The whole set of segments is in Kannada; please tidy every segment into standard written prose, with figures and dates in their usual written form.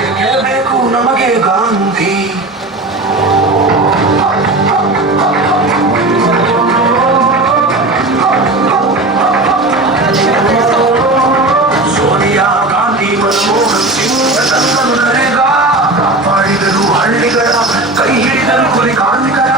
ಏಕೆ ಬೇಕು ನಮಗೆ ಗಾಂಧಿ? ಸೋನಿಯಾ ಗಾಂಧಿ ಮನಮೋಹನ್ ಸಿಂಗ್ ನರೇಗಾ ಕಾಪಾಡಿದರು ಹಳ್ಳಿಗಳ, ಕೈ ಹಿಡಿದರು ಕುರಿ ಕಾರ್ಮಿಕರ.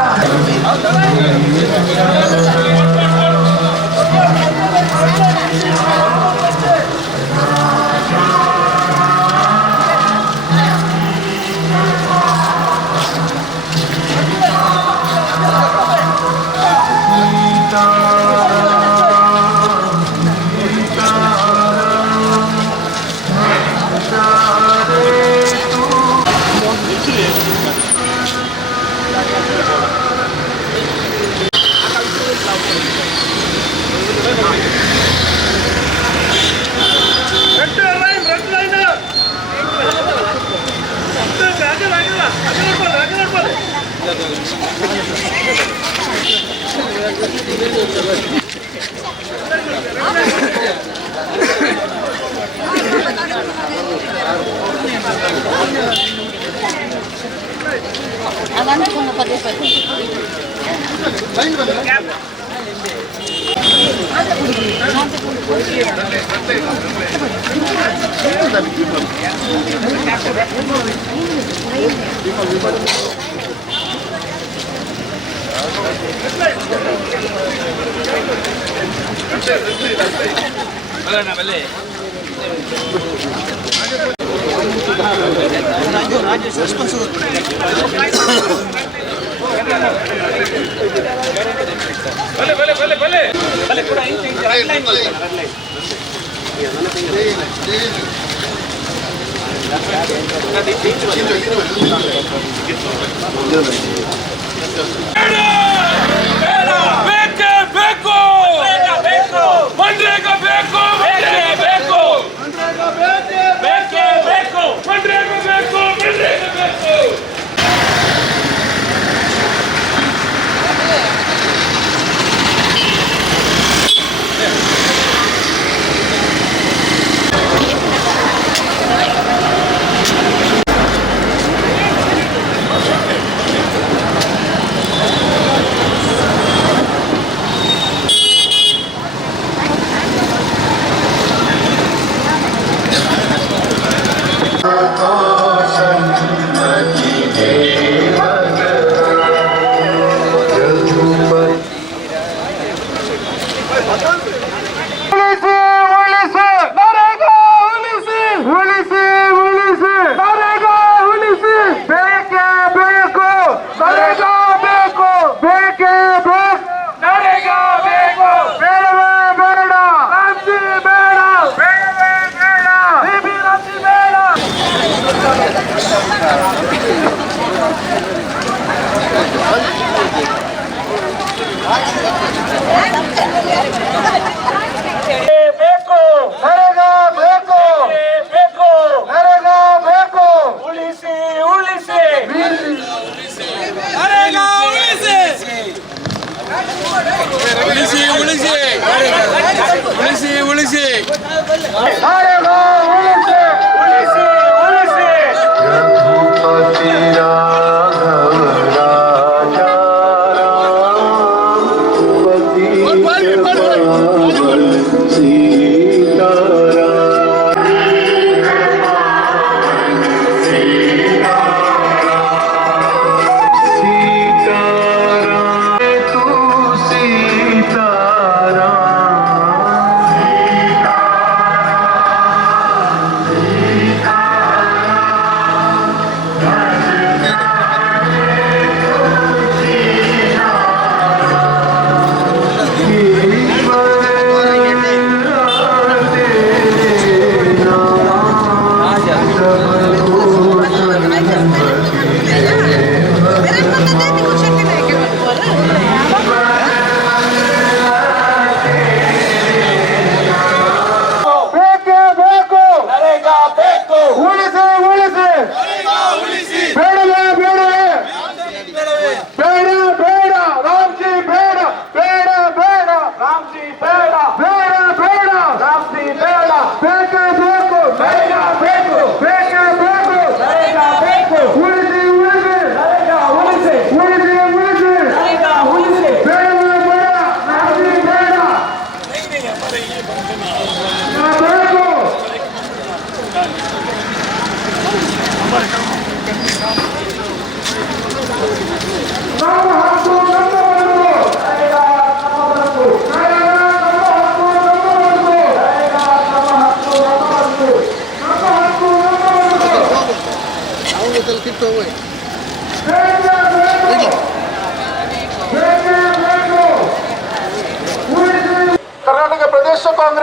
ಬೇಕೇ ಬೇಕು, ಬೇಕೇ ಬೇಕು, ಬೇಕೇ ಬೇಕು.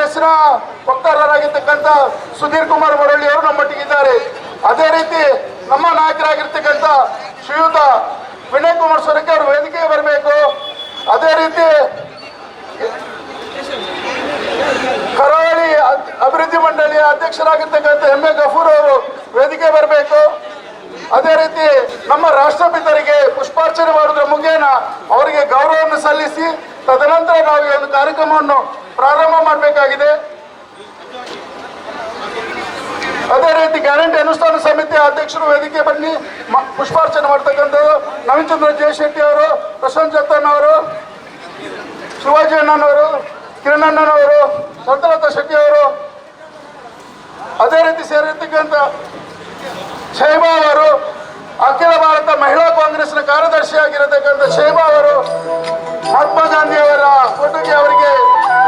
ಕಾಂಗ್ರೆಸ್ನ ವಕ್ತಾರರಾಗಿರ್ತಕ್ಕಂಥ ಸುಧೀರ್ ಕುಮಾರ್ ಮುರಳಿ ಅವರು ನಮ್ಮೊಟ್ಟಿಗಿದ್ದಾರೆ. ಅದೇ ರೀತಿ ನಮ್ಮ ನಾಯಕರಾಗಿರ್ತಕ್ಕಂಥ ಶ್ರೀಯುತ ವಿನಯ್ ಕುಮಾರ್ ಸೊರಕೆ ಅವರು ವೇದಿಕೆಗೆ ಬರಬೇಕು. ಅದೇ ರೀತಿ ಕರಾವಳಿ ಅಭಿವೃದ್ಧಿ ಮಂಡಳಿಯ ಅಧ್ಯಕ್ಷರಾಗಿರ್ತಕ್ಕಂಥ ಎಂ ಎ ಗಫೂರ್ ಅವರು ವೇದಿಕೆ ಬರಬೇಕು. ಅದೇ ರೀತಿ ನಮ್ಮ ರಾಷ್ಟ್ರಪಿತರಿಗೆ ಪುಷ್ಪಾರ್ಚನೆ ಮಾಡುವುದರ ಮುಖೇನ ಅವರಿಗೆ ಗೌರವವನ್ನು ಸಲ್ಲಿಸಿ ತದನಂತರ ನಾವು ಈ ಒಂದು ಕಾರ್ಯಕ್ರಮವನ್ನು ಪ್ರಾರಂಭ ಮಾಡಬೇಕಾಗಿದೆ. ಅದೇ ರೀತಿ ಗ್ಯಾರಂಟಿ ಅನುಷ್ಠಾನ ಸಮಿತಿಯ ಅಧ್ಯಕ್ಷರು ವೇದಿಕೆ ಬನ್ನಿ ಪುಷ್ಪಾರ್ಚನೆ ಮಾಡ್ತಕ್ಕಂಥದ್ದು ನವೀನ್ ಚಂದ್ರ ಜಯಶೆಟ್ಟಿ ಅವರು, ಪ್ರಶಾಂತ್ ಜತ್ತನ್ ಅವರು, ಶಿವಾಜಿ ಅಣ್ಣನವರು, ಕಿರಣ್ ಅಣ್ಣನವರು, ಸಂತಲತಾ ಶೆಟ್ಟಿ ಅವರು, ಅದೇ ರೀತಿ ಸೇರಿರ್ತಕ್ಕಂಥ ಶೈಬಾ ಅವರು, ಅಖಿಲ ಭಾರತ ಮಹಿಳಾ ಕಾಂಗ್ರೆಸ್ನ ಕಾರ್ಯದರ್ಶಿಯಾಗಿರತಕ್ಕಂಥ ಶೈಬಾ ಅವರು ಮಹಾತ್ಮ ಗಾಂಧಿ ಅವರ ಫೋಟೋಗೆ ಅವರಿಗೆ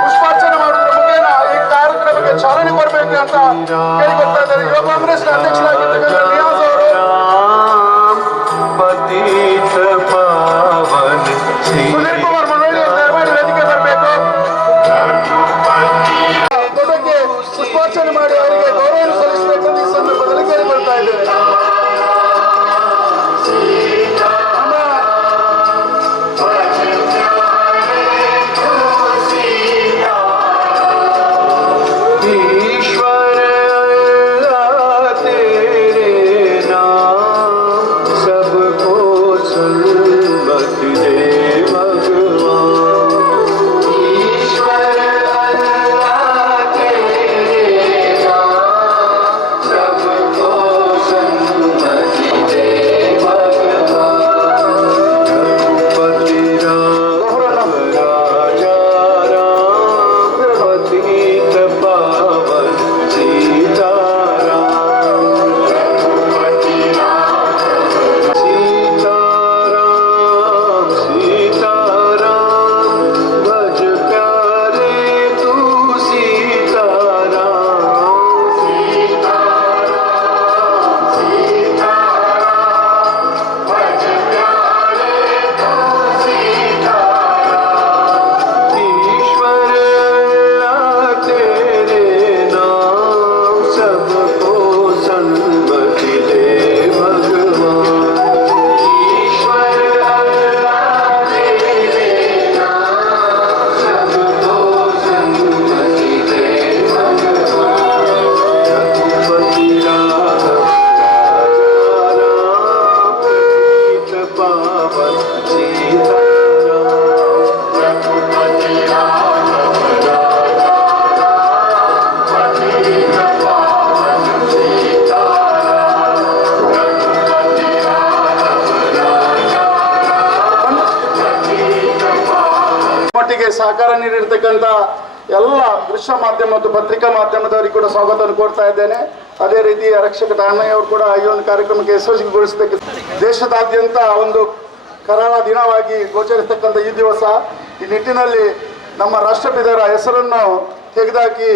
ಪುಷ್ಪಾರ್ಚನೆ ಮಾಡುವುದರ ಮುಖೇನ ಈ ಕಾರ್ಯಕ್ರಮಕ್ಕೆ ಚಾಲನೆ ಕೊಡಬೇಕು ಅಂತ ಕೇಳಿಕೊಳ್ತಾ ಇದ್ದಾರೆ. ಯುವ ಕಾಂಗ್ರೆಸ್ನ ಅಧ್ಯಕ್ಷರಾಗಿರ್ತಕ್ಕಂಥ ನಿಯಾಜ್ ಅವರು, ಸುನೀಲ್ ಕುಮಾರ್ ಮುರಳಿ ದಯಮಾಡಿ ವೇದಿಕೆ ಬರಬೇಕು. ಫೋಟೋಗೆ ಪುಷ್ಪಾರ್ಚನೆ ಮಾಡಿ ಅವರಿಗೆ ಗೌರವ ಸಲ್ಲಿಸಬೇಕು ಅಂತ ಈ ಸಂದರ್ಭದಲ್ಲಿ ಕೇಳಿಕೊಳ್ತಾ ಇದ್ದೇವೆ. ಮಟ್ಟಿಗೆ ಸಹಕಾರ ನೀಡಿರ್ತಕ್ಕಂಥ ಎಲ್ಲ ದೃಶ್ಯ ಮಾಧ್ಯಮ ಮತ್ತು ಪತ್ರಿಕಾ ಮಾಧ್ಯಮದವರಿಗೆ ಕೂಡ ಸ್ವಾಗತವನ್ನು ಕೋರ್ತಾ ಇದ್ದೇನೆ. ಅದೇ ರೀತಿ ಆರಕ್ಷಕ ಠಾಣೆಯವರು ಕೂಡ ಈ ಒಂದು ಕಾರ್ಯಕ್ರಮಕ್ಕೆ ಯಶಸ್ವಿಗೊಳಿಸಬೇಕು. ದೇಶದಾದ್ಯಂತ ಒಂದು ಕರಾಳ ದಿನವಾಗಿ ಗೋಚರಿಸತಕ್ಕಂಥ ಈ ದಿವಸ, ಈ ನಿಟ್ಟಿನಲ್ಲಿ ನಮ್ಮ ರಾಷ್ಟ್ರಪಿತರ ಹೆಸರನ್ನು ತೆಗೆದುಹಾಕಿ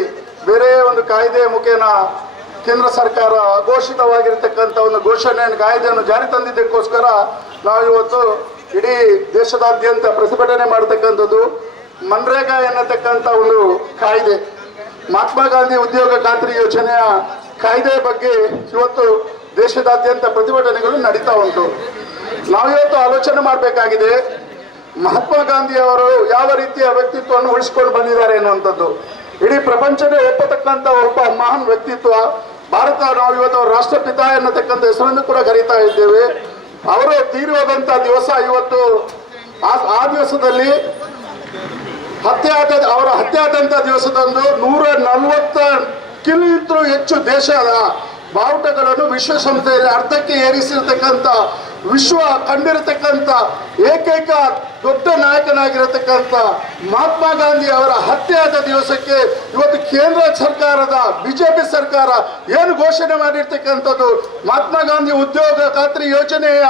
ಬೇರೆ ಒಂದು ಕಾಯ್ದೆ ಮುಖೇನ ಕೇಂದ್ರ ಸರ್ಕಾರ ಅಘೋಷಿತವಾಗಿರ್ತಕ್ಕಂಥ ಒಂದು ಘೋಷಣೆಯನ್ನು ಕಾಯ್ದೆಯನ್ನು ಜಾರಿ ತಂದಿದ್ದಕ್ಕೋಸ್ಕರ ನಾವು ಇವತ್ತು ಇಡೀ ದೇಶದಾದ್ಯಂತ ಪ್ರತಿಭಟನೆ ಮಾಡತಕ್ಕಂಥದ್ದು. ಮನ್ರೇಗಾ ಎನ್ನತಕ್ಕಂಥ ಒಂದು ಕಾಯ್ದೆ, ಮಹಾತ್ಮ ಗಾಂಧಿ ಉದ್ಯೋಗ ಖಾತ್ರಿ ಯೋಜನೆಯ ಕಾಯ್ದೆ ಬಗ್ಗೆ ಇವತ್ತು ದೇಶದಾದ್ಯಂತ ಪ್ರತಿಭಟನೆಗಳು ನಡೀತಾ ಉಂಟು. ನಾವಿವತ್ತು ಆಲೋಚನೆ ಮಾಡಬೇಕಾಗಿದೆ, ಮಹಾತ್ಮ ಗಾಂಧಿ ಅವರು ಯಾವ ರೀತಿಯ ವ್ಯಕ್ತಿತ್ವವನ್ನು ಉಳಿಸಿಕೊಂಡು ಬಂದಿದ್ದಾರೆ ಎನ್ನುವಂಥದ್ದು. ಇಡೀ ಪ್ರಪಂಚವೇ ಒಪ್ಪತಕ್ಕಂಥ ಒಬ್ಬ ಮಹಾನ್ ವ್ಯಕ್ತಿತ್ವ. ಭಾರತ ನಾವು ಇವತ್ತು ರಾಷ್ಟ್ರಪಿತ ಎನ್ನತಕ್ಕಂಥ ಹೆಸರನ್ನು ಕೂಡ ಕರೀತಾ ಇದ್ದೇವೆ. ಅವರು ತೀರೋದಂಥ ದಿವಸ ಇವತ್ತು. ಆ ದಿವಸದಲ್ಲಿ ಅವರ ಹತ್ಯೆ ಆದಂಥ ದಿವಸದಂದು 140ಕ್ಕಿಂತಲೂ ಹೆಚ್ಚು ದೇಶದ ಬಾವುಟಗಳನ್ನು ವಿಶ್ವಸಂಸ್ಥೆಯಲ್ಲಿ ಅರ್ಧಕ್ಕೆ ಏರಿಸಿರ್ತಕ್ಕಂಥ, ವಿಶ್ವ ಕಂಡಿರತಕ್ಕಂಥ ಏಕೈಕ ದೊಡ್ಡ ನಾಯಕನಾಗಿರತಕ್ಕಂಥ ಮಹಾತ್ಮ ಗಾಂಧಿ ಅವರ ಹತ್ಯೆಯಾದ ದಿವಸಕ್ಕೆ ಇವತ್ತು ಕೇಂದ್ರ ಸರ್ಕಾರದ ಬಿಜೆಪಿ ಸರ್ಕಾರ ಏನು ಘೋಷಣೆ ಮಾಡಿರ್ತಕ್ಕಂಥದ್ದು, ಮಹಾತ್ಮ ಗಾಂಧಿ ಉದ್ಯೋಗ ಖಾತ್ರಿ ಯೋಜನೆಯ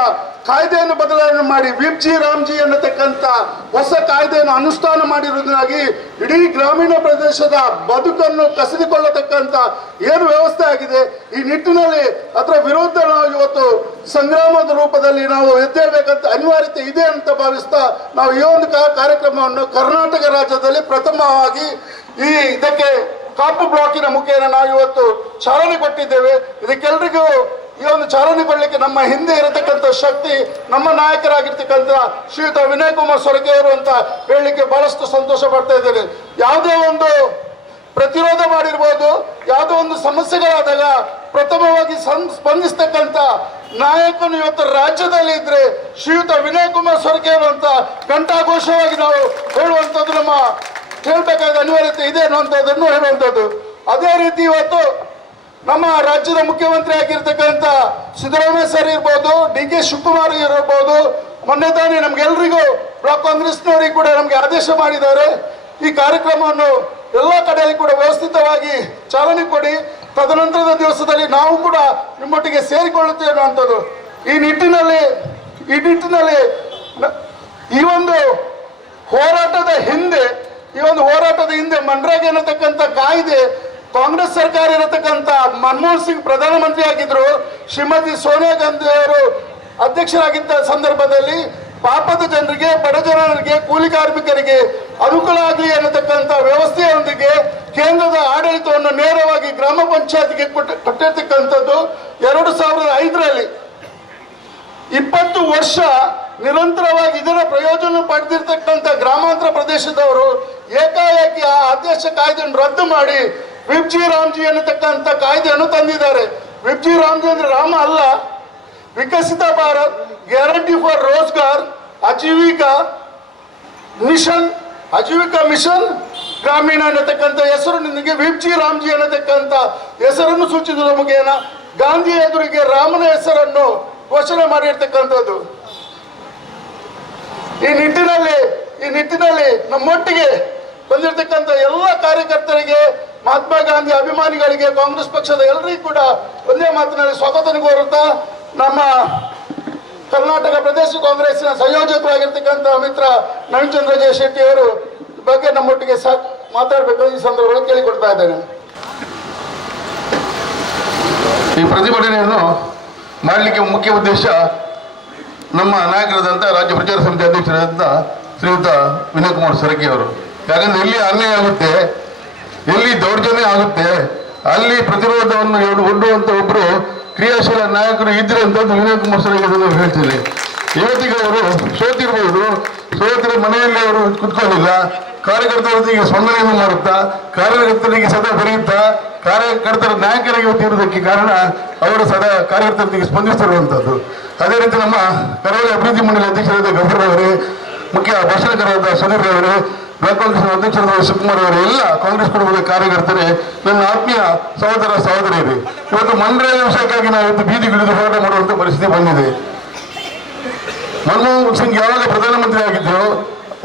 ಕಾಯ್ದೆಯನ್ನು ಬದಲಾವಣೆ ಮಾಡಿ ವಿಪ್ಜಿ ರಾಮ್ಜಿ ಅನ್ನತಕ್ಕಂಥ ಹೊಸ ಕಾಯ್ದೆಯನ್ನು ಅನುಷ್ಠಾನ ಮಾಡಿರುವುದಾಗಿ ಇಡೀ ಗ್ರಾಮೀಣ ಪ್ರದೇಶದ ಬದುಕನ್ನು ಕಸಿದುಕೊಳ್ಳತಕ್ಕಂಥ ಏನು ವ್ಯವಸ್ಥೆ ಆಗಿದೆ, ಈ ನಿಟ್ಟಿನಲ್ಲಿ ಅದರ ವಿರುದ್ಧ ನಾವು ಇವತ್ತು ಸಂಗ್ರಾಮದ ರೂಪದಲ್ಲಿ ನಾವು ಎದ್ದೇಳಬೇಕಂತ ಅನಿವಾರ್ಯತೆ ಇದೆ ಅಂತ ಭಾವಿಸ್ತಾ ನಾವು ಈ ಒಂದು ಕಾರ್ಯಕ್ರಮವನ್ನು ಕರ್ನಾಟಕ ರಾಜ್ಯದಲ್ಲಿ ಪ್ರಥಮವಾಗಿ ಇದಕ್ಕೆ ಕಾಪು ಬ್ಲಾಕಿನ ಮುಖೇನ ನಾವು ಇವತ್ತು ಚಾಲನೆ ಕೊಟ್ಟಿದ್ದೇವೆ. ಇದಕ್ಕೆಲ್ರಿಗೂ ಈ ಒಂದು ಚಾಲನೆ ಕೊಡಲಿಕ್ಕೆ ನಮ್ಮ ಹಿಂದೆ ಇರತಕ್ಕಂಥ ಶಕ್ತಿ ನಮ್ಮ ನಾಯಕರಾಗಿರ್ತಕ್ಕಂಥ ಶ್ರೀಯುತ ವಿನಯ್ ಕುಮಾರ್ ಸೊರಕೆ ಅವರು ಅಂತ ಹೇಳಲಿಕ್ಕೆ ಬಹಳಷ್ಟು ಸಂತೋಷ ಪಡ್ತಾ ಇದ್ದೇನೆ. ಯಾವುದೇ ಒಂದು ಪ್ರತಿರೋಧ ಮಾಡಿರ್ಬೋದು, ಯಾವುದೋ ಒಂದು ಸಮಸ್ಯೆಗಳಾದಾಗ ಪ್ರಥಮವಾಗಿ ಸ್ಪಂದಿಸ್ತಕ್ಕಂಥ ನಾಯಕನು ಇವತ್ತು ರಾಜ್ಯದಲ್ಲಿ ಇದ್ರೆ ಶ್ರೀಯುತ ವಿನಯ್ ಕುಮಾರ್ ಸೊರಕೆ ಅವರು ಅಂತ ಘಂಟಾಘೋಷವಾಗಿ ನಾವು ಹೇಳುವಂಥದ್ದು ನಮ್ಮ ಹೇಳ್ಬೇಕಾದ ಅನಿವಾರ್ಯತೆ ಇದೆ ಅನ್ನುವಂಥದ್ದನ್ನು ಹೇಳುವಂಥದ್ದು. ಅದೇ ರೀತಿ ಇವತ್ತು ನಮ್ಮ ರಾಜ್ಯದ ಮುಖ್ಯಮಂತ್ರಿ ಆಗಿರ್ತಕ್ಕಂಥ ಸಿದ್ದರಾಮಯ್ಯ ಸರ್ ಇರ್ಬೋದು, DK ಶಿವಕುಮಾರ್ ಇರ್ಬೋದು, ಮೊನ್ನೆ ತಾನೇ ನಮ್ಗೆಲ್ರಿಗೂ ಬ್ಲಾಕ್ ಕಾಂಗ್ರೆಸ್ನವರಿಗೆ ಕೂಡ ನಮಗೆ ಆದೇಶ ಮಾಡಿದ್ದಾರೆ. ಈ ಕಾರ್ಯಕ್ರಮವನ್ನು ಎಲ್ಲ ಕಡೆಯಲ್ಲಿ ಕೂಡ ವ್ಯವಸ್ಥಿತವಾಗಿ ಚಾಲನೆ ಕೊಡಿ, ತದನಂತರದ ದಿವಸದಲ್ಲಿ ನಾವು ಕೂಡ ನಿಮ್ಮೊಟ್ಟಿಗೆ ಸೇರಿಕೊಳ್ಳುತ್ತೇವೆ ಅನ್ನುವಂಥದ್ದು. ಈ ನಿಟ್ಟಿನಲ್ಲಿ ಈ ಒಂದು ಹೋರಾಟದ ಹಿಂದೆ ಮನ್ರೇಗ ಅನ್ನತಕ್ಕಂಥ ಕಾಯ್ದೆ ಕಾಂಗ್ರೆಸ್ ಸರ್ಕಾರ ಇರತಕ್ಕಂಥ ಮನಮೋಹನ್ ಸಿಂಗ್ ಪ್ರಧಾನಮಂತ್ರಿ ಆಗಿದ್ರು, ಶ್ರೀಮತಿ ಸೋನಿಯಾ ಗಾಂಧಿ ಅವರು ಅಧ್ಯಕ್ಷರಾಗಿದ್ದ ಸಂದರ್ಭದಲ್ಲಿ ಪಾಪದ ಜನರಿಗೆ, ಬಡ ಜನರಿಗೆ, ಕೂಲಿ ಕಾರ್ಮಿಕರಿಗೆ ಅನುಕೂಲ ಆಗಲಿ ಅನ್ನತಕ್ಕಂಥ ವ್ಯವಸ್ಥೆಯೊಂದಿಗೆ ಕೇಂದ್ರದ ಆಡಳಿತವನ್ನು ನೇರವಾಗಿ ಗ್ರಾಮ ಪಂಚಾಯತ್ಗೆ ಕೊಟ್ಟಿರ್ತಕ್ಕಂಥದ್ದು 2005ರಲ್ಲಿ. 20 ವರ್ಷ ನಿರಂತರವಾಗಿ ಇದರ ಪ್ರಯೋಜನ ಪಡೆದಿರ್ತಕ್ಕಂಥ ಗ್ರಾಮಾಂತರ ಪ್ರದೇಶದವರು ಏಕಾಏಕಿ ಆ ಆದೇಶ ಕಾಯ್ದೆಯನ್ನು ರದ್ದು ಮಾಡಿ ವಿಪ್ ಜಿ ರಾಮ್ಜಿ ಅನ್ನತಕ್ಕಂಥ ಕಾಯ್ದೆಯನ್ನು ತಂದಿದ್ದಾರೆ. ವಿಪ್ ಜಿ ರಾಮ್ಜಿ ಅಂದ್ರೆ ರಾಮ ಅಲ್ಲ, Viksit Bharat guarantee for Rozgar Ajeevika mission Gramin ಅನ್ನತಕ್ಕಂಥ ಹೆಸರಿನೊಂದಿಗೆ ವಿಪ್ ಜಿ ರಾಮ್ಜಿ ಅನ್ನತಕ್ಕಂಥ ಹೆಸರನ್ನು ಸೂಚಿಸುವ ಮುಖೇನ ಗಾಂಧಿ ಎದುರಿಗೆ ರಾಮನ ಹೆಸರನ್ನು ಘೋಷಣೆ ಮಾಡಿರ್ತಕ್ಕಂಥದ್ದು. ಈ ನಿಟ್ಟಿನಲ್ಲಿ ನಮ್ಮೊಟ್ಟಿಗೆ ಬಂದಿರತಕ್ಕಂಥ ಎಲ್ಲ ಕಾರ್ಯಕರ್ತರಿಗೆ, ಮಹಾತ್ಮ ಗಾಂಧಿ ಅಭಿಮಾನಿಗಳಿಗೆ, ಕಾಂಗ್ರೆಸ್ ಪಕ್ಷದ ಎಲ್ಲರಿಗೂ ಕೂಡ ಒಂದೇ ಮಾತಿನಲ್ಲಿ ಸ್ವಾಗತ ಕೋರುತ್ತಾ, ನಮ್ಮ ಕರ್ನಾಟಕ ಪ್ರದೇಶ ಕಾಂಗ್ರೆಸ್ನ ಸಂಯೋಜಕರಾಗಿರ್ತಕ್ಕಂಥ ಮಿತ್ರ ನವೀನ್ ಚಂದ್ರ ಜಯ ಶೆಟ್ಟಿ ಅವರು ಬಗ್ಗೆ ನಮ್ಮೊಟ್ಟಿಗೆ ಮಾತಾಡಬೇಕು ಈ ಸಂದರ್ಭದಲ್ಲಿ ಕೇಳಿಕೊಡ್ತಾ ಇದ್ದೇನೆ. ಈ ಪ್ರತಿಭಟನೆಯನ್ನು ಮಾಡಲಿಕ್ಕೆ ಮುಖ್ಯ ಉದ್ದೇಶ ನಮ್ಮ ನಾಯಕರಾದಂಥ ರಾಜ್ಯ ಪ್ರಚಾರ ಸಮಿತಿ ಅಧ್ಯಕ್ಷರಾದಂಥ ಶ್ರೀಯುತ ವಿನಯ್ ಕುಮಾರ್ ಸೊರಕೆ ಅವರು. ಯಾಕಂದ್ರೆ ಎಲ್ಲಿ ಅನ್ಯಾಯ ಆಗುತ್ತೆ, ಎಲ್ಲಿ ದೌರ್ಜನ್ಯ ಆಗುತ್ತೆ, ಅಲ್ಲಿ ಪ್ರತಿರೋಧವನ್ನು ಒಡ್ಡುವಂತ ಒಬ್ಬರು ಕ್ರಿಯಾಶೀಲ ನಾಯಕರು ಇದ್ರೆ ಅಂತ ವಿನಯ್ ಕುಮಾರ್ ಸೊರಕೆ ನಾವು ಹೇಳ್ತೀವಿ. ಇವತ್ತಿಗೆ ಅವರು ಸೋತಿರ್ಬೋದು, ಸೋತಿರ ಮನೆಯಲ್ಲಿ ಅವರು ಕುತ್ಕೊಂಡಿಲ್ಲ, ಕಾರ್ಯಕರ್ತರೊಂದಿಗೆ ಸ್ಪಂದನೆಯನ್ನು ಮಾಡುತ್ತಾ, ಕಾರ್ಯಕರ್ತರಿಗೆ ಸದಾ ಬರೆಯುತ್ತಾ, ಕಾರ್ಯಕರ್ತರ ನಾಯಕರಾಗಿ ಇವತ್ತಿರುವುದಕ್ಕೆ ಕಾರಣ ಅವರು ಸದಾ ಕಾರ್ಯಕರ್ತರಿಗೆ ಸ್ಪಂದಿಸಿರುವಂಥದ್ದು. ಅದೇ ರೀತಿ ನಮ್ಮ ಕರಾವಳಿ ಅಭಿವೃದ್ಧಿ ಮಂಡಳಿ ಅಧ್ಯಕ್ಷರಾದ ಗಫರ್ ಅವರೇ, ಮುಖ್ಯ ಭಾಷಣಕಾರರಾದ ಸುಧೀರ್ ಅವರೇ, ಬ್ಲಾಕ್ ಕಾಂಗ್ರೆಸ್ ಅಧ್ಯಕ್ಷರಾದ ಶಿವಕುಮಾರ್ ಅವರೇ, ಎಲ್ಲ ಕಾಂಗ್ರೆಸ್ ಕುಟುಂಬದ ಕಾರ್ಯಕರ್ತರೇ, ನನ್ನ ಆತ್ಮೀಯ ಸಹೋದರಿಯರೇ, ಇವತ್ತು ಮನ್ರೇಗಾ ವಿಷಯಕ್ಕಾಗಿ ನಾವು ಇವತ್ತು ಬೀದಿಗಿಳಿದು ಹೋರಾಟ ಮಾಡುವಂಥ ಪರಿಸ್ಥಿತಿ ಬಂದಿದೆ. ಮನಮೋಹನ್ ಸಿಂಗ್ ಯಾವಾಗ ಪ್ರಧಾನಮಂತ್ರಿ ಆಗಿದ್ರು,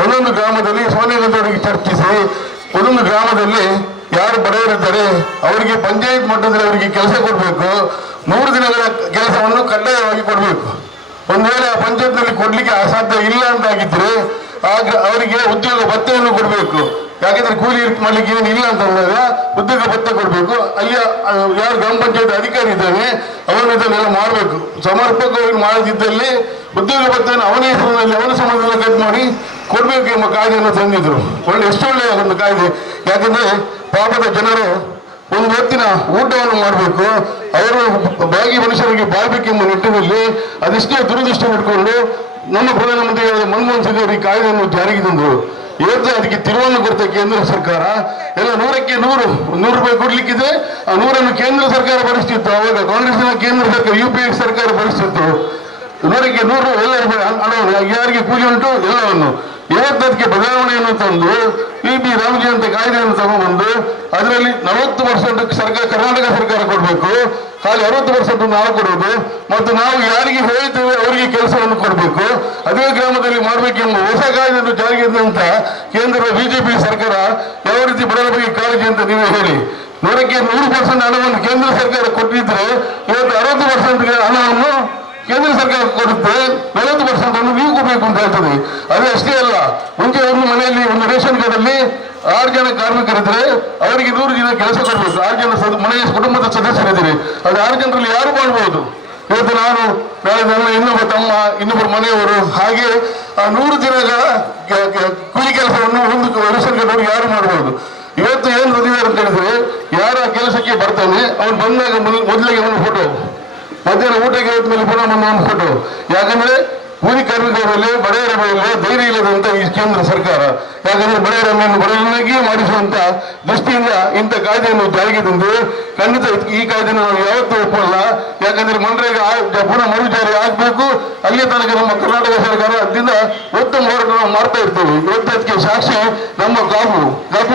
ಒಂದೊಂದು ಗ್ರಾಮದಲ್ಲಿ ಸೋನಿಯಾ ಗಾಂಧಿ ಅವರಿಗೆ ಚರ್ಚಿಸಿ, ಒಂದೊಂದು ಗ್ರಾಮದಲ್ಲಿ ಯಾರು ಬಡವರಿದ್ದಾರೆ ಅವರಿಗೆ ಪಂಚಾಯತ್ ಮಟ್ಟದಲ್ಲಿ ಅವರಿಗೆ ಕೆಲಸ ಕೊಡಬೇಕು, 100 ದಿನಗಳ ಕೆಲಸವನ್ನು ಕಡ್ಡಾಯವಾಗಿ ಕೊಡಬೇಕು. ಒಂದು ವೇಳೆ ಆ ಪಂಚಾಯತ್ನಲ್ಲಿ ಕೊಡ್ಲಿಕ್ಕೆ ಅಸಾಧ್ಯ ಇಲ್ಲ ಅಂತಾಗಿದ್ರೆ ಅವರಿಗೆ ಉದ್ಯೋಗ ಭತ್ಯೆಯನ್ನು ಕೊಡಬೇಕು. ಯಾಕೆಂದ್ರೆ ಕೂಲಿ ಮಾಡ್ಲಿಕ್ಕೆ ಏನು ಇಲ್ಲ ಅಂತ ಅಂದಾಗ ಉದ್ಯೋಗ ಭತ್ಯೆ ಕೊಡಬೇಕು. ಅಲ್ಲಿ ಯಾರು ಗ್ರಾಮ ಪಂಚಾಯತ್ ಅಧಿಕಾರಿ ಇದ್ದಾನೆ ಅವನು ಇದನ್ನೆಲ್ಲ ಮಾಡಬೇಕು. ಸಮರ್ಪಕವಾಗಿ ಮಾಡದಿದ್ದಲ್ಲಿ ಉದ್ಯೋಗ ಭತ್ಯೆಯನ್ನು ಅವನ ಹೆಸರಿನಲ್ಲಿ ಅವನ ಸಂಬಂಧದಲ್ಲಿ ಕಟ್ ಮಾಡಿ ಕೊಡ್ಬೇಕು ಎಂಬ ಕಾಯ್ದೆಯನ್ನು ತಂದಿದ್ರು. ಎಷ್ಟು ಒಳ್ಳೆಯ ಒಂದು ಕಾಯ್ದೆ. ಯಾಕಂದ್ರೆ ಪಾಪದ ಜನರು ಒಂದು ಹೊತ್ತಿನ ಊಟವನ್ನು ಮಾಡಬೇಕು, ಅವರು ಬಾಗಿ ಮನುಷ್ಯರಿಗೆ ಬಾಳ್ಬೇಕೆಂಬ ನಿಟ್ಟಿನಲ್ಲಿ ಅದೆಷ್ಟೇ ದುರದೃಷ್ಟ ಇಟ್ಕೊಂಡು ನಮ್ಮ ಪ್ರಧಾನಮಂತ್ರಿಗಳಾದ ಮನಮೋಹನ್ ಸಿಂಗ್ ಅವರು ಈ ಕಾಯ್ದೆಯನ್ನು ಜಾರಿಗೆ ತಂದರು. ಇವತ್ತು ಅದಕ್ಕೆ ತಿರುವನ್ನು ಕೊಡ್ತಾ ಕೇಂದ್ರ ಸರ್ಕಾರ ಎಲ್ಲ 100ಕ್ಕೆ 100 ರೂಪಾಯಿ ಕೊಡ್ಲಿಕ್ಕಿದೆ. ಆ 100ಅನ್ನು ಕೇಂದ್ರ ಸರ್ಕಾರ ಭರಿಸ್ತಿತ್ತು. ಅವಾಗ ಕಾಂಗ್ರೆಸ್ನ ಕೇಂದ್ರ ಸರ್ಕಾರ UPA ಸರ್ಕಾರ ಭರಿಸ್ತಿತ್ತು. 100ಕ್ಕೆ 100 ಎಲ್ಲ ಹಣವನ್ನು ಯಾರಿಗೆ ಕೂಲಿ ಉಂಟು ಎಲ್ಲವನ್ನು. ಇವತ್ತು ಅದಕ್ಕೆ ಬದಲಾವಣೆಯನ್ನು ತಂದು PB ರಾಮ್ಜಿ ಅಂತ ಕಾಯ್ದೆಯನ್ನು ತಗೊಂಡ್ಬಂದು ಅದರಲ್ಲಿ 40% ಸರ್ಕಾರ ಕರ್ನಾಟಕ ಸರ್ಕಾರ ಕೊಡಬೇಕು, ಖಾಲಿ 60% ನಾವು ಕೊಡೋದು, ಮತ್ತು ನಾವು ಯಾರಿಗೆ ಹೇಳ್ತೇವೆ ಅವರಿಗೆ ಕೆಲಸವನ್ನು ಕೊಡಬೇಕು, ಅದೇ ಗ್ರಾಮದಲ್ಲಿ ಮಾಡಬೇಕೆಂಬ ಹೊಸ ಕಾಯ್ದೆಯನ್ನು ಜಾರಿಗೆ ತಂದಂತ ಕೇಂದ್ರದ BJP ಸರ್ಕಾರ ಯಾವ ರೀತಿ ಬಡವರ ಬಗ್ಗೆ ಕಾಳಜಿ ಅಂತ ನೀವೇ ಹೇಳಿ. 100ಕ್ಕೆ 100% ಹಣವನ್ನು ಕೇಂದ್ರ ಸರ್ಕಾರ ಕೊಟ್ಟಿದ್ರೆ ಇವತ್ತು 60% ಹಣವನ್ನು ಕೇಂದ್ರ ಸರ್ಕಾರ ಕೊಡುತ್ತೆ, 40% ಅನ್ನು ನೀವು ಕೊಡಬೇಕು ಅಂತ ಹೇಳ್ತದೆ. ಅದೇ ಅಷ್ಟೇ ಅಲ್ಲ, ಮುಂಚೆ ಒಂದು ಮನೆಯಲ್ಲಿ ಒಂದು ರೇಷನ್ ಕಾರ್ಡಲ್ಲಿ 6 ಜನ ಕಾರ್ಮಿಕರಿದ್ರೆ ಅವರಿಗೆ 100 ದಿನ ಕೆಲಸ ಕೊಡಬೇಕು. 6 ಜನ ಮನೆಯ ಕುಟುಂಬದ ಸದಸ್ಯರಿದ್ದೀರಿ, ಅದು 6 ಜನರಲ್ಲಿ ಯಾರು ಮಾಡಬಹುದು. ಇವತ್ತು ನಾನು, ನಾಳೆ ನನ್ನ ಇನ್ನೊಬ್ಬ ತಮ್ಮ, ಇನ್ನೊಬ್ಬರು ಮನೆಯವರು, ಹಾಗೆ ಆ 100 ದಿನಗಳ ಕೂಲಿ ಕೆಲಸವನ್ನು ಒಂದು ರೇಷನ್ ಕಾರ್ಡ್ ಯಾರು ಮಾಡಬಹುದು. ಇವತ್ತು ಏನು ಬಂದಿದ್ದಾರೆ ಅಂತ ಹೇಳಿದ್ರೆ, ಯಾರ ಕೆಲಸಕ್ಕೆ ಬರ್ತಾನೆ ಅವನು ಬಂದಾಗ ಮೊದಲಿಗೆ ಅವನ ಫೋಟೋ, ಮಧ್ಯಾಹ್ನ ಊಟಕ್ಕೆ ಹೋದ್ಮೇಲೆ ಪುನಃ ಅವನ ಫೋಟೋ. ಯಾಕಂದ್ರೆ ಕೂಲಿ ಕಾರ್ಮಿಕರಲ್ಲಿ ಬಡವರ ಮೇಲೆ ಧೈರ್ಯ ಇಲ್ಲದಂತ ಈ ಕೇಂದ್ರ ಸರ್ಕಾರ. ಯಾಕಂದ್ರೆ ಬಡವರನ್ನು ಬಡವರನ್ನಾಗಿ ಮಾಡಿಸುವಂತ ದೃಷ್ಟಿಯಿಂದ ಇಂಥ ಕಾಯ್ದೆಯನ್ನು ಜಾರಿಗೆ ತಂದು ಖಂಡಿತ ಈ ಕಾಯ್ದೆಯನ್ನು ನಾವು ಯಾವತ್ತೂ ಒಪ್ಪಲ್ಲ. ಯಾಕಂದ್ರೆ ಮನ್ರೇಗಾ ಪುನಃ ಮರುಜಾರಿ ಆಗ್ಬೇಕು. ಅಲ್ಲಿ ತನಕ ನಮ್ಮ ಕರ್ನಾಟಕ ಸರ್ಕಾರ ಅದರಿಂದ ಉತ್ತಮ ಹೋರಾಟ ನಾವು ಮಾಡ್ತಾ ಇರ್ತೀವಿ. ಇವತ್ತು ಅದಕ್ಕೆ ಸಾಕ್ಷಿ ನಮ್ಮ ಕಾಪು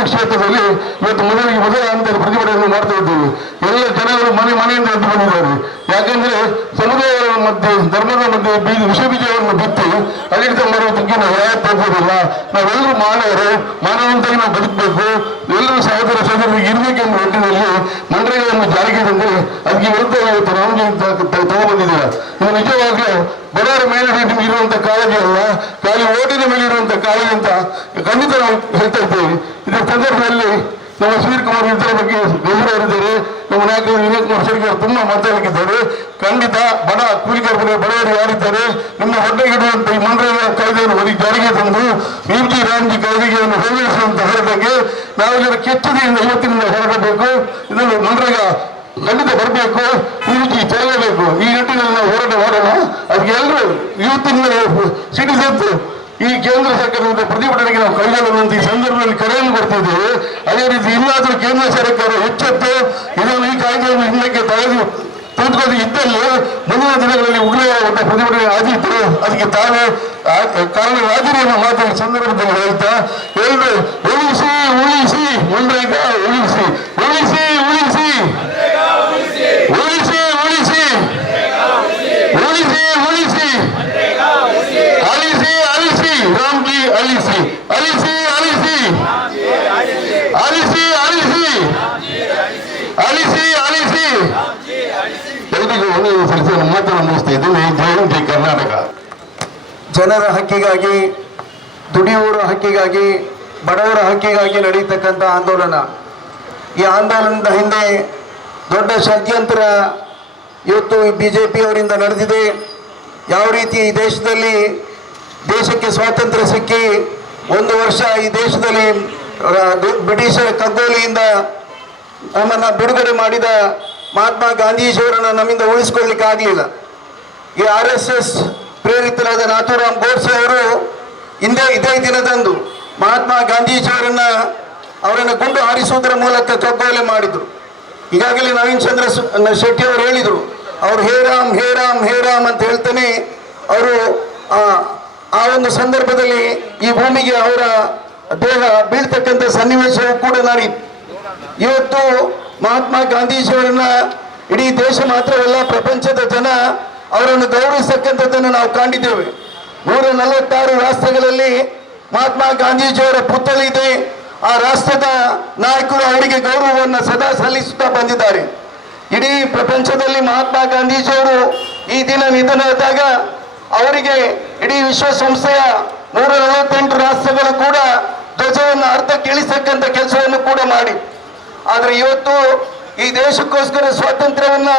ಕ್ಷೇತ್ರದಲ್ಲಿ ಇವತ್ತು ಮೊದಲ ಹಂತದ ಪ್ರತಿಭಟನೆಯನ್ನು ಮಾಡ್ತಾ ಇದ್ದೀವಿ. ಎಲ್ಲ ಜನಗಳು ಮನೆಯಿಂದ ಎದ್ದು ಬಂದಿದ್ದಾರೆ. ಯಾಕಂದ್ರೆ ಸಮುದಾಯಗಳ ಮಧ್ಯೆ, ಧರ್ಮದ ಮಧ್ಯೆ ವಿಷ ಬೀಜವನ್ನು ಬಿತ್ತಿ ಅಲ್ಲಿಂದ ಬರುವುದಕ್ಕೆ ನಾವು ಯಾವತ್ತೂ ಹೋಗೋದಿಲ್ಲ. ನಾವೆಲ್ಲರೂ ಮಾನವಂತಾಗಿ ನಾವು ಬದುಕಬೇಕು, ಎಲ್ಲರೂ ಸಹೋದರ ಸಹೋದರಿಗೆ ಇರಬೇಕೆಂಬ ನಿಟ್ಟಿನಲ್ಲಿ ಮನ್ರೇಗಾವನ್ನು ಜಾರಿಗೆ ತಂದರೆ ಅದಕ್ಕೆ ವಿರುದ್ಧ ಇವತ್ತು ರಾಮಜಿ ತಗೊಂಡ್ಬಂದಿದ್ದೀರ. ಇದು ನಿಜವಾಗ್ಲೂ ಬಡವರ ಮೇಲೆ ಇರುವಂತ ಕಾಳಜಿ ಅಲ್ಲ, ಖಾಲಿ ಓಟಿನ ಮೇಲೆ ಇರುವಂತ ಕಾಳಜಿ ಅಂತ ಖಂಡಿತ ನಾವು ಹೇಳ್ತಾ ಇದ್ದೇವೆ. ಇದರ ಸಂದರ್ಭದಲ್ಲಿ ನಮ್ಮ ಸುನೀಲ್ ಕುಮಾರ್ ಇದರ ಬಗ್ಗೆ ಗೌರವರಿದ್ದಾರೆ. ನಮ್ಮ ನಾಯಕರು ವಿನಯ್ ಕುಮಾರ್ ಸರ್ಕಾರ ತುಂಬಾ ಮಾತಾಡಲಿಕ್ಕಿದ್ದಾರೆ. ಖಂಡಿತ ಬಡ ಕೂಲಿ ಕಾರ್ಮಿಕರು ಬಡವರು ಯಾರಿದ್ದಾರೆ ನಿಮ್ಮ ಹೊಟ್ಟೆಗಿಡುವಂತ ಈ ಮನ್ರೇಗಾ ಕಾಯ್ದೆಯನ್ನು ಜಾರಿಗೆ ತಂದು ವಿಜಿ ರಾಮ್ಜಿ ಕಾಯ್ದೆಗೆ ಹೊರಡಿಸುವಂತ ಹೋರಾಟಕ್ಕೆ ನಾವೆಲ್ಲರ ಕೆಚ್ಚದೆಯಿಂದ ಇವತ್ತಿನಿಂದ ಹೊರಡಬೇಕು. ಇದನ್ನು ಮನ್ರೇಗಾ ಖಂಡಿತ ಬರಬೇಕು, ವಿಜಿ ತೆರಳಬೇಕು. ಈ ನಿಟ್ಟಿನಲ್ಲಿ ನಾವು ಹೋರಾಟ ಮಾಡೋಣ. ಅದಕ್ಕೆ ಎಲ್ಲರೂ ಇವತ್ತಿನಿಂದ ಸಿಟಿಸನ್ಸ್ ಈ ಕೇಂದ್ರ ಸರ್ಕಾರದ ಪ್ರತಿಭಟನೆಗೆ ನಾವು ಕೈಗೊಳ್ಳುವಂತ ಈ ಸಂದರ್ಭದಲ್ಲಿ ಕರೆಯನ್ನು ಕೊಡ್ತಿದ್ದೇವೆ. ಅದೇ ರೀತಿ ಇನ್ನಾದರೂ ಕೇಂದ್ರ ಸರ್ಕಾರ ಎಚ್ಚೆತ್ತು ಇದನ್ನು ಈ ಕಾಯ್ದೆಯನ್ನು ಹಿಂದಕ್ಕೆ ತೆಗೆದುಕೊಂಡು ಇದ್ದಲ್ಲಿ ಮುಂದಿನ ದಿನಗಳಲ್ಲಿ ಉಗ್ರವಾದ ಪ್ರತಿಭಟನೆ ಆದೀತು. ಅದಕ್ಕೆ ತಾವೇ ಕಾರಣ ರಾಜೀನಾಮೆ ಮಾತಾಡುವ ಸಂದರ್ಭದಲ್ಲಿ ಹೇಳ್ತಾ ಎಲ್ಲರೂ ಉಳಿಸಿ ಉಳಿಸಿ ಮನ್ರೇಗಾ ಉಳಿಸಿ ಉಳಿಸಿ ಉಳಿಸಿ ಉಳಿಸಿ ಉಳಿಸಿ ಉಳಿಸಿ ಉಳಿಸಿ ಅಲಿಸಿ ಅಲಿಸಿ ರಾಮ್ಜಿ ಅಲಿಸಿ ಅಲಿಸಿ ಅಲಿಸಿ ಅಲಿಸಿ ಅಲಿಸಿ ಅಲಿಸಿ ಅಲಿಸಿ ಎಲ್ರಿಗೂ ಒಂದು ಸಲ್ಲಿಸಿ ನಮ್ಮ ಮಾತನ್ನು ಮುಗಿಸ್ತಾ ಇದ್ದೀನಿ. ಜೈ ಕರ್ನಾಟಕ. ಜನರ ಹಕ್ಕಿಗಾಗಿ, ದುಡಿಯುವವರ ಹಕ್ಕಿಗಾಗಿ, ಬಡವರ ಹಕ್ಕಿಗಾಗಿ ನಡೆಯತಕ್ಕಂಥ ಆಂದೋಲನ. ಈ ಆಂದೋಲನದ ಹಿಂದೆ ದೊಡ್ಡ ಷಡ್ಯಂತ್ರ ಇವತ್ತು BJP ಅವರಿಂದ ನಡೆದಿದೆ. ಯಾವ ರೀತಿ ಈ ದೇಶಕ್ಕೆ ಸ್ವಾತಂತ್ರ್ಯ ಸಿಕ್ಕಿ 1 ವರ್ಷ ಈ ದೇಶದಲ್ಲಿ ಬ್ರಿಟಿಷರ ಕಗ್ಗೋಲೆಯಿಂದ ನಮ್ಮನ್ನು ಬಿಡುಗಡೆ ಮಾಡಿದ ಮಹಾತ್ಮ ಗಾಂಧೀಜಿಯವರನ್ನು ನಮ್ಮಿಂದ ಉಳಿಸ್ಕೊಳ್ಳಿಕ್ಕೆ ಆಗಲಿಲ್ಲ. ಈ RSS ಪ್ರೇರಿತರಾದ ನಾಥೂರಾಮ್ ಗೋಡ್ಸೆ ಅವರು ಇದೇ ದಿನದಂದು ಮಹಾತ್ಮ ಗಾಂಧೀಜಿಯವರನ್ನು ಗುಂಡು ಹಾರಿಸುವುದರ ಮೂಲಕ ಕಗ್ಗೋಲೆ ಮಾಡಿದರು. ಈಗಾಗಲೇ ನವೀನ್ ಚಂದ್ರ ಶೆಟ್ಟಿ ಅವರು ಹೇಳಿದರು, ಅವರು ಹೇ ರಾಮ್ ಹೇ ರಾಮ್ ಹೇ ರಾಮ್ ಅಂತ ಹೇಳ್ತಾನೆ ಅವರು ಆ ಒಂದು ಸಂದರ್ಭದಲ್ಲಿ ಈ ಭೂಮಿಗೆ ಅವರ ದೇಹ ಬೀಳ್ತಕ್ಕಂಥ ಸನ್ನಿವೇಶವು ಕೂಡ ನಡೆಯಿತು. ಇವತ್ತು ಮಹಾತ್ಮ ಗಾಂಧೀಜಿಯವರನ್ನ ಇಡೀ ದೇಶ ಮಾತ್ರವಲ್ಲ, ಪ್ರಪಂಚದ ಜನ ಅವರನ್ನು ಗೌರವಿಸತಕ್ಕಂಥದ್ದನ್ನು ನಾವು ಕಂಡಿದ್ದೇವೆ. 146 ರಾಷ್ಟ್ರಗಳಲ್ಲಿ ಮಹಾತ್ಮ ಗಾಂಧೀಜಿಯವರ ಪುತ್ಥಳಿ ಇದೆ. ಆ ರಾಷ್ಟ್ರದ ನಾಯಕರು ಅವರಿಗೆ ಗೌರವವನ್ನು ಸದಾ ಸಲ್ಲಿಸುತ್ತಾ ಬಂದಿದ್ದಾರೆ. ಇಡೀ ಪ್ರಪಂಚದಲ್ಲಿ ಮಹಾತ್ಮ ಗಾಂಧೀಜಿಯವರು ಈ ದಿನ ನಿಧನರಾದಾಗ ಅವರಿಗೆ ಇಡೀ ವಿಶ್ವಸಂಸ್ಥೆಯ 148 ರಾಷ್ಟ್ರಗಳು ಕೂಡ ಧ್ವಜವನ್ನು ಅರ್ಧಕ್ಕೆ ಇಳಿಸತಕ್ಕಂಥ ಕೆಲಸವನ್ನು ಕೂಡ ಮಾಡಿ. ಆದರೆ ಇವತ್ತು ಈ ದೇಶಕ್ಕೋಸ್ಕರ ಸ್ವಾತಂತ್ರ್ಯವನ್ನ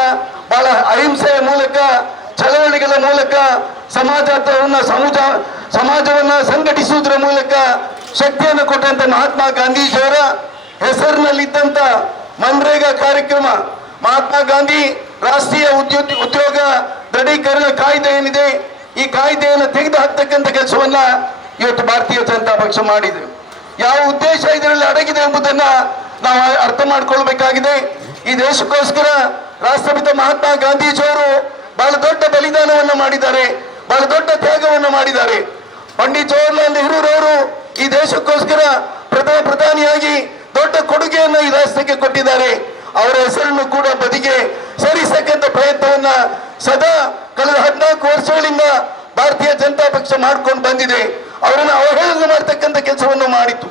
ಬಹಳ ಅಹಿಂಸೆಯ ಮೂಲಕ, ಚಳವಳಿಗಳ ಮೂಲಕ ಸಮಾಜವನ್ನ ಸಂಘಟಿಸುವುದರ ಮೂಲಕ ಶಕ್ತಿಯನ್ನು ಕೊಟ್ಟಂತ ಮಹಾತ್ಮ ಗಾಂಧೀಜಿಯವರ ಹೆಸರಿನಲ್ಲಿದ್ದಂತ ಮನ್ರೇಗಾ ಕಾರ್ಯಕ್ರಮ, ಮಹಾತ್ಮ ಗಾಂಧಿ ರಾಷ್ಟ್ರೀಯ ಉದ್ಯೋಗ ದೃಢೀಕರಣ ಕಾಯ್ದೆ ಏನಿದೆ, ಈ ಕಾಯ್ದೆಯನ್ನು ತೆಗೆದು ಹಾಕ್ತಕ್ಕಂಥ ಕೆಲಸವನ್ನ ಇವತ್ತು ಭಾರತೀಯ ಜನತಾ ಪಕ್ಷ ಮಾಡಿದೆ. ಯಾವ ಉದ್ದೇಶ ಇದರಲ್ಲಿ ಅಡಗಿದೆ ಎಂಬುದನ್ನ ನಾವು ಅರ್ಥ ಮಾಡ್ಕೊಳ್ಬೇಕಾಗಿದೆ. ಈ ದೇಶಕ್ಕೋಸ್ಕರ ರಾಷ್ಟ್ರಪಿತ ಮಹಾತ್ಮ ಗಾಂಧೀಜಿಯವರು ಬಹಳ ದೊಡ್ಡ ಬಲಿದಾನವನ್ನು ಮಾಡಿದ್ದಾರೆ, ಬಹಳ ದೊಡ್ಡ ತ್ಯಾಗವನ್ನು ಮಾಡಿದ್ದಾರೆ. ಪಂಡಿತ್ ಜವಾಹರ್ಲಾಲ್ ನೆಹರೂರವರು ಈ ದೇಶಕ್ಕೋಸ್ಕರ ಪ್ರಧಾನಿಯಾಗಿ ದೊಡ್ಡ ಕೊಡುಗೆಯನ್ನು ಈ ರಾಷ್ಟ್ರಕ್ಕೆ ಕೊಟ್ಟಿದ್ದಾರೆ. ಅವರ ಹೆಸರನ್ನು ಕೂಡ ಬದಿಗೆ ಸರಿಸತಕ್ಕಂಥ ಪ್ರಯತ್ನವನ್ನ ಸದಾ ಕಳೆದ 14 ವರ್ಷಗಳಿಂದ ಭಾರತೀಯ ಜನತಾ ಪಕ್ಷ ಮಾಡ್ಕೊಂಡು ಬಂದಿದೆ. ಅವರನ್ನು ಅವಹೇಳನ ಮಾಡತಕ್ಕಂಥ ಕೆಲಸವನ್ನು ಮಾಡಿತು.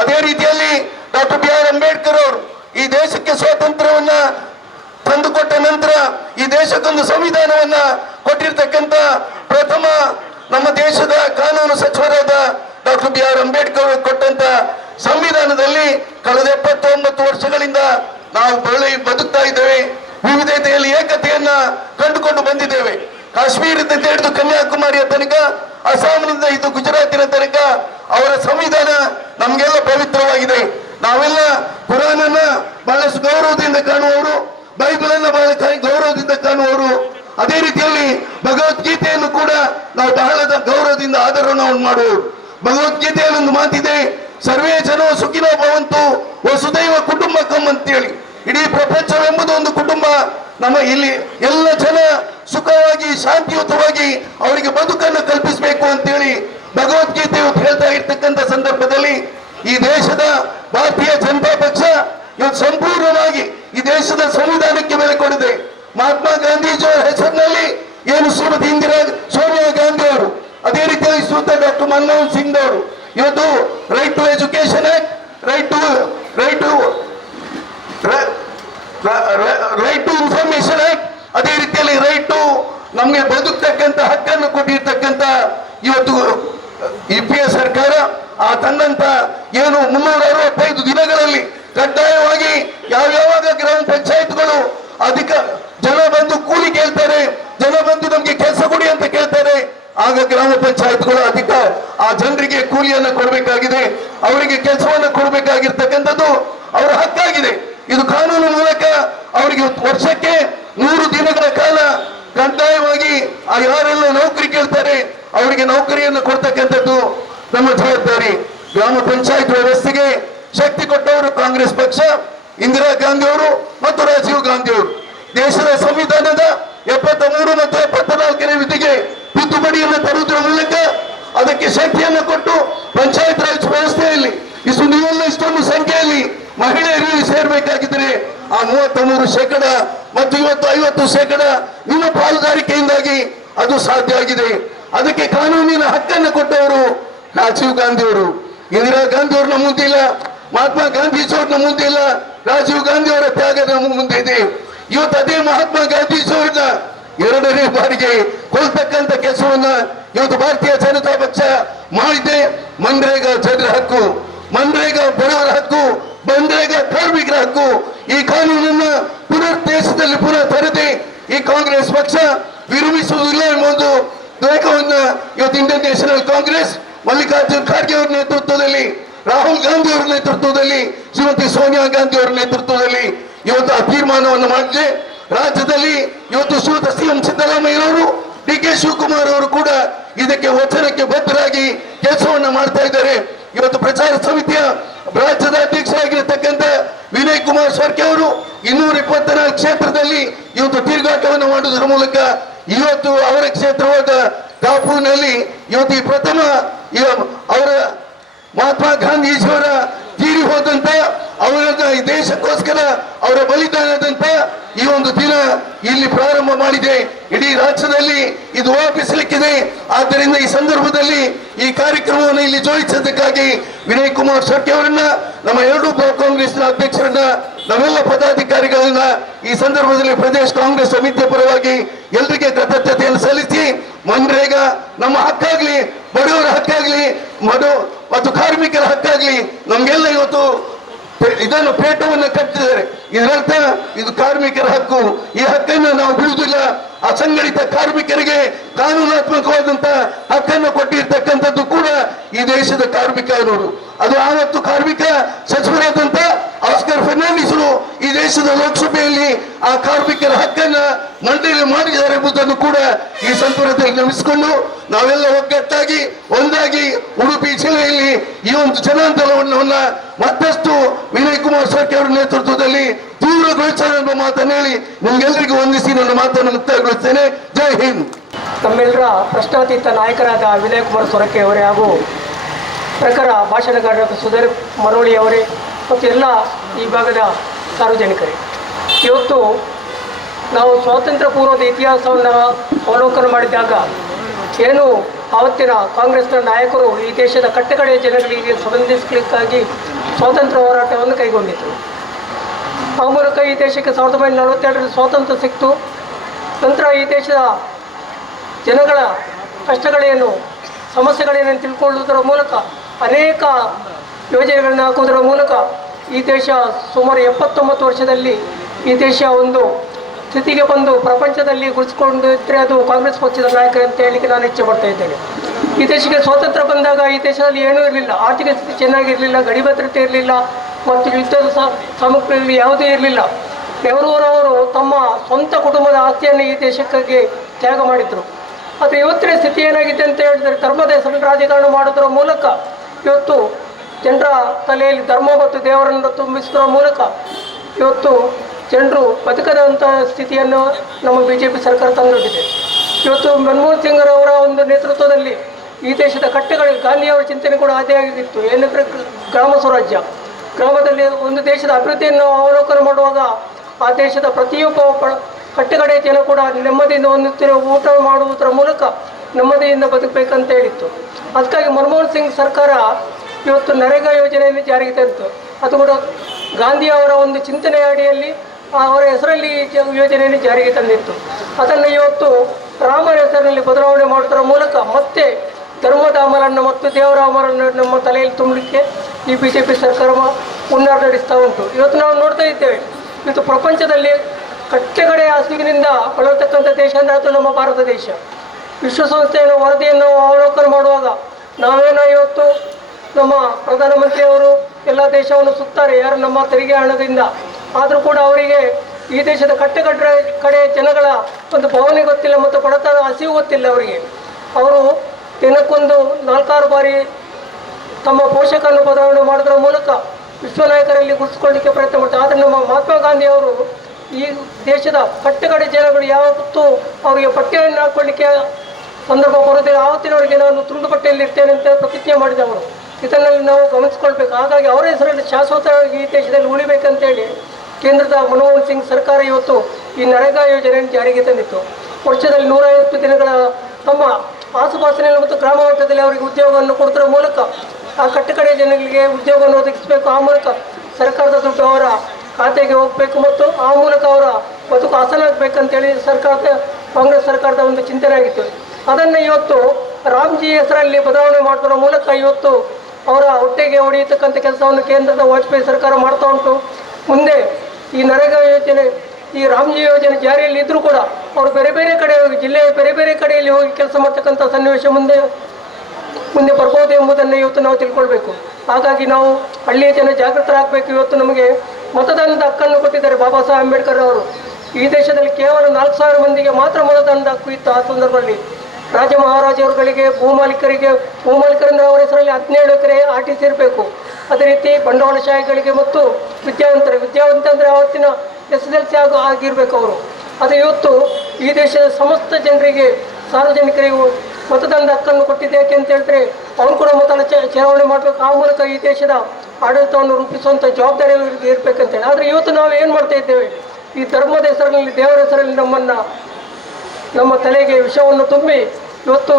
ಅದೇ ರೀತಿಯಲ್ಲಿ ಡಾಕ್ಟರ್ BR ಅಂಬೇಡ್ಕರ್ ಅವರು ಈ ದೇಶಕ್ಕೆ ಸ್ವಾತಂತ್ರ್ಯವನ್ನ ತಂದುಕೊಟ್ಟ ನಂತರ ಈ ದೇಶಕ್ಕೊಂದು ಸಂವಿಧಾನವನ್ನ ಕೊಟ್ಟಿರ್ತಕ್ಕಂಥ ಪ್ರಥಮ ನಮ್ಮ ದೇಶದ ಕಾನೂನು ಸಚಿವರಾದ ಡಾಕ್ಟರ್ BR ಅಂಬೇಡ್ಕರ್ ಕೊಟ್ಟಂತ ಸಂವಿಧಾನದಲ್ಲಿ ಕಳೆದ 79 ವರ್ಷಗಳಿಂದ ನಾವು ಬದುಕ್ತಾ ಇದ್ದೇವೆ. ವಿವಿಧತೆಯಲ್ಲಿ ಏಕತೆಯನ್ನ ಕಂಡುಕೊಂಡು ಬಂದಿದ್ದೇವೆ. ಕಾಶ್ಮೀರದಿಂದ ಹಿಡಿದು ಕನ್ಯಾಕುಮಾರಿಯ ತನಕ, ಅಸ್ಸಾಂನಿಂದ ಇದು ಗುಜರಾತಿನ ತನಕ ಅವರ ಸಂವಿಧಾನ ನಮಗೆಲ್ಲ ಪವಿತ್ರವಾಗಿದೆ. ನಾವೆಲ್ಲ ಕುರಾನನ್ನ ಬಹಳಷ್ಟು ಗೌರವದಿಂದ ಕಾಣುವವರು, ಬೈಬಲ್ ಅನ್ನ ಬಹಳ ಗೌರವದಿಂದ ಕಾಣುವವರು. ಅದೇ ರೀತಿಯಲ್ಲಿ ಭಗವದ್ಗೀತೆಯನ್ನು ಕೂಡ ನಾವು ಬಹಳ ಗೌರವದಿಂದ ಆದರವನ್ನು ಮಾಡುವವರು. ಭಗವದ್ಗೀತೆಯಲ್ಲಿ ಒಂದು ಮಾತಿದೆ, ಸರ್ವೇ ಜನ ಸುಖಿನೋ ಭವಂತು ವಸುದೈವ ಕುಟುಂಬಕಂ ಅಂತೇಳಿ. ಇಡೀ ಪ್ರಪಂಚವೆಂಬುದು ಒಂದು ಕುಟುಂಬ. ನಮ್ಮ ಇಲ್ಲಿ ಎಲ್ಲ ಜನ ಸುಖವಾಗಿ ಶಾಂತಿಯುತವಾಗಿ ಅವರಿಗೆ ಬದುಕನ್ನು ಕಲ್ಪಿಸಬೇಕು ಅಂತೇಳಿ ಭಗವದ್ಗೀತೆಯು ಹೇಳ್ತಾ ಇರ್ತಕ್ಕಂಥ ಸಂದರ್ಭದಲ್ಲಿ ಈ ದೇಶದ ಭಾರತೀಯ ಜನತಾ ಪಕ್ಷ ಇವತ್ತು ಸಂಪೂರ್ಣವಾಗಿ ಈ ದೇಶದ ಸಂವಿಧಾನಕ್ಕೆ ಬೆಲೆ ಕೊಡಿದೆ. ಮಹಾತ್ಮ ಗಾಂಧೀಜಿಯವರ ಹೆಸರಿನಲ್ಲಿ ಏನು ಶ್ರೀಮತಿ ಸೋನಿಯಾ ಗಾಂಧಿ ಅವರು, ಅದೇ ರೀತಿಯಾಗಿ ಶ್ರೀಯುತ ಡಾಕ್ಟರ್ ಮನಮೋಹನ್ ಸಿಂಗ್ ಅವರು ಇವತ್ತು right to education act, right to information act, ಅದೇ ರೀತಿಯಲ್ಲಿ ರೈಟ್ ಟು ನಮಗೆ ಬದುಕ್ತಕ್ಕಂಥ ಹಕ್ಕನ್ನು ಕೊಟ್ಟಿರ್ತಕ್ಕಂಥ ಇವತ್ತು UPA ಸರ್ಕಾರ ಆ ತಂದಂತ ಏನು 365 ದಿನಗಳಲ್ಲಿ ಕಡ್ಡಾಯವಾಗಿ ಯಾವ್ಯಾವಾಗ ಗ್ರಾಮ ಪಂಚಾಯತ್ಗಳು ಅಧಿಕ ಜನ ಬಂದು ಕೂಲಿ ಕೇಳ್ತಾರೆ, ಜನ ಬಂದು ನಮ್ಗೆ ಕೆಲಸ ಕೊಡಿ ಅಂತ ಕೇಳ್ತಾರೆ, ಆಗ ಗ್ರಾಮ ಪಂಚಾಯತ್ಗಳು ಆ ಜನರಿಗೆ ಕೂಲಿಯನ್ನು ಕೊಡಬೇಕಾಗಿದೆ, ಅವರಿಗೆ ಕೆಲಸವನ್ನು ಕೊಡಬೇಕಾಗಿರ್ತಕ್ಕಂಥದ್ದು ಅವರ ಹಕ್ಕಾಗಿದೆ. ಇದು ಕಾನೂನು ಮೂಲಕ ಅವರಿಗೆ ವರ್ಷಕ್ಕೆ 100 ದಿನಗಳ ಕಾಲ ಕಡ್ಡಾಯವಾಗಿ ಆ ಯಾರೆಲ್ಲ ನೌಕರಿ ಕೇಳ್ತಾರೆ ಅವರಿಗೆ ನೌಕರಿಯನ್ನು ಕೊಡ್ತಕ್ಕಂಥದ್ದು ನಮ್ಮ ಜವಾಬ್ದಾರಿ. ಗ್ರಾಮ ಪಂಚಾಯತ್ ವ್ಯವಸ್ಥೆಗೆ ಶಕ್ತಿ ಕೊಟ್ಟವರು ಕಾಂಗ್ರೆಸ್ ಪಕ್ಷ, ಇಂದಿರಾ ಗಾಂಧಿ ಅವರು ಮತ್ತು ರಾಜೀವ್ ಗಾಂಧಿ ಅವರು. ದೇಶದ ಸಂವಿಧಾನದ 73 ಮತ್ತು 74ನೇ ವಿಧಿಗೆ ತಿದ್ದುಪಡಿಯನ್ನು ತರುವುದರ ಮೂಲಕ ಅದಕ್ಕೆ ಶಕ್ತಿಯನ್ನು ಕೊಟ್ಟು ಪಂಚಾಯತ್ ರಾಜ್ ವ್ಯವಸ್ಥೆಯಲ್ಲಿ ನೀವೆಲ್ಲ ಇಷ್ಟೊಂದು ಸಂಖ್ಯೆಯಲ್ಲಿ ಮಹಿಳೆಯರಿಗೆ ಸೇರ್ಬೇಕಾಗಿದ್ರೆ ಆ 33% ಮತ್ತು ಇವತ್ತು 50% ನಿಮ್ಮ ಪಾಲುದಾರಿಕೆಯಿಂದಾಗಿ ಅದು ಸಾಧ್ಯ ಆಗಿದೆ. ಅದಕ್ಕೆ ಕಾನೂನಿನ ಹಕ್ಕನ್ನು ಕೊಟ್ಟವರು ರಾಜೀವ್ ಗಾಂಧಿ ಅವರು. ಇಂದಿರಾ ಗಾಂಧಿ ಅವ್ರನ್ನ ಮುಂದೆ ಇಲ್ಲ, ಮಹಾತ್ಮ ಗಾಂಧೀಜಿಯವ್ರನ್ನ ಮುಂದೆ ಇಲ್ಲ, ರಾಜೀವ್ ಗಾಂಧಿ ಅವರ ತ್ಯಾಗ ನಮ್ಮ ಮುಂದೆ ಇದೆ. ಇವತ್ತು ಅದೇ ಮಹಾತ್ಮ ಗಾಂಧೀಜಿಯವ್ರನ್ನ 2ನೇ ಬಾರಿಗೆ ಕೊಲ್ತಕ್ಕಂಥ ಕೆಲಸವನ್ನ ಇವತ್ತು ಭಾರತೀಯ ಜನತಾ ಪಕ್ಷ ಮಾಡಿದೆ. ಮನ್ರೇಗಾ ಜನರ ಹಕ್ಕು, ಮನ್ರೇಗಾ ಬಡವರ ಹಕ್ಕು, ಮನ್ರೇಗಾ ಕಾರ್ಮಿಕರ ಹಕ್ಕು, ಈ ಕಾನೂನನ್ನ ದೇಶದಲ್ಲಿ ಪುನಃ ತರದೆ ಈ ಕಾಂಗ್ರೆಸ್ ಪಕ್ಷ ವಿರಮಿಸುವುದಿಲ್ಲ ಎಂಬುದು ಲೇಖವನ್ನ ಇವತ್ತು ಇಂಡಿಯನ್ ನ್ಯಾಷನಲ್ ಕಾಂಗ್ರೆಸ್ ಮಲ್ಲಿಕಾರ್ಜುನ್ ಖರ್ಗೆ ಅವರ ನೇತೃತ್ವದಲ್ಲಿ, ರಾಹುಲ್ ಗಾಂಧಿ ಅವರ ನೇತೃತ್ವದಲ್ಲಿ, ಶ್ರೀಮತಿ ಸೋನಿಯಾ ಗಾಂಧಿ ಅವರ ನೇತೃತ್ವದಲ್ಲಿ ಇವತ್ತು ಆ ತೀರ್ಮಾನವನ್ನು ಮಾಡಿದೆ. ರಾಜ್ಯದಲ್ಲಿ ಇವತ್ತು ಶ್ರೀಯುತ CM ಸಿದ್ದರಾಮಯ್ಯನವರು, DK ಶಿವಕುಮಾರ್ ಅವರು ಕೂಡ ಇದಕ್ಕೆ ವಚನಕ್ಕೆ ಬದ್ಧರಾಗಿ ಕೆಲಸವನ್ನ ಮಾಡ್ತಾ ಇದ್ದಾರೆ. ಇವತ್ತು ಪ್ರಚಾರ ಸಮಿತಿಯ ರಾಜ್ಯದ ಅಧ್ಯಕ್ಷರಾಗಿರತಕ್ಕಂಥ ವಿನಯ್ ಕುಮಾರ್ ಸರ್ಕೆ ಅವರು 224 ಕ್ಷೇತ್ರದಲ್ಲಿ ಇವತ್ತು ತಿರುಗಾಟವನ್ನು ಮಾಡುವುದರ ಮೂಲಕ ಇವತ್ತು ಅವರ ಕ್ಷೇತ್ರವಾದ ಕಾಪುನಲ್ಲಿ ಇವತ್ತು ಈ ಪ್ರಥಮ ಅವರ ಮಹಾತ್ಮ ಗಾಂಧೀಜಿಯವರ ತೀರಿ ಹೋದಂತ ಅವರ ಈ ದೇಶಕ್ಕೋಸ್ಕರ ಅವರ ಬಲಿದಾನದಂತ ಈ ಒಂದು ದಿನ ಇಲ್ಲಿ ಪ್ರಾರಂಭ ಮಾಡಿದೆ. ಇಡೀ ರಾಜ್ಯದಲ್ಲಿ ಇದು ವ್ಯಾಪಿಸಲಿಕ್ಕಿದೆ. ಆದ್ದರಿಂದ ಈ ಸಂದರ್ಭದಲ್ಲಿ ಈ ಕಾರ್ಯಕ್ರಮವನ್ನು ಇಲ್ಲಿ ಜೋಡಿಸೋದಕ್ಕಾಗಿ ವಿನಯ್ ಕುಮಾರ್ ಸರ್ಕೆ ಅವರನ್ನ, ನಮ್ಮ 2 ಬ್ಲಾಕ್ ಕಾಂಗ್ರೆಸ್ನ ಅಧ್ಯಕ್ಷರನ್ನ, ನಮ್ಮೆಲ್ಲ ಪದಾಧಿಕಾರಿಗಳನ್ನ ಈ ಸಂದರ್ಭದಲ್ಲಿ ಪ್ರದೇಶ ಕಾಂಗ್ರೆಸ್ ಸಮಿತಿಯ ಪರವಾಗಿ ಎಲ್ಲರಿಗೆ ಕೃತಜ್ಞತೆಯನ್ನು ಸಲ್ಲಿಸಿ, ಮನ್ರೇಗಾ ನಮ್ಮ ಹಕ್ಕಾಗ್ಲಿ, ಬಡವರ ಹಕ್ಕಾಗ್ಲಿ, ಮತ್ತು ಕಾರ್ಮಿಕರ ಹಕ್ಕಾಗ್ಲಿ, ನಮ್ಗೆಲ್ಲ ಇವತ್ತು ಇದನ್ನು ಪೇಟವನ್ನು ಕಟ್ಟಿದ್ದಾರೆ. ಇದರರ್ಥ ಇದು ಕಾರ್ಮಿಕರ ಹಕ್ಕು. ಈ ಹಕ್ಕನ್ನು ನಾವು ಬಿಡುವುದಿಲ್ಲ. ಅಸಂಘಟಿತ ಕಾರ್ಮಿಕರಿಗೆ ಕಾನೂನಾತ್ಮಕವಾದಂತ ಹಕ್ಕನ್ನು ಕೊಟ್ಟಿರ್ತಕ್ಕಂಥದ್ದು ಕೂಡ ಈ ದೇಶದ ಕಾರ್ಮಿಕ ಅನ್ನೋದು. ಅದು ಆವತ್ತು ಕಾರ್ಮಿಕ ಸಚಿವರಾದಂತ ಆಸ್ಕರ್ ಫರ್ನಾಂಡಿಸರು ಈ ದೇಶದ ಲೋಕಸಭೆಯಲ್ಲಿ ಆ ಕಾರ್ಮಿಕರ ಹಕ್ಕನ್ನ ಮಂಡನೆ ಮಾಡಿದ್ದಾರೆ ಎಂಬುದನ್ನು ಕೂಡ ಈ ಸಂದರ್ಭದಲ್ಲಿ ಗಮನಿಸಿಕೊಂಡು ನಾವೆಲ್ಲ ಒಗ್ಗಟ್ಟಾಗಿ ಒಂದಾಗಿ ಉಡುಪಿ ಜಿಲ್ಲೆಯಲ್ಲಿ ಈ ಒಂದು ಜನಾಂದೋಲನವನ್ನ ಮತ್ತಷ್ಟು ವಿನಯ್ ಕುಮಾರ್ ಸರ್ಕೆ ಅವರ ನೇತೃತ್ವದಲ್ಲಿ ತೀವ್ರಗೊಳಿಸೋಣ ಎಂಬ ಮಾತನ್ನು ಹೇಳಿ ನಿಮ್ಗೆಲ್ಲರಿಗೂ ವಂದಿಸಿ ನನ್ನ ಮಾತನ್ನು ಮುಕ್ತಾಯಗೊಳಿಸ್ತೇನೆ. ಜೈ ಹಿಂದ್. ತಮ್ಮೆಲ್ಲರ ಪ್ರಶ್ನಾತೀತ ನಾಯಕರಾದ ವಿನಯ್ ಕುಮಾರ್ ಸೊರಕೆ ಅವರೇ ಹಾಗೂ ಪ್ರಖರ ಭಾಷಣಗಾರರಾದ ಸುಧೀರ್ ಮರೋಳಿ ಅವರೇ ಮತ್ತು ಎಲ್ಲ ಈ ಭಾಗದ ಸಾರ್ವಜನಿಕರೇ, ಇವತ್ತು ನಾವು ಸ್ವಾತಂತ್ರ್ಯ ಪೂರ್ವದ ಇತಿಹಾಸವನ್ನು ಅವಲೋಕನ ಮಾಡಿದಾಗ ಏನು ಆವತ್ತಿನ ಕಾಂಗ್ರೆಸ್ನ ನಾಯಕರು ಈ ದೇಶದ ಕಟ್ಟಕಡೆಯ ಜನಗಳಿಗೆ ಸಂಬಂಧಿಸಲಿಕ್ಕಾಗಿ ಸ್ವಾತಂತ್ರ್ಯ ಹೋರಾಟವನ್ನು ಕೈಗೊಂಡಿದ್ದರು. ಆ ಮೂಲಕ ಈ ದೇಶಕ್ಕೆ 1942ರಲ್ಲಿ ಸ್ವಾತಂತ್ರ್ಯ ಸಿಕ್ತು. ನಂತರ ಈ ದೇಶದ ಜನಗಳ ಕಷ್ಟಗಳೇನು, ಸಮಸ್ಯೆಗಳೇನು ತಿಳ್ಕೊಳ್ಳುವುದರ ಮೂಲಕ ಅನೇಕ ಯೋಜನೆಗಳನ್ನು ಹಾಕುವುದರ ಮೂಲಕ ಈ ದೇಶ ಸುಮಾರು 79 ವರ್ಷದಲ್ಲಿ ಈ ದೇಶ ಒಂದು ಸ್ಥಿತಿಗೆ ಬಂದು ಪ್ರಪಂಚದಲ್ಲಿ ಗುರುತಿಸಿಕೊಂಡಿದ್ದರೆ ಅದು ಕಾಂಗ್ರೆಸ್ ಪಕ್ಷದ ನಾಯಕರು ಅಂತ ಹೇಳಲಿಕ್ಕೆ ನಾನು ಇಚ್ಛೆ ಪಡ್ತಾ ಇದ್ದೇನೆ. ಈ ದೇಶಕ್ಕೆ ಸ್ವಾತಂತ್ರ್ಯ ಬಂದಾಗ ಈ ದೇಶದಲ್ಲಿ ಏನೂ ಇರಲಿಲ್ಲ, ಆರ್ಥಿಕ ಸ್ಥಿತಿ ಚೆನ್ನಾಗಿರಲಿಲ್ಲ, ಗಡಿ ಭದ್ರತೆ ಇರಲಿಲ್ಲ, ಮತ್ತು ಯುದ್ಧದ ಸಾಮಗ್ರಿಯಲ್ಲಿ ಯಾವುದೇ ಇರಲಿಲ್ಲ. ನೆಹರೂರವರು ತಮ್ಮ ಸ್ವಂತ ಕುಟುಂಬದ ಆಸ್ತಿಯನ್ನು ಈ ದೇಶಕ್ಕಾಗಿ ತ್ಯಾಗ ಮಾಡಿದರು. ಆದರೆ ಇವತ್ತಿನ ಸ್ಥಿತಿ ಏನಾಗಿದೆ ಅಂತ ಹೇಳಿದರೆ, ಧರ್ಮದ ಹೆಸರಲ್ಲಿ ರಾಜಕಾರಣ ಮಾಡೋದರ ಮೂಲಕ ಇವತ್ತು ಜನರ ತಲೆಯಲ್ಲಿ ಧರ್ಮ ಮತ್ತು ದೇವರನ್ನು ತುಂಬಿಸುವುದರ ಮೂಲಕ ಇವತ್ತು ಜನರು ಬದುಕದಂಥ ಸ್ಥಿತಿಯನ್ನು ನಮ್ಮ BJP ಸರ್ಕಾರ ತಂದೊಡ್ಡಿದೆ. ಇವತ್ತು ಮನಮೋಹನ್ ಸಿಂಗ್ರವರ ಒಂದು ನೇತೃತ್ವದಲ್ಲಿ ಈ ದೇಶದ ಕಟ್ಟೆಗಳಿಗೆ ಗಾಂಧಿಯವರ ಚಿಂತನೆ ಕೂಡ ಅದೇ ಆಗಿತ್ತು. ಏನಂದರೆ ಗ್ರಾಮ ಸ್ವರಾಜ್ಯ, ಗ್ರಾಮದಲ್ಲಿ ಒಂದು ದೇಶದ ಅಭಿವೃದ್ಧಿಯನ್ನು ಅವಲೋಕನ ಮಾಡುವಾಗ ಆ ದೇಶದ ಪ್ರತಿಯೊಬ್ಬ ಕಟ್ಟೆಕಡೆಯ ಜನ ಕೂಡ ನೆಮ್ಮದಿಯಿಂದ ಹೊಂದುತ್ತಿರುವ ಊಟ ಮಾಡುವುದರ ಮೂಲಕ ನೆಮ್ಮದಿಯಿಂದ ಬದುಕಬೇಕಂತ ಹೇಳಿತ್ತು. ಅದಕ್ಕಾಗಿ ಮನಮೋಹನ್ ಸಿಂಗ್ ಸರ್ಕಾರ ಇವತ್ತು ನರೇಗಾ ಯೋಜನೆಯನ್ನು ಜಾರಿಗೆ ತಂತು. ಅದು ಕೂಡ ಗಾಂಧಿಯವರ ಒಂದು ಚಿಂತನೆಯ ಅಡಿಯಲ್ಲಿ ಅವರ ಹೆಸರಲ್ಲಿ ಯೋಜನೆಯನ್ನು ಜಾರಿಗೆ ತಂದಿತ್ತು. ಅದನ್ನು ಇವತ್ತು ರಾಮನ ಹೆಸರಿನಲ್ಲಿ ಬದಲಾವಣೆ ಮಾಡುವುದರ ಮೂಲಕ ಮತ್ತೆ ಧರ್ಮದ ಅಮಲನ್ನು ಮತ್ತು ದೇವರ ಅಮಲನ್ನು ನಮ್ಮ ತಲೆಯಲ್ಲಿ ತುಂಬಲಿಕ್ಕೆ ಈ BJP ಸರ್ಕಾರ ಮುನ್ನಡೆ ನಡೆಸ್ತಾ ಉಂಟು. ಇವತ್ತು ನಾವು ನೋಡ್ತಾ ಇದ್ದೇವೆ, ಇವತ್ತು ಪ್ರಪಂಚದಲ್ಲಿ ಕಟ್ಟೆಕಡೆ ಹಸಿವಿನಿಂದ ಬಳಲ್ತಕ್ಕಂಥ ದೇಶ ಅಂದರೆ ಅದು ನಮ್ಮ ಭಾರತ ದೇಶ. ವಿಶ್ವಸಂಸ್ಥೆಯ ವರದಿಯನ್ನು ಅವಲೋಕನ ಮಾಡುವಾಗ ನಾವೇನೋ ಇವತ್ತು ನಮ್ಮ ಪ್ರಧಾನಮಂತ್ರಿಯವರು ಎಲ್ಲ ದೇಶವನ್ನು ಸುತ್ತಾರೆ, ಯಾರು ನಮ್ಮ ತೆರಿಗೆ ಹಣದಿಂದ. ಆದರೂ ಕೂಡ ಅವರಿಗೆ ಈ ದೇಶದ ಕಡೆ ಜನಗಳ ಒಂದು ಭಾವನೆ ಗೊತ್ತಿಲ್ಲ ಮತ್ತು ಬಡತನ ಹಸಿವು ಗೊತ್ತಿಲ್ಲ ಅವರಿಗೆ. ಅವರು ದಿನಕ್ಕೊಂದು 4-6 ಬಾರಿ ತಮ್ಮ ಪೋಷಕರನ್ನು ಬದಲಾವಣೆ ಮಾಡೋದ್ರ ಮೂಲಕ ವಿಶ್ವ ನಾಯಕರಲ್ಲಿ ಗುರುತಿಸಿಕೊಳ್ಳಲಿಕ್ಕೆ ಪ್ರಯತ್ನ ಮಾಡ್ತಾರೆ. ಆದರೆ ನಮ್ಮ ಮಹಾತ್ಮ ಗಾಂಧಿಯವರು ಈ ದೇಶದ ಕಟ್ಟೆಕಡೆ ಜನಗಳು ಯಾವತ್ತೂ ಅವರಿಗೆ ಪಠ್ಯವನ್ನು ಹಾಕ್ಕೊಳ್ಳಿಕ್ಕೆ ಸಂದರ್ಭ ಬರೋದಿಲ್ಲ. ಆವತ್ತಿನವರಿಗೆ ನಾನು ತುಂಡು ಬಟ್ಟೆಯಲ್ಲಿ ಇರ್ತೇನೆ ಅಂತ ಪ್ರತಿಜ್ಞೆ ಮಾಡಿದವರು. ಇದನ್ನಲ್ಲಿ ನಾವು ಗಮನಿಸ್ಕೊಳ್ಬೇಕು. ಹಾಗಾಗಿ ಅವರ ಹೆಸರಲ್ಲಿ ಶಾಶ್ವತವಾಗಿ ಈ ದೇಶದಲ್ಲಿ ಉಳಿಬೇಕಂತೇಳಿ ಕೇಂದ್ರದ ಮನಮೋಹನ್ ಸಿಂಗ್ ಸರ್ಕಾರ ಇವತ್ತು ಈ ನರೇಗಾ ಯೋಜನೆಯನ್ನು ಜಾರಿಗೆ ತಂದಿತ್ತು. ವರ್ಷದಲ್ಲಿ 150 ದಿನಗಳ ತಮ್ಮ ಆಸುಪಾಸಿನಲ್ಲಿ ಮತ್ತು ಗ್ರಾಮ ಮಟ್ಟದಲ್ಲಿ ಅವರಿಗೆ ಉದ್ಯೋಗವನ್ನು ಕೊಡುವುದರ ಮೂಲಕ ಆ ಕಟ್ಟೆಕಡೆ ಜನಗಳಿಗೆ ಉದ್ಯೋಗವನ್ನು ಒದಗಿಸಬೇಕು. ಆ ಮೂಲಕ ಸರ್ಕಾರದ ದುಡ್ಡು ಅವರ ಖಾತೆಗೆ ಹೋಗಬೇಕು ಮತ್ತು ಆ ಮೂಲಕ ಅವರ ಬದುಕು ಹಸನಾಗಬೇಕಂತೇಳಿ ಕಾಂಗ್ರೆಸ್ ಸರ್ಕಾರದ ಒಂದು ಚಿಂತನೆ ಆಗಿತ್ತು. ಅದನ್ನು ಇವತ್ತು ರಾಮ್ಜಿ ಹೆಸರಲ್ಲಿ ಬದಲಾವಣೆ ಮಾಡೋದ್ರ ಮೂಲಕ ಇವತ್ತು ಅವರ ಹೊಟ್ಟೆಗೆ ಹೊಡೆಯತಕ್ಕಂಥ ಕೆಲಸವನ್ನು ಕೇಂದ್ರದ ವಾಜಪೇಯಿ ಸರ್ಕಾರ ಮಾಡ್ತಾ ಉಂಟು. ಮುಂದೆ ಈ ನರೇಗಾ ಯೋಜನೆ, ಈ ರಾಮ್ಜಿ ಯೋಜನೆ ಜಾರಿಯಲ್ಲಿ ಇದ್ದರೂ ಕೂಡ ಅವರು ಬೇರೆ ಬೇರೆ ಕಡೆ ಹೋಗಿ, ಜಿಲ್ಲೆಯ ಬೇರೆ ಬೇರೆ ಕಡೆಯಲ್ಲಿ ಹೋಗಿ ಕೆಲಸ ಮಾಡ್ತಕ್ಕಂಥ ಸನ್ನಿವೇಶ ಮುಂದೆ ಬರ್ಬೋದು ಎಂಬುದನ್ನು ಇವತ್ತು ನಾವು ತಿಳ್ಕೊಳ್ಬೇಕು. ಹಾಗಾಗಿ ನಾವು ಹಳ್ಳಿಯ ಜನ ಜಾಗೃತರಾಗಬೇಕು. ಇವತ್ತು ನಮಗೆ ಮತದಾನದ ಹಕ್ಕನ್ನು ಕೊಟ್ಟಿದ್ದಾರೆ ಬಾಬಾ ಸಾಹೇಬ್ ಅಂಬೇಡ್ಕರ್ ಅವರು. ಈ ದೇಶದಲ್ಲಿ ಕೇವಲ 4,000 ಮಂದಿಗೆ ಮಾತ್ರ ಮತದಾನದ ಹಕ್ಕು ಇತ್ತು. ಆ ಸಂದರ್ಭದಲ್ಲಿ ರಾಜ ಮಹಾರಾಜರುಗಳಿಗೆ, ಭೂಮಾಲೀಕರಿಂದ ಅವರ ಹೆಸರಲ್ಲಿ 17 ಎಕರೆ RTC ಇರಬೇಕು. ಅದೇ ರೀತಿ ಬಂಡವಾಳಶಾಹಿಗಳಿಗೆ ಮತ್ತು ವಿದ್ಯಾವಂತ ಅಂದರೆ ಆವತ್ತಿನ SSLC ಆಗಿರಬೇಕು ಅವರು. ಅದು ಇವತ್ತು ಈ ದೇಶದ ಸಮಸ್ತ ಜನರಿಗೆ, ಸಾರ್ವಜನಿಕರಿಗೂ ಮತದಾನದ ಹಕ್ಕನ್ನು ಕೊಟ್ಟಿದ್ದೆ. ಯಾಕೆ ಅಂತ ಹೇಳಿದ್ರೆ ಅವರು ಕೂಡ ಮತ ಚಲಾವಣೆ ಮಾಡಬೇಕು. ಆ ಮೂಲಕ ಈ ದೇಶದ ಆಡಳಿತವನ್ನು ರೂಪಿಸುವಂಥ ಜವಾಬ್ದಾರಿ ಅವರಿಗೆ ಇರಬೇಕಂತೇಳಿ. ಆದರೆ ಇವತ್ತು ನಾವು ಏನು ಮಾಡ್ತಾ ಇದ್ದೇವೆ, ಈ ಧರ್ಮದ ಹೆಸರಿನಲ್ಲಿ, ದೇವರ ಹೆಸರಲ್ಲಿ ನಮ್ಮ ತಲೆಗೆ ವಿಷವನ್ನು ತುಂಬಿ ಇವತ್ತು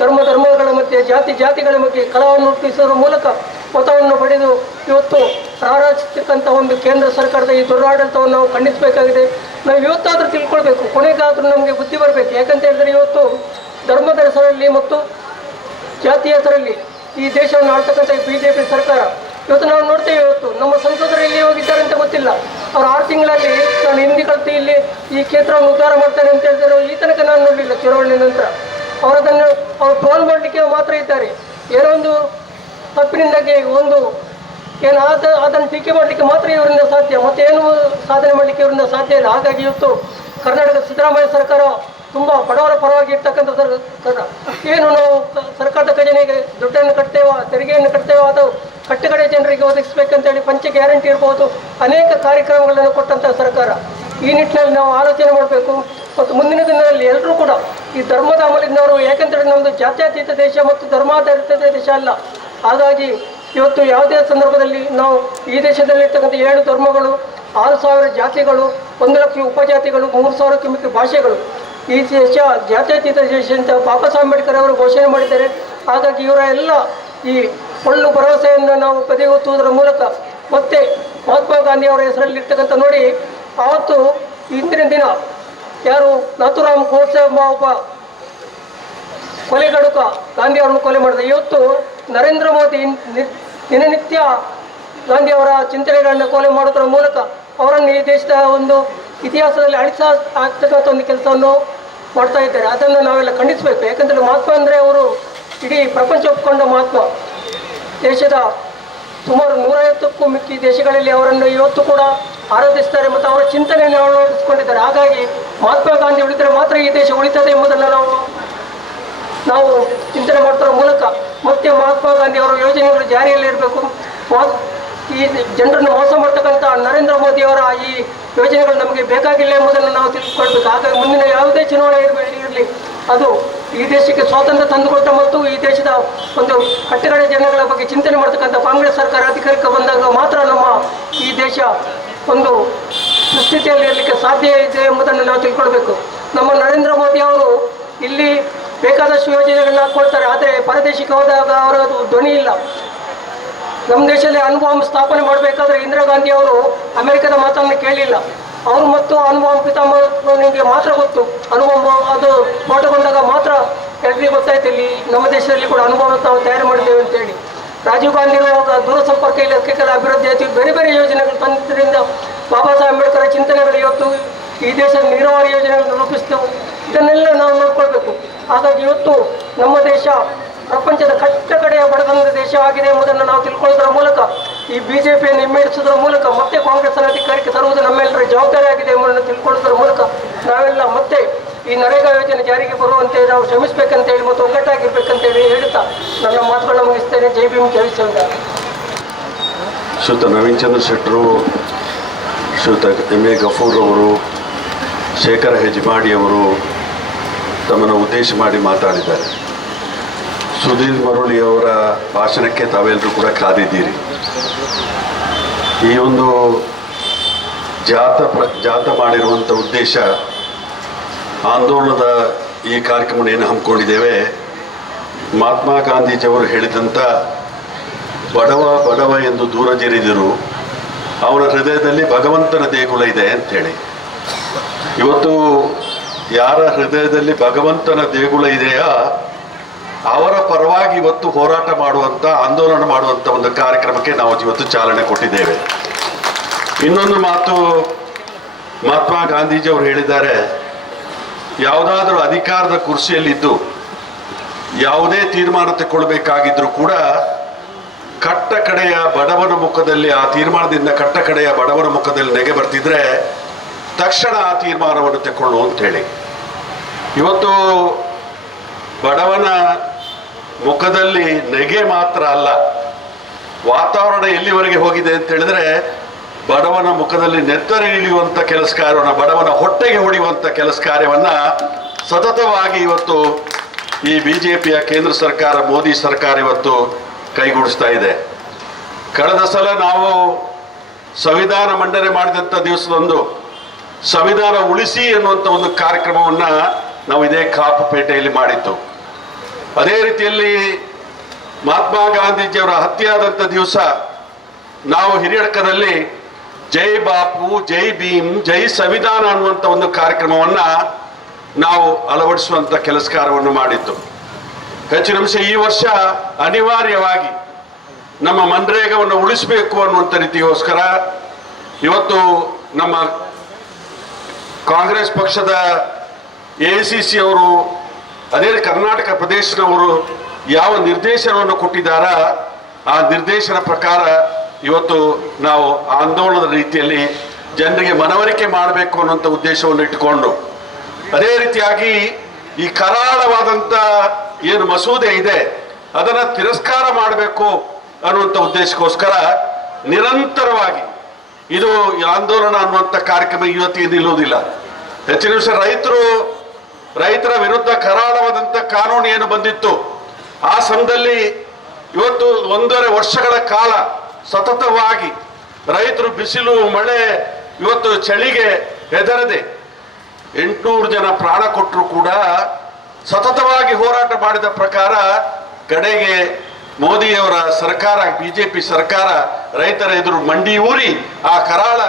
ಧರ್ಮಗಳ ಮಧ್ಯೆ, ಜಾತಿಗಳ ಮಧ್ಯೆ ಕಲಹವನ್ನು ಹುಟ್ಟಿಸುವುದರ ಮೂಲಕ ಮತವನ್ನು ಪಡೆದು ಇವತ್ತು ರಾರಾಜಿಸ್ತಕ್ಕಂಥ ಒಂದು ಕೇಂದ್ರ ಸರ್ಕಾರದ ಈ ದುರಾಡಳಿತವನ್ನು ನಾವು ಖಂಡಿಸಬೇಕಾಗಿದೆ. ನಾವು ಇವತ್ತಾದರೂ ತಿಳ್ಕೊಳ್ಬೇಕು, ಕೊನೆಗಾದರೂ ನಮಗೆ ಬುದ್ಧಿ ಬರಬೇಕು. ಯಾಕಂತ ಹೇಳಿದ್ರೆ ಇವತ್ತು ಧರ್ಮದ ಹೆಸರಲ್ಲಿ ಮತ್ತು ಜಾತಿಯ ಹೆಸರಲ್ಲಿ ಈ ದೇಶವನ್ನು ಆಳ್ತಕ್ಕಂಥ BJP ಸರ್ಕಾರ ಇವತ್ತು ನಾವು ನೋಡ್ತೇವೆ. ಇವತ್ತು ನಮ್ಮ ಸಂಸದರು ಎಲ್ಲಿ ಹೋಗಿದ್ದಾರೆ ಅಂತ ಗೊತ್ತಿಲ್ಲ. ಅವ್ರು 6 ತಿಂಗಳಲ್ಲಿ ನಾನು ಹಿಂದಿ ಕಲಿತು ಇಲ್ಲಿ ಈ ಕ್ಷೇತ್ರವನ್ನು ಉದ್ಧಾರ ಮಾಡ್ತಾರೆ ಅಂತ ಹೇಳಿದ್ರು. ಈ ತನಕ ನಾನು ನೋಡಲಿಲ್ಲ. ಚುನಾವಣೆ ನಂತರ ಅವರು ಟ್ರೋಲ್ ಮಾಡಲಿಕ್ಕೆ ಮಾತ್ರ ಇದ್ದಾರೆ. ಏನೋ ಒಂದು ತಪ್ಪಿನಿಂದಾಗಿ ಅದನ್ನು ಟೀಕೆ ಮಾಡಲಿಕ್ಕೆ ಮಾತ್ರ ಇವರಿಂದ ಸಾಧ್ಯ, ಮತ್ತೇನು ಸಾಧನೆ ಮಾಡಲಿಕ್ಕೆ ಇವರಿಂದ ಸಾಧ್ಯ ಇಲ್ಲ. ಹಾಗಾಗಿ ಇವತ್ತು ಕರ್ನಾಟಕ ಸಿದ್ದರಾಮಯ್ಯ ಸರ್ಕಾರ ತುಂಬ ಬಡವರ ಪರವಾಗಿ ಇರ್ತಕ್ಕಂಥ ಸರ್ಕಾರ. ಏನು ನಾವು ಸರ್ಕಾರದ ಖಜಾನೆಗೆ ದುಡ್ಡನ್ನು ಕಟ್ತೇವ, ತೆರಿಗೆಯನ್ನು ಕಟ್ತೇವ, ಅದು ಕಟ್ಟೆಕಡೆ ಜನರಿಗೆ ಒದಗಿಸಬೇಕಂತೇಳಿ ಪಂಚ ಗ್ಯಾರಂಟಿ ಇರ್ಬೋದು, ಅನೇಕ ಕಾರ್ಯಕ್ರಮಗಳನ್ನು ಕೊಟ್ಟಂಥ ಸರ್ಕಾರ. ಈ ನಿಟ್ಟಿನಲ್ಲಿ ನಾವು ಆಲೋಚನೆ ಮಾಡಬೇಕು. ಮತ್ತು ಮುಂದಿನ ದಿನದಲ್ಲಿ ಎಲ್ಲರೂ ಕೂಡ ಈ ಧರ್ಮದ ಅಮಲಿಂದವರು, ಯಾಕೆಂತೇಳಿ ನಮ್ಮದು ಜಾತ್ಯತೀತ ದೇಶ ಮತ್ತು ಧರ್ಮಾಧಾರಿತ ದೇಶ ಅಲ್ಲ. ಹಾಗಾಗಿ ಇವತ್ತು ಯಾವುದೇ ಸಂದರ್ಭದಲ್ಲಿ ನಾವು ಈ ದೇಶದಲ್ಲಿರ್ತಕ್ಕಂಥ 7 ಧರ್ಮಗಳು, 6,000 ಜಾತಿಗಳು, 1 ಲಕ್ಷ ಉಪಜಾತಿಗಳು, 3,000ಕ್ಕೂ ಮಿಕ್ಕ ಭಾಷೆಗಳು, ಈ ದೇಶ ಜಾತ್ಯತೀತ ದೇಶ ಅಂತ ಬಾಬಾ ಸಾಹೇಬ್ ಅಂಬೇಡ್ಕರ್ ಅವರು ಘೋಷಣೆ ಮಾಡಿದ್ದಾರೆ. ಹಾಗಾಗಿ ಇವರ ಎಲ್ಲ ಈ ಒಳ್ಳು ಭರವಸೆಯನ್ನು ನಾವು ಬದಿಗೊತ್ತುವುದರ ಮೂಲಕ ಮತ್ತೆ ಮಹಾತ್ಮ ಗಾಂಧಿ ಅವರ ಹೆಸರಲ್ಲಿ ಇರ್ತಕ್ಕಂಥ ನೋಡಿ, ಆವತ್ತು ಇಂದಿನ ದಿನ ಯಾರು ನಾಥುರಾಮ್ ಗೋಡ್ಸೆ ಒಬ್ಬ ಕೊಲೆಗಡುಕ ಗಾಂಧಿ ಅವರನ್ನು ಕೊಲೆ ಮಾಡಿದ. ಇವತ್ತು ನರೇಂದ್ರ ಮೋದಿ ದಿನನಿತ್ಯ ಗಾಂಧಿ ಅವರ ಚಿಂತನೆಗಳನ್ನು ಕೊಲೆ ಮಾಡೋದ್ರ ಮೂಲಕ ಅವರನ್ನು ಈ ದೇಶದ ಒಂದು ಇತಿಹಾಸದಲ್ಲಿ ಆಗ್ತಕ್ಕಂಥ ಒಂದು ಕೆಲಸವನ್ನು ಮಾಡ್ತಾ ಇದ್ದಾರೆ. ಅದನ್ನು ನಾವೆಲ್ಲ ಖಂಡಿಸಬೇಕು. ಯಾಕಂದರೆ ಮಹಾತ್ಮ ಅಂದರೆ ಅವರು ಇಡೀ ಪ್ರಪಂಚ ಒಪ್ಪಿಕೊಂಡ ಮಹಾತ್ಮ. ದೇಶದ ಸುಮಾರು 150ಕ್ಕೂ ಮಿಕ್ಕಿ ದೇಶಗಳಲ್ಲಿ ಅವರನ್ನು ಇವತ್ತು ಕೂಡ ಆರಾಧಿಸ್ತಾರೆ ಮತ್ತು ಅವರ ಚಿಂತನೆಯನ್ನು ಅಳವಡಿಸಿಕೊಂಡಿದ್ದಾರೆ. ಹಾಗಾಗಿ ಮಹಾತ್ಮ ಗಾಂಧಿ ಉಳಿದರೆ ಮಾತ್ರ ಈ ದೇಶ ಉಳಿತದೆ ಎಂಬುದನ್ನು ನಾವು ಚಿಂತನೆ ಮಾಡುವುದರ ಮೂಲಕ ಮತ್ತೆ ಮಹಾತ್ಮ ಗಾಂಧಿ ಅವರ ಯೋಜನೆಗಳು ಜಾರಿಯಲ್ಲಿರಬೇಕು. ಈ ಜನರನ್ನು ಮೋಸ ಮಾಡ್ತಕ್ಕಂಥ ನರೇಂದ್ರ ಮೋದಿಯವರ ಈ ಯೋಜನೆಗಳು ನಮಗೆ ಬೇಕಾಗಿಲ್ಲ ಎಂಬುದನ್ನು ನಾವು ತಿಳಿದುಕೊಳ್ಬೇಕು. ಹಾಗಾಗಿ ಮುಂದಿನ ಯಾವುದೇ ಚುನಾವಣೆ ಇರಲಿ ಅದು ಈ ದೇಶಕ್ಕೆ ಸ್ವಾತಂತ್ರ್ಯ ತಂದುಕೊಟ್ಟ ಮತ್ತು ಈ ದೇಶದ ಒಂದು ಕಟ್ಟಕಡೆ ಜನಗಳ ಬಗ್ಗೆ ಚಿಂತನೆ ಮಾಡ್ತಕ್ಕಂಥ ಕಾಂಗ್ರೆಸ್ ಸರ್ಕಾರ ಅಧಿಕಾರಕ್ಕೆ ಬಂದಾಗ ಮಾತ್ರ ನಮ್ಮ ಈ ದೇಶ ಒಂದು ಸುಸ್ಥಿತಿಯಲ್ಲಿ ಇರಲಿಕ್ಕೆ ಸಾಧ್ಯ ಇದೆ ಎಂಬುದನ್ನು ನಾವು ತಿಳ್ಕೊಳ್ಬೇಕು. ನಮ್ಮ ನರೇಂದ್ರ ಮೋದಿ ಅವರು ಇಲ್ಲಿ ಬೇಕಾದಷ್ಟು ಯೋಜನೆಗಳನ್ನ ಹಾಕ್ಕೊಳ್ತಾರೆ, ಆದರೆ ಪರದೇಶಕ್ಕೆ ಹೋದಾಗ ಅವರ ಧ್ವನಿ ಇಲ್ಲ. ನಮ್ಮ ದೇಶದಲ್ಲಿ ಅಣುಬಾಂಬ್ ಸ್ಥಾಪನೆ ಮಾಡಬೇಕಾದ್ರೆ ಇಂದಿರಾ ಗಾಂಧಿ ಅವರು ಅಮೆರಿಕದ ಮಾತನ್ನು ಕೇಳಲಿಲ್ಲ. ಅವರು ಮತ್ತು ಅಣುಬಾಂಬ್ ಪಿತಾಮಹನಿಗೆ ಮಾತ್ರ ಗೊತ್ತು. ಅಣುಬಾಂಬ್ ಅದು ಸ್ಫೋಟಗೊಂಡಾಗ ಮಾತ್ರ ಎಲ್ಲರಿಗೂ ಗೊತ್ತಾಯ್ತು ಇಲ್ಲಿ ನಮ್ಮ ದೇಶದಲ್ಲಿ ಕೂಡ ಅಣುಬಾಂಬ್ ನಾವು ತಯಾರು ಮಾಡಿದ್ದೇವೆ ಅಂತೇಳಿ. ರಾಜೀವ್ ಗಾಂಧಿ ದೂರಸಂಪರ್ಕ ಇಲಾಖೆಗಳ ಅಭಿವೃದ್ಧಿ ಆಯ್ತು, ಬೇರೆ ಬೇರೆ ಯೋಜನೆಗಳು ತಂದಿದ್ದರಿಂದ ಬಾಬಾ ಸಾಹೇಬ್ ಅಂಬೇಡ್ಕರ್ ಚಿಂತನೆಗಳು ಇವತ್ತು ಈ ದೇಶದ ನೀರಾವರಿ ಯೋಜನೆಗಳನ್ನು ರೂಪಿಸ್ತೇವೆ. ಇದನ್ನೆಲ್ಲ ನಾವು ನೋಡ್ಕೊಳ್ಬೇಕು. ಹಾಗಾಗಿ ಇವತ್ತು ನಮ್ಮ ದೇಶ ಪ್ರಪಂಚದ ಕಟ್ಟಕಡೆಯ ಬಡತನದ ದೇಶ ಆಗಿದೆ ಎಂಬುದನ್ನು ನಾವು ತಿಳ್ಕೊಳ್ಳೋದರ ಮೂಲಕ ಈ ಬಿಜೆಪಿಯನ್ನು ಹಿಮ್ಮೆಟ್ಟಿಸುವುದರ ಮೂಲಕ ಮತ್ತೆ ಕಾಂಗ್ರೆಸ್ ಅಧಿಕಾರಕ್ಕೆ ತರುವುದು ನಮ್ಮೆಲ್ಲರ ಜವಾಬ್ದಾರಿ ಆಗಿದೆ ಎಂಬುದನ್ನು ತಿಳ್ಕೊಳ್ಳೋದರ ಮೂಲಕ ನಾವೆಲ್ಲ ಮತ್ತೆ ಈ ನರೇಗಾ ಯೋಜನೆ ಜಾರಿಗೆ ಬರುವಂತೆ ನಾವು ಶ್ರಮಿಸಬೇಕಂತೇಳಿ ಮತ್ತು ಒಗ್ಗಟ್ಟಾಗಿರ್ಬೇಕಂತೇಳಿ ಹೇಳುತ್ತಾ ನನ್ನ ಮಾತುಗಳನ್ನು ಮುಗಿಸ್ತೇನೆ. ಜೈ ಭೀಮ್, ಜೈ ಸಂವಿಧಾನ. ಶ್ರೀಯುತ ನವೀನ್ ಚಂದ್ರ ಶೆಟ್ಟರು, ಶ್ರೀಯುತ ಎಮ್ ಎ ಗಫೂರ್ ಅವರು, ಶೇಖರ ಹೆಜ್ಮಾಡಿಯವರು ತಮ್ಮನ್ನು ಉದ್ದೇಶ ಮಾಡಿ ಮಾತಾಡಿದ್ದಾರೆ. ಸುಧೀರ್ ಮರಳಿಯವರ ಭಾಷಣಕ್ಕೆ ತಾವೆಲ್ಲರೂ ಕೂಡ ಕಾದಿದ್ದೀರಿ. ಈ ಒಂದು ಜಾಥಾ ಮಾಡಿರುವಂಥ ಉದ್ದೇಶ, ಆಂದೋಲನದ ಈ ಕಾರ್ಯಕ್ರಮ ಏನು ಹಮ್ಮಿಕೊಂಡಿದ್ದೇವೆ, ಮಹಾತ್ಮ ಗಾಂಧೀಜಿಯವರು ಹೇಳಿದಂಥ ಬಡವ ಎಂದು ದೂರ ಜರಿದರು, ಅವನ ಹೃದಯದಲ್ಲಿ ಭಗವಂತನ ದೇಗುಲ ಇದೆ ಅಂಥೇಳಿ. ಇವತ್ತು ಯಾರ ಹೃದಯದಲ್ಲಿ ಭಗವಂತನ ದೇಗುಲ ಇದೆಯಾ ಅವರ ಪರವಾಗಿ ಇವತ್ತು ಹೋರಾಟ ಮಾಡುವಂಥ, ಆಂದೋಲನ ಮಾಡುವಂಥ ಒಂದು ಕಾರ್ಯಕ್ರಮಕ್ಕೆ ನಾವು ಇವತ್ತು ಚಾಲನೆ ಕೊಟ್ಟಿದ್ದೇವೆ. ಇನ್ನೊಂದು ಮಾತು ಮಹಾತ್ಮ ಗಾಂಧೀಜಿಯವರು ಹೇಳಿದ್ದಾರೆ, ಯಾವುದಾದ್ರೂ ಅಧಿಕಾರದ ಕುರ್ಚಿಯಲ್ಲಿದ್ದು ಯಾವುದೇ ತೀರ್ಮಾನ ತಗೊಳ್ಬೇಕಾಗಿದ್ರೂ ಕೂಡ ಕಟ್ಟ ಕಡೆಯ ಬಡವನ ಮುಖದಲ್ಲಿ, ಆ ತೀರ್ಮಾನದಿಂದ ಕಟ್ಟ ಕಡೆಯ ಬಡವನ ಮುಖದಲ್ಲಿ ನೆಗೆ ಬರ್ತಿದ್ರೆ ತಕ್ಷಣ ಆ ತೀರ್ಮಾನವನ್ನು ತಗೊಳ್ಳು ಅಂತೇಳಿ. ಇವತ್ತು ಬಡವನ ಮುಖದಲ್ಲಿ ನೆಗೆ ಮಾತ್ರ ಅಲ್ಲ, ವಾತಾವರಣ ಎಲ್ಲಿವರೆಗೆ ಹೋಗಿದೆ ಅಂತ ಹೇಳಿದ್ರೆ ಬಡವನ ಮುಖದಲ್ಲಿ ನೆತ್ತರಿ ಇಳಿಯುವಂಥ ಕೆಲಸ ಕಾರ್ಯವನ್ನು, ಬಡವನ ಹೊಟ್ಟೆಗೆ ಹೊಡೆಯುವಂಥ ಕೆಲಸ ಕಾರ್ಯವನ್ನ ಸತತವಾಗಿ ಇವತ್ತು ಈ ಬಿಜೆಪಿಯ ಕೇಂದ್ರ ಸರ್ಕಾರ, ಮೋದಿ ಸರ್ಕಾರ ಇವತ್ತು ಕೈಗೂಡಿಸ್ತಾ ಇದೆ. ಕಳೆದ ಸಲ ನಾವು ಸಂವಿಧಾನ ಮಂಡನೆ ಮಾಡಿದಂಥ ದಿವಸದಂದು ಸಂವಿಧಾನ ಉಳಿಸಿ ಎನ್ನುವಂಥ ಒಂದು ಕಾರ್ಯಕ್ರಮವನ್ನ ನಾವು ಇದೇ ಕಾಪುಪೇಟೆಯಲ್ಲಿ ಮಾಡಿತ್ತು. ಅದೇ ರೀತಿಯಲ್ಲಿ ಮಹಾತ್ಮ ಗಾಂಧೀಜಿಯವರ ಹತ್ಯೆ ಆದಂಥ ದಿವಸ ನಾವು ಹಿರಿಯಡ್ಕದಲ್ಲಿ ಜೈ ಬಾಪು, ಜೈ ಭೀಮ್, ಜೈ ಸಂವಿಧಾನ ಅನ್ನುವಂಥ ಒಂದು ಕಾರ್ಯಕ್ರಮವನ್ನ ನಾವು ಅಳವಡಿಸುವಂಥ ಕೆಲಸ ಕಾರ್ಯವನ್ನು ಮಾಡಿತ್ತು. ಹೆಚ್ಚಿನ ಅಂಶ ಈ ವರ್ಷ ಅನಿವಾರ್ಯವಾಗಿ ನಮ್ಮ ಮನ್ರೇಗಾವನ್ನು ಉಳಿಸಬೇಕು ಅನ್ನುವಂಥ ರೀತಿಗೋಸ್ಕರ ಇವತ್ತು ನಮ್ಮ ಕಾಂಗ್ರೆಸ್ ಪಕ್ಷದ AICC ಅವರು, ಅದೇ ಕರ್ನಾಟಕ ಪ್ರದೇಶದವರು ಯಾವ ನಿರ್ದೇಶನವನ್ನು ಕೊಟ್ಟಿದ್ದಾರ ಆ ನಿರ್ದೇಶನ ಪ್ರಕಾರ ಇವತ್ತು ನಾವು ಆಂದೋಲನದ ರೀತಿಯಲ್ಲಿ ಜನರಿಗೆ ಮನವರಿಕೆ ಮಾಡಬೇಕು ಅನ್ನುವಂಥ ಉದ್ದೇಶವನ್ನು ಇಟ್ಟುಕೊಂಡು, ಅದೇ ರೀತಿಯಾಗಿ ಈ ಕರಾಳವಾದಂಥ ಏನು ಮಸೂದೆ ಇದೆ ಅದನ್ನು ತಿರಸ್ಕಾರ ಮಾಡಬೇಕು ಅನ್ನುವಂಥ ಉದ್ದೇಶಕ್ಕೋಸ್ಕರ ನಿರಂತರವಾಗಿ ಇದು ಆಂದೋಲನ ಅನ್ನುವಂಥ ಕಾರ್ಯಕ್ರಮ ಇವತ್ತಿಗೆ ನಿಲ್ಲುವುದಿಲ್ಲ. ಹೆಚ್ಚಿನ ವಿಷಯ ರೈತರ ವಿರುದ್ಧ ಕರಾಳವಾದಂಥ ಕಾನೂನು ಏನು ಬಂದಿತ್ತು ಆ ಸಮಯದಲ್ಲಿ ಇವತ್ತು 1.5 ವರ್ಷಗಳ ಕಾಲ ಸತತವಾಗಿ ರೈತರು ಬಿಸಿಲು ಮಳೆ ಇವತ್ತು ಚಳಿಗೆ ಹೆದರದೆ 800 ಜನ ಪ್ರಾಣ ಕೊಟ್ಟರು ಕೂಡ ಸತತವಾಗಿ ಹೋರಾಟ ಮಾಡಿದ ಪ್ರಕಾರ ಕಡೆಗೆ ಮೋದಿಯವರ ಸರ್ಕಾರ, ಬಿಜೆಪಿ ಸರ್ಕಾರ ರೈತರ ಎದುರು ಮಂಡಿ ಊರಿ ಆ ಕರಾಳ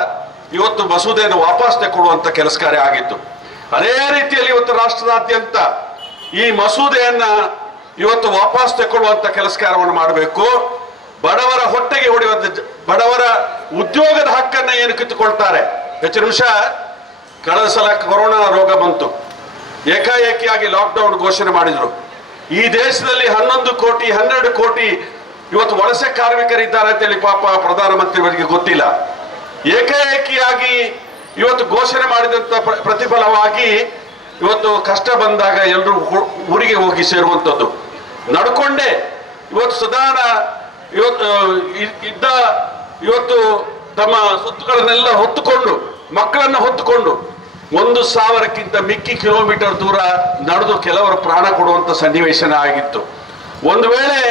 ಇವತ್ತು ಮಸೂದೆಯನ್ನು ವಾಪಸ್ ತೆಕ್ಕೊಡುವಂತ ಕೆಲಸ ಕಾರ್ಯ ಆಗಿತ್ತು. ಅದೇ ರೀತಿಯಲ್ಲಿ ಇವತ್ತು ರಾಷ್ಟ್ರದಾದ್ಯಂತ ಈ ಮಸೂದೆಯನ್ನ ಇವತ್ತು ವಾಪಸ್ ತೆಕ್ಕೊಳ್ಳುವಂತ ಕೆಲಸ ಕಾರ್ಯವನ್ನು ಮಾಡಬೇಕು. ಬಡವರ ಹೊಟ್ಟೆಗೆ ಹೊಡೆಯುವಂತ, ಬಡವರ ಉದ್ಯೋಗದ ಹಕ್ಕನ್ನ ಏನು ಕಿತ್ತುಕೊಳ್ತಾರೆ. ಹೆಚ್ಚಿನ ನಿಮಿಷ ಕಳೆದ ಸಲ ಕೊರೋನಾ ರೋಗ ಬಂತು, ಏಕಾಏಕಿಯಾಗಿ ಲಾಕ್ಡೌನ್ ಘೋಷಣೆ ಮಾಡಿದ್ರು. ಈ ದೇಶದಲ್ಲಿ 11 ಕೋಟಿ 12 ಕೋಟಿ ಇವತ್ತು ವಲಸೆ ಕಾರ್ಮಿಕರಿದ್ದಾರೆ ಅಂತೇಳಿ ಪಾಪ ಪ್ರಧಾನಮಂತ್ರಿಯವರಿಗೆ ಗೊತ್ತಿಲ್ಲ. ಏಕಾಏಕಿಯಾಗಿ ಇವತ್ತು ಘೋಷಣೆ ಮಾಡಿದಂತ ಪ್ರತಿಫಲವಾಗಿ ಇವತ್ತು ಕಷ್ಟ ಬಂದಾಗ ಎಲ್ಲರೂ ಊರಿಗೆ ಹೋಗಿ ಸೇರುವಂಥದ್ದು ನಡ್ಕೊಂಡೆ ಇವತ್ತು ಸಾಧಾರಣ ಇವತ್ತು ತಮ್ಮ ಸೊತ್ತುಗಳನ್ನೆಲ್ಲ ಹೊತ್ತುಕೊಂಡು ಮಕ್ಕಳನ್ನ ಹೊತ್ತುಕೊಂಡು 1,000ಕ್ಕಿಂತ ಮಿಕ್ಕಿ ಕಿಲೋಮೀಟರ್ ದೂರ ನಡೆದು ಕೆಲವರು ಪ್ರಾಣ ಕೊಡುವಂತ ಸನ್ನಿವೇಶನ ಆಗಿತ್ತು. ಒಂದು ವೇಳೆ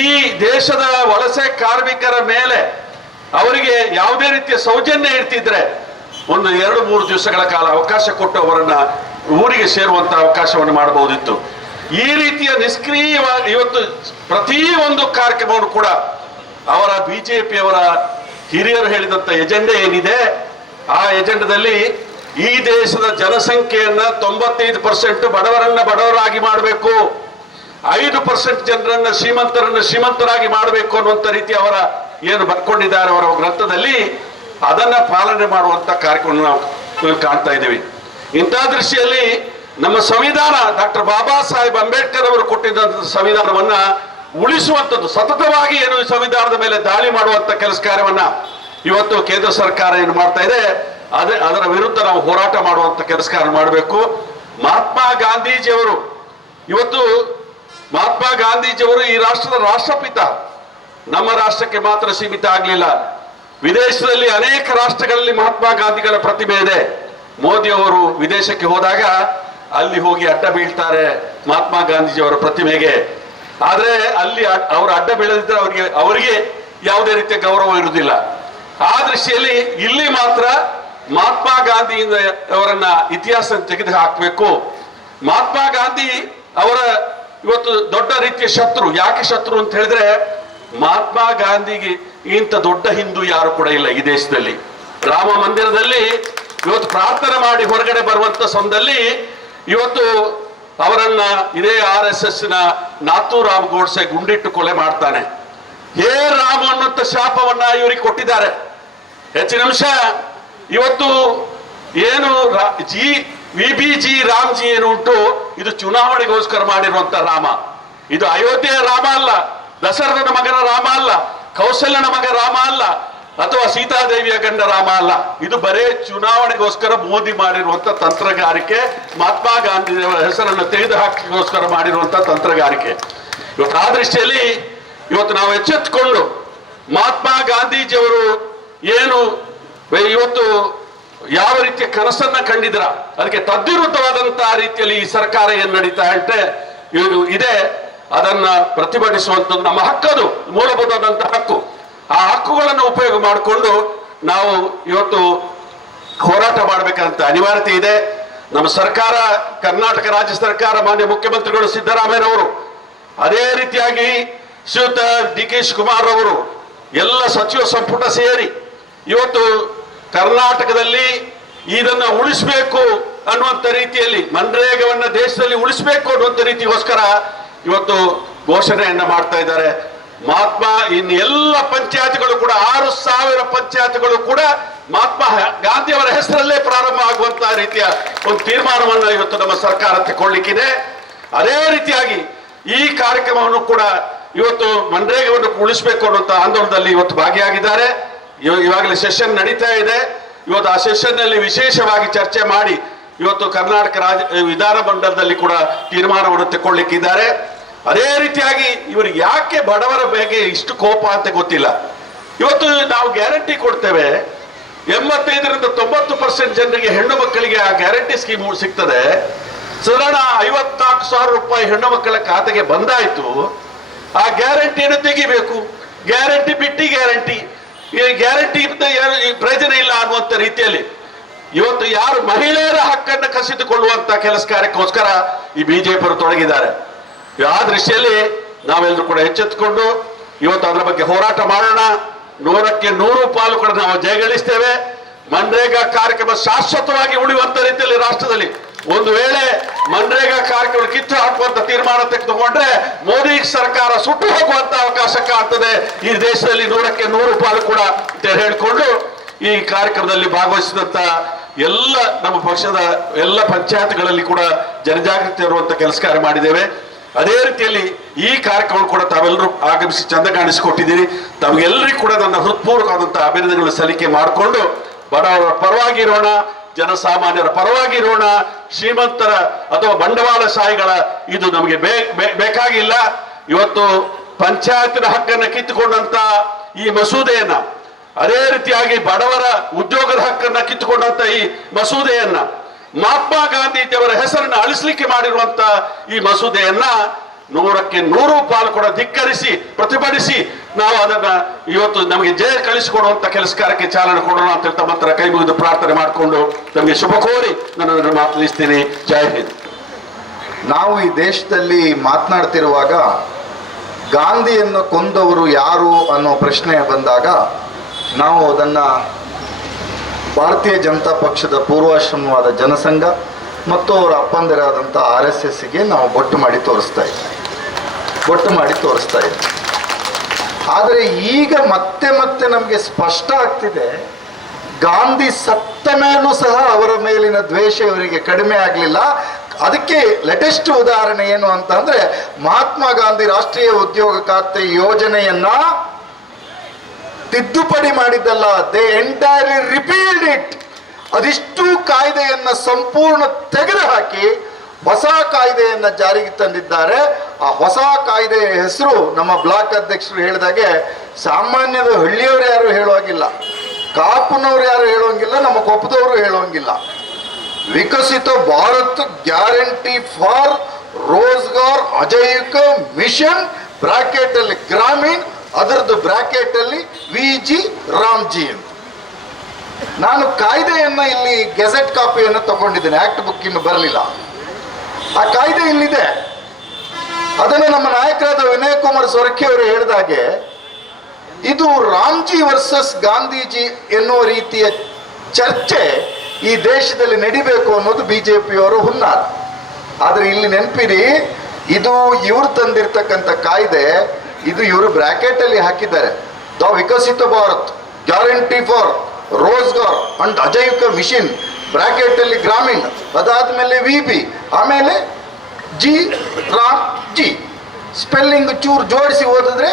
ಈ ದೇಶದ ವಲಸೆ ಕಾರ್ಮಿಕರ ಮೇಲೆ ಅವರಿಗೆ ಯಾವುದೇ ರೀತಿಯ ಸೌಜನ್ಯ ಇರ್ತಿದ್ರೆ 1-2-3 ದಿವಸಗಳ ಕಾಲ ಅವಕಾಶ ಕೊಟ್ಟು ಅವರನ್ನ ಊರಿಗೆ ಸೇರುವಂತ ಅವಕಾಶವನ್ನು ಮಾಡಬಹುದಿತ್ತು. ಈ ರೀತಿಯ ನಿಷ್ಕ್ರಿಯವಾಗಿ ಇವತ್ತು ಪ್ರತಿಯೊಂದು ಕಾರ್ಯಕ್ರಮವನ್ನು ಕೂಡ ಅವರ ಬಿಜೆಪಿಯವರ ಹಿರಿಯರು ಹೇಳಿದಂತ ಎಜೆಂಡಾ ಏನಿದೆ ಆ ಎಜೆಂಡಾದಲ್ಲಿ ಈ ದೇಶದ ಜನಸಂಖ್ಯೆಯನ್ನ 95% ಬಡವರಾಗಿ ಮಾಡಬೇಕು, 5% ಜನರನ್ನ ಶ್ರೀಮಂತರಾಗಿ ಮಾಡಬೇಕು ಅನ್ನುವಂಥ ರೀತಿ ಅವರ ಏನು ಬರ್ಕೊಂಡಿದ್ದಾರೆ ಅವರ ಗ್ರಂಥದಲ್ಲಿ ಅದನ್ನ ಪಾಲನೆ ಮಾಡುವಂತ ಕಾರ್ಯಕ್ರಮ ನಾವು ಕಾಣ್ತಾ ಇದ್ದೀವಿ. ಇಂಥ ದೃಷ್ಟಿಯಲ್ಲಿ ನಮ್ಮ ಸಂವಿಧಾನ ಡಾಕ್ಟರ್ ಬಾಬಾ ಸಾಹೇಬ್ ಅಂಬೇಡ್ಕರ್ ಅವರು ಕೊಟ್ಟಿದ್ದಂಥ ಸಂವಿಧಾನವನ್ನ ಉಳಿಸುವಂಥದ್ದು ಸತತವಾಗಿ ಏನು ಸಂವಿಧಾನದ ಮೇಲೆ ದಾಳಿ ಮಾಡುವಂತ ಕೆಲಸ ಕಾರ್ಯವನ್ನ ಇವತ್ತು ಕೇಂದ್ರ ಸರ್ಕಾರ ಏನು ಮಾಡ್ತಾ ಇದೆ ಅದರ ವಿರುದ್ಧ ನಾವು ಹೋರಾಟ ಮಾಡುವಂತ ಕೆಲಸ ಕಾರ್ಯ ಮಾಡಬೇಕು. ಮಹಾತ್ಮ ಗಾಂಧೀಜಿಯವರು ಈ ರಾಷ್ಟ್ರದ ರಾಷ್ಟ್ರಪಿತ. ನಮ್ಮ ರಾಷ್ಟ್ರಕ್ಕೆ ಮಾತ್ರ ಸೀಮಿತ ಆಗಲಿಲ್ಲ, ವಿದೇಶದಲ್ಲಿ ಅನೇಕ ರಾಷ್ಟ್ರಗಳಲ್ಲಿ ಮಹಾತ್ಮ ಗಾಂಧಿಗಳ ಪ್ರತಿಮೆ ಇದೆ. ಮೋದಿ ಅವರು ವಿದೇಶಕ್ಕೆ ಹೋದಾಗ ಅಲ್ಲಿ ಹೋಗಿ ಅಡ್ಡ ಬೀಳ್ತಾರೆ ಮಹಾತ್ಮ ಗಾಂಧೀಜಿಯವರ ಪ್ರತಿಮೆಗೆ. ಆದ್ರೆ ಅಲ್ಲಿ ಅವರು ಅಡ್ಡ ಬೀಳದಿದ್ರೆ ಅವರಿಗೆ ಯಾವುದೇ ರೀತಿಯ ಗೌರವ ಇರುವುದಿಲ್ಲ. ಆ ದೃಷ್ಟಿಯಲ್ಲಿ ಇಲ್ಲಿ ಮಾತ್ರ ಮಹಾತ್ಮ ಗಾಂಧಿಯಿಂದ ಅವರನ್ನ ಇತಿಹಾಸ ತೆಗೆದು ಹಾಕಬೇಕು. ಮಹಾತ್ಮ ಗಾಂಧಿ ಅವರ ಇವತ್ತು ದೊಡ್ಡ ರೀತಿಯ ಶತ್ರು. ಯಾಕೆ ಶತ್ರು ಅಂತ ಹೇಳಿದ್ರೆ ಮಹಾತ್ಮ ಗಾಂಧಿಗೆ ಇಂಥ ದೊಡ್ಡ ಹಿಂದೂ ಯಾರು ಕೂಡ ಇಲ್ಲ ಈ ದೇಶದಲ್ಲಿ. ರಾಮ ಮಂದಿರದಲ್ಲಿ ಇವತ್ತು ಪ್ರಾರ್ಥನೆ ಮಾಡಿ ಹೊರಗಡೆ ಬರುವಂತ ಸಮಯದಲ್ಲಿ ಇವತ್ತು ಅವರನ್ನ ಇದೇ RSS ನ ನಾಥೂರಾಮ್ ಗೋಡ್ಸೆ ಗುಂಡಿಟ್ಟು ಕೊಲೆ ಮಾಡ್ತಾನೆ. ಹೇ ರಾಮ ಅನ್ನುವಂಥ ಶಾಪವನ್ನ ಇವರಿಗೆ ಕೊಟ್ಟಿದ್ದಾರೆ. ಹೆಚ್ಚಿನ ಅಂಶ ಇವತ್ತು ಏನು VBG ರಾಮ್ಜಿ ಏನು ಉಂಟು ಇದು ಚುನಾವಣೆಗೋಸ್ಕರ ಮಾಡಿರುವಂತ ರಾಮ. ಇದು ಅಯೋಧ್ಯೆಯ ರಾಮ ಅಲ್ಲ, ದಶರಥನ ಮಗನ ರಾಮ ಅಲ್ಲ, ಕೌಶಲ್ಯನ ಮಗ ರಾಮ ಅಲ್ಲ, ಅಥವಾ ಸೀತಾದೇವಿಯ ಗಂಡ ರಾಮ ಅಲ್ಲ. ಇದು ಬರೇ ಚುನಾವಣೆಗೋಸ್ಕರ ಮೋದಿ ಮಾಡಿರುವಂತ ತಂತ್ರಗಾರಿಕೆ, ಮಹಾತ್ಮ ಗಾಂಧಿಯವರ ಹೆಸರನ್ನು ತೆಗೆದು ಹಾಕಿಗೋಸ್ಕರ ಮಾಡಿರುವಂತ ತಂತ್ರಗಾರಿಕೆ. ಇವತ್ತು ಆ ದೃಷ್ಟಿಯಲ್ಲಿ ಇವತ್ತು ನಾವು ಎಚ್ಚೆತ್ತುಕೊಂಡು ಮಹಾತ್ಮ ಗಾಂಧೀಜಿಯವರು ಏನು ಇವತ್ತು ಯಾವ ರೀತಿಯ ಕನಸನ್ನ ಕಂಡಿದ್ರ ಅದಕ್ಕೆ ತದ್ವಿರುದ್ಧವಾದಂತಹ ರೀತಿಯಲ್ಲಿ ಈ ಸರ್ಕಾರ ಏನ್ ನಡೀತಾ ಇದೆ ಅದನ್ನ ಪ್ರತಿಭಟಿಸುವಂಥದ್ದು ನಮ್ಮ ಹಕ್ಕದು, ಮೂಲಭೂತವಾದಂತಹ ಹಕ್ಕು. ಆ ಹಕ್ಕುಗಳನ್ನು ಉಪಯೋಗ ಮಾಡಿಕೊಂಡು ನಾವು ಇವತ್ತು ಹೋರಾಟ ಮಾಡಬೇಕಂತ ಅನಿವಾರ್ಯತೆ ಇದೆ. ನಮ್ಮ ಸರ್ಕಾರ, ಕರ್ನಾಟಕ ರಾಜ್ಯ ಸರ್ಕಾರ, ಮಾನ್ಯ ಮುಖ್ಯಮಂತ್ರಿಗಳು ಸಿದ್ದರಾಮಯ್ಯನವರು, ಅದೇ ರೀತಿಯಾಗಿ ಶ್ರೀಯುತ DK ಶಿವಕುಮಾರ್ ಅವರು, ಎಲ್ಲ ಸಚಿವ ಸಂಪುಟ ಸೇರಿ ಇವತ್ತು ಕರ್ನಾಟಕದಲ್ಲಿ ಇದನ್ನ ಉಳಿಸಬೇಕು ಅನ್ನುವಂಥ ರೀತಿಯಲ್ಲಿ ಮನ್ರೇಗಾವನ್ನ ದೇಶದಲ್ಲಿ ಉಳಿಸಬೇಕು ಅನ್ನುವಂಥ ರೀತಿಗೋಸ್ಕರ ಇವತ್ತು ಘೋಷಣೆಯನ್ನ ಮಾಡ್ತಾ ಇದ್ದಾರೆ. ಮಹಾತ್ಮ ಇನ್ನು ಎಲ್ಲ ಪಂಚಾಯತ್ಗಳು ಕೂಡ 6,000 ಪಂಚಾಯತ್ಗಳು ಕೂಡ ಮಹಾತ್ಮ ಗಾಂಧಿಯವರ ಹೆಸರಲ್ಲೇ ಪ್ರಾರಂಭ ಆಗುವಂತಹ ರೀತಿಯ ಒಂದು ತೀರ್ಮಾನವನ್ನು ಇವತ್ತು ನಮ್ಮ ಸರ್ಕಾರ ತಗೊಳ್ಳಿಕ್ಕಿದೆ. ಅದೇ ರೀತಿಯಾಗಿ ಈ ಕಾರ್ಯಕ್ರಮವನ್ನು ಕೂಡ ಇವತ್ತು ಮನ್ರೇಗಾವನ್ನು ಉಳಿಸಬೇಕು ಅನ್ನುವಂಥ ಆಂದೋಲನದಲ್ಲಿ ಇವತ್ತು ಭಾಗಿಯಾಗಿದ್ದಾರೆ. ಇವಾಗಲೇ ಸೆಷನ್ ನಡೀತಾ ಇದೆ. ಇವತ್ತು ಆ ಸೆಷನ್ ನಲ್ಲಿ ವಿಶೇಷವಾಗಿ ಚರ್ಚೆ ಮಾಡಿ ಇವತ್ತು ಕರ್ನಾಟಕ ವಿಧಾನಮಂಡಲದಲ್ಲಿ ಕೂಡ ತೀರ್ಮಾನವನ್ನು ತಗೊಳ್ಳಿಕ್ಕಿದ್ದಾರೆ. ಅದೇ ರೀತಿಯಾಗಿ ಇವರಿಗೆ ಯಾಕೆ ಬಡವರ ಬಗ್ಗೆ ಇಷ್ಟು ಕೋಪ ಅಂತ ಗೊತ್ತಿಲ್ಲ. ಇವತ್ತು ನಾವು ಗ್ಯಾರಂಟಿ ಕೊಡ್ತೇವೆ, 85-90% ಜನರಿಗೆ ಹೆಣ್ಣು ಮಕ್ಕಳಿಗೆ ಆ ಗ್ಯಾರಂಟಿ ಸ್ಕೀಮ್ ಸಿಗ್ತದೆ. ಸಾಧಾರಣ 54,000 ರೂಪಾಯಿ ಹೆಣ್ಣು ಮಕ್ಕಳ ಖಾತೆಗೆ ಬಂದಾಯ್ತು. ಆ ಗ್ಯಾರಂಟಿಯನ್ನು ತೆಗಿಬೇಕು. ಗ್ಯಾರಂಟಿ ಬಿಟ್ಟಿ ಗ್ಯಾರಂಟಿ, ಈ ಗ್ಯಾರಂಟಿ ಪ್ರಯೋಜನ ಇಲ್ಲ ಅನ್ನುವಂಥ ರೀತಿಯಲ್ಲಿ ಇವತ್ತು ಯಾರು ಮಹಿಳೆಯರ ಹಕ್ಕನ್ನು ಕಸಿದುಕೊಳ್ಳುವಂತ ಕೆಲಸ ಕಾರ್ಯಕ್ಕೋಸ್ಕರ ಈ ಬಿಜೆಪಿಯವರು ತೊಡಗಿದ್ದಾರೆ. ಆ ದೃಷ್ಟಿಯಲ್ಲಿ ನಾವೆಲ್ಲರೂ ಕೂಡ ಎಚ್ಚೆತ್ತುಕೊಂಡು ಇವತ್ತು ಅದರ ಬಗ್ಗೆ ಹೋರಾಟ ಮಾಡೋಣ. 100ಕ್ಕೆ 100 ಪಾಲು ಕೂಡ ನಾವು ಜಯಗಳಿಸ್ತೇವೆ. ಮನ್ರೇಗಾ ಕಾರ್ಯಕ್ರಮ ಶಾಶ್ವತವಾಗಿ ಉಳಿಯುವಂತ ರೀತಿಯಲ್ಲಿ ರಾಷ್ಟ್ರದಲ್ಲಿ ಒಂದು ವೇಳೆ ಮನ್ರೇಗಾ ಕಾರ್ಯಕ್ರಮ ಕಿತ್ತು ಹಾಕುವಂತ ತೀರ್ಮಾನ ತೆಗೆದುಕೊಂಡ್ರೆ ಮೋದಿ ಸರ್ಕಾರ ಸುಟ್ಟು ಹೋಗುವಂತ ಅವಕಾಶ ಕಾಣ್ತದೆ ಈ ದೇಶದಲ್ಲಿ. 100ಕ್ಕೆ 100 ಪಾಲು ಕೂಡ ಅಂತ ಹೇಳಿಕೊಂಡು ಈ ಕಾರ್ಯಕ್ರಮದಲ್ಲಿ ಭಾಗವಹಿಸಿದಂತ ಎಲ್ಲ ನಮ್ಮ ಪಕ್ಷದ ಎಲ್ಲ ಪಂಚಾಯತ್ಗಳಲ್ಲಿ ಕೂಡ ಜನಜಾಗೃತಿ ಇರುವಂತ ಕೆಲಸ ಕಾರ್ಯ ಮಾಡಿದ್ದೇವೆ. ಅದೇ ರೀತಿಯಲ್ಲಿ ಈ ಕಾರ್ಯಕ್ರಮ ಕೂಡ ತಾವೆಲ್ಲರೂ ಆಗಮಿಸಿ ಚಂದ ಕಾಣಿಸಿಕೊಟ್ಟಿದ್ದೀರಿ. ತಮಗೆಲ್ಲರಿಗೂ ಕೂಡ ನನ್ನ ಹೃತ್ಪೂರ್ವಕವಾದಂತಹ ಅಭಿನಂದನೆಗಳು ಸಲ್ಲಿಕೆ ಮಾಡಿಕೊಂಡು, ಬಡವರ ಪರವಾಗಿರೋಣ, ಜನಸಾಮಾನ್ಯರ ಪರವಾಗಿರೋಣ, ಶ್ರೀಮಂತರ ಅಥವಾ ಬಂಡವಾಳಶಾಹಿಗಳ ಇದು ನಮಗೆ ಬೇಕಾಗಿಲ್ಲ. ಇವತ್ತು ಪಂಚಾಯತ್ನ ಹಕ್ಕನ್ನು ಕಿತ್ತುಕೊಂಡಂತ ಈ ಮಸೂದೆಯನ್ನ, ಅದೇ ರೀತಿಯಾಗಿ ಬಡವರ ಉದ್ಯೋಗದ ಹಕ್ಕನ್ನ ಕಿತ್ತುಕೊಂಡಂತ ಈ ಮಸೂದೆಯನ್ನ, ಮಹಾತ್ಮ ಗಾಂಧೀಜಿಯವರ ಹೆಸರನ್ನು ಅಳಿಸ್ಲಿಕ್ಕೆ ಮಾಡಿರುವಂತ ಈ ಮಸೂದೆಯನ್ನ 100ಕ್ಕೆ 100 ಪಾಲು ಕೂಡ ಧಿಕ್ಕರಿಸಿ ಪ್ರತಿಭಟಿಸಿ ನಾವು ಅದನ್ನ ಇವತ್ತು ನಮಗೆ ಜಯ ಕಳಿಸಿಕೊಡುವಂತ ಕೆಲಸ ಕಾರ್ಯಕ್ಕೆ ಚಾಲನೆ ಕೊಡೋಣ ಅಂತ ಹೇಳ್ತಾ ಮಾತ್ರ ಕೈ ಮುಗಿದು ಪ್ರಾರ್ಥನೆ ಮಾಡಿಕೊಂಡು ನಮಗೆ ಶುಭ ಕೋರಿ ನಾನು ಮಾತನಾಡಿಸ್ತೀನಿ. ಜೈ ಹಿಂದ್. ನಾವು ಈ ದೇಶದಲ್ಲಿ ಮಾತನಾಡ್ತಿರುವಾಗ ಗಾಂಧಿಯನ್ನು ಕೊಂದವರು ಯಾರು ಅನ್ನೋ ಪ್ರಶ್ನೆ ಬಂದಾಗ ನಾವು ಅದನ್ನು ಭಾರತೀಯ ಜನತಾ ಪಕ್ಷದ ಪೂರ್ವಾಶ್ರಮವಾದ ಜನಸಂಘ ಮತ್ತು ಅವರ ಅಪ್ಪಂದಿರಾದಂಥ RSSಗೆ ನಾವು ಬೊಟ್ಟು ಮಾಡಿ ತೋರಿಸ್ತಾ ಇದ್ವಿ. ಆದರೆ ಈಗ ಮತ್ತೆ ಮತ್ತೆ ನಮಗೆ ಸ್ಪಷ್ಟ ಆಗ್ತಿದೆ, ಗಾಂಧಿ ಸತ್ತ ಮೇಲೂ ಸಹ ಅವರ ಮೇಲಿನ ದ್ವೇಷ ಇವರಿಗೆ ಕಡಿಮೆ ಆಗಲಿಲ್ಲ. ಅದಕ್ಕೆ ಲೇಟೆಸ್ಟ್ ಉದಾಹರಣೆ ಏನು ಅಂತಂದ್ರೆ, ಮಹಾತ್ಮ ಗಾಂಧಿ ರಾಷ್ಟ್ರೀಯ ಉದ್ಯೋಗ ಖಾತ್ರಿ ಯೋಜನೆಯನ್ನ ತಿದ್ದುಪಡಿ ಮಾಡಿದ್ದಲ್ಲ, ದೇ ಎಂಟೈರ್ಲಿ ರಿಪೀಲ್ಡ್ ಇಟ್. ಅದಿಷ್ಟು ಕಾಯ್ದೆಯನ್ನ ಸಂಪೂರ್ಣ ತೆಗೆದುಹಾಕಿ ಹೊಸ ಕಾಯ್ದೆಯನ್ನ ಜಾರಿಗೆ ತಂದಿದ್ದಾರೆ. ಆ ಹೊಸ ಕಾಯ್ದೆಯ ಹೆಸರು ನಮ್ಮ ಬ್ಲಾಕ್ ಅಧ್ಯಕ್ಷರು ಹೇಳಿದಾಗೆ ಸಾಮಾನ್ಯದ ಹಳ್ಳಿಯವರು ಯಾರು ಹೇಳುವಾಗಿಲ್ಲ, ಕಾಪುನವ್ರು ಯಾರು ಹೇಳುವಂಗಿಲ್ಲ, ನಮ್ಮ ಕೊಪ್ಪದವರು ಹೇಳುವಂಗಿಲ್ಲ. ವಿಕಸಿತ ಭಾರತ್ ಗ್ಯಾರಂಟಿ ಫಾರ್ ರೋಜ್ಗಾರ್ ಅಜೈವಿಕ ಮಿಷನ್ ಬ್ರಾಕೆಟ್ ಅಲ್ಲಿ ಗ್ರಾಮೀಣ್, ಅದರದ್ದು ಬ್ರಾಕೆಟ್ ಅಲ್ಲಿ VG ರಾಮ್ಜಿ ಅಂತ. ನಾನು ಕಾಯ್ದೆಯನ್ನ ಇಲ್ಲಿ ಗೆಜೆಟ್ ಕಾಪಿಯನ್ನು ತಗೊಂಡಿದ್ದೇನೆ, ಆಕ್ಟ್ ಬುಕ್ ಇನ್ನು ಬರಲಿಲ್ಲ. ಆ ಕಾಯ್ದೆ ಇಲ್ಲಿದೆ. ಅದನ್ನು ನಮ್ಮ ನಾಯಕರಾದ ವಿನಯ್ ಕುಮಾರ್ ಸೊರಕೆ ಅವರು ಹೇಳಿದಾಗೆ, ಇದು ರಾಮ್ಜಿ ವರ್ಸಸ್ ಗಾಂಧೀಜಿ ಎನ್ನುವ ರೀತಿಯ ಚರ್ಚೆ ಈ ದೇಶದಲ್ಲಿ ನಡಿಬೇಕು ಅನ್ನೋದು ಬಿಜೆಪಿಯವರು ಹುನ್ನಾರ. ಆದ್ರೆ ಇಲ್ಲಿ ನೆನಪಿರಿ, ಇದು ಇವರು ತಂದಿರ್ತಕ್ಕಂಥ ಕಾಯ್ದೆ, ಇದು ಇವರು ಬ್ರಾಕೆಟ್ ಅಲ್ಲಿ ಹಾಕಿದ್ದಾರೆ, the Viksit Bharat guarantee for Rozgar and ಅಜೈವಿಕ ಮಿಷನ್ ಬ್ರಾಕೆಟ್ ಅಲ್ಲಿ ಗ್ರಾಮೀಣ್, ಅದಾದ್ಮೇಲೆ VB, ಆಮೇಲೆ G ರಾಮ್ ಜಿ, ಸ್ಪೆಲ್ಲಿಂಗ್ ಚೂರು ಜೋಡಿಸಿ ಓದಿದ್ರೆ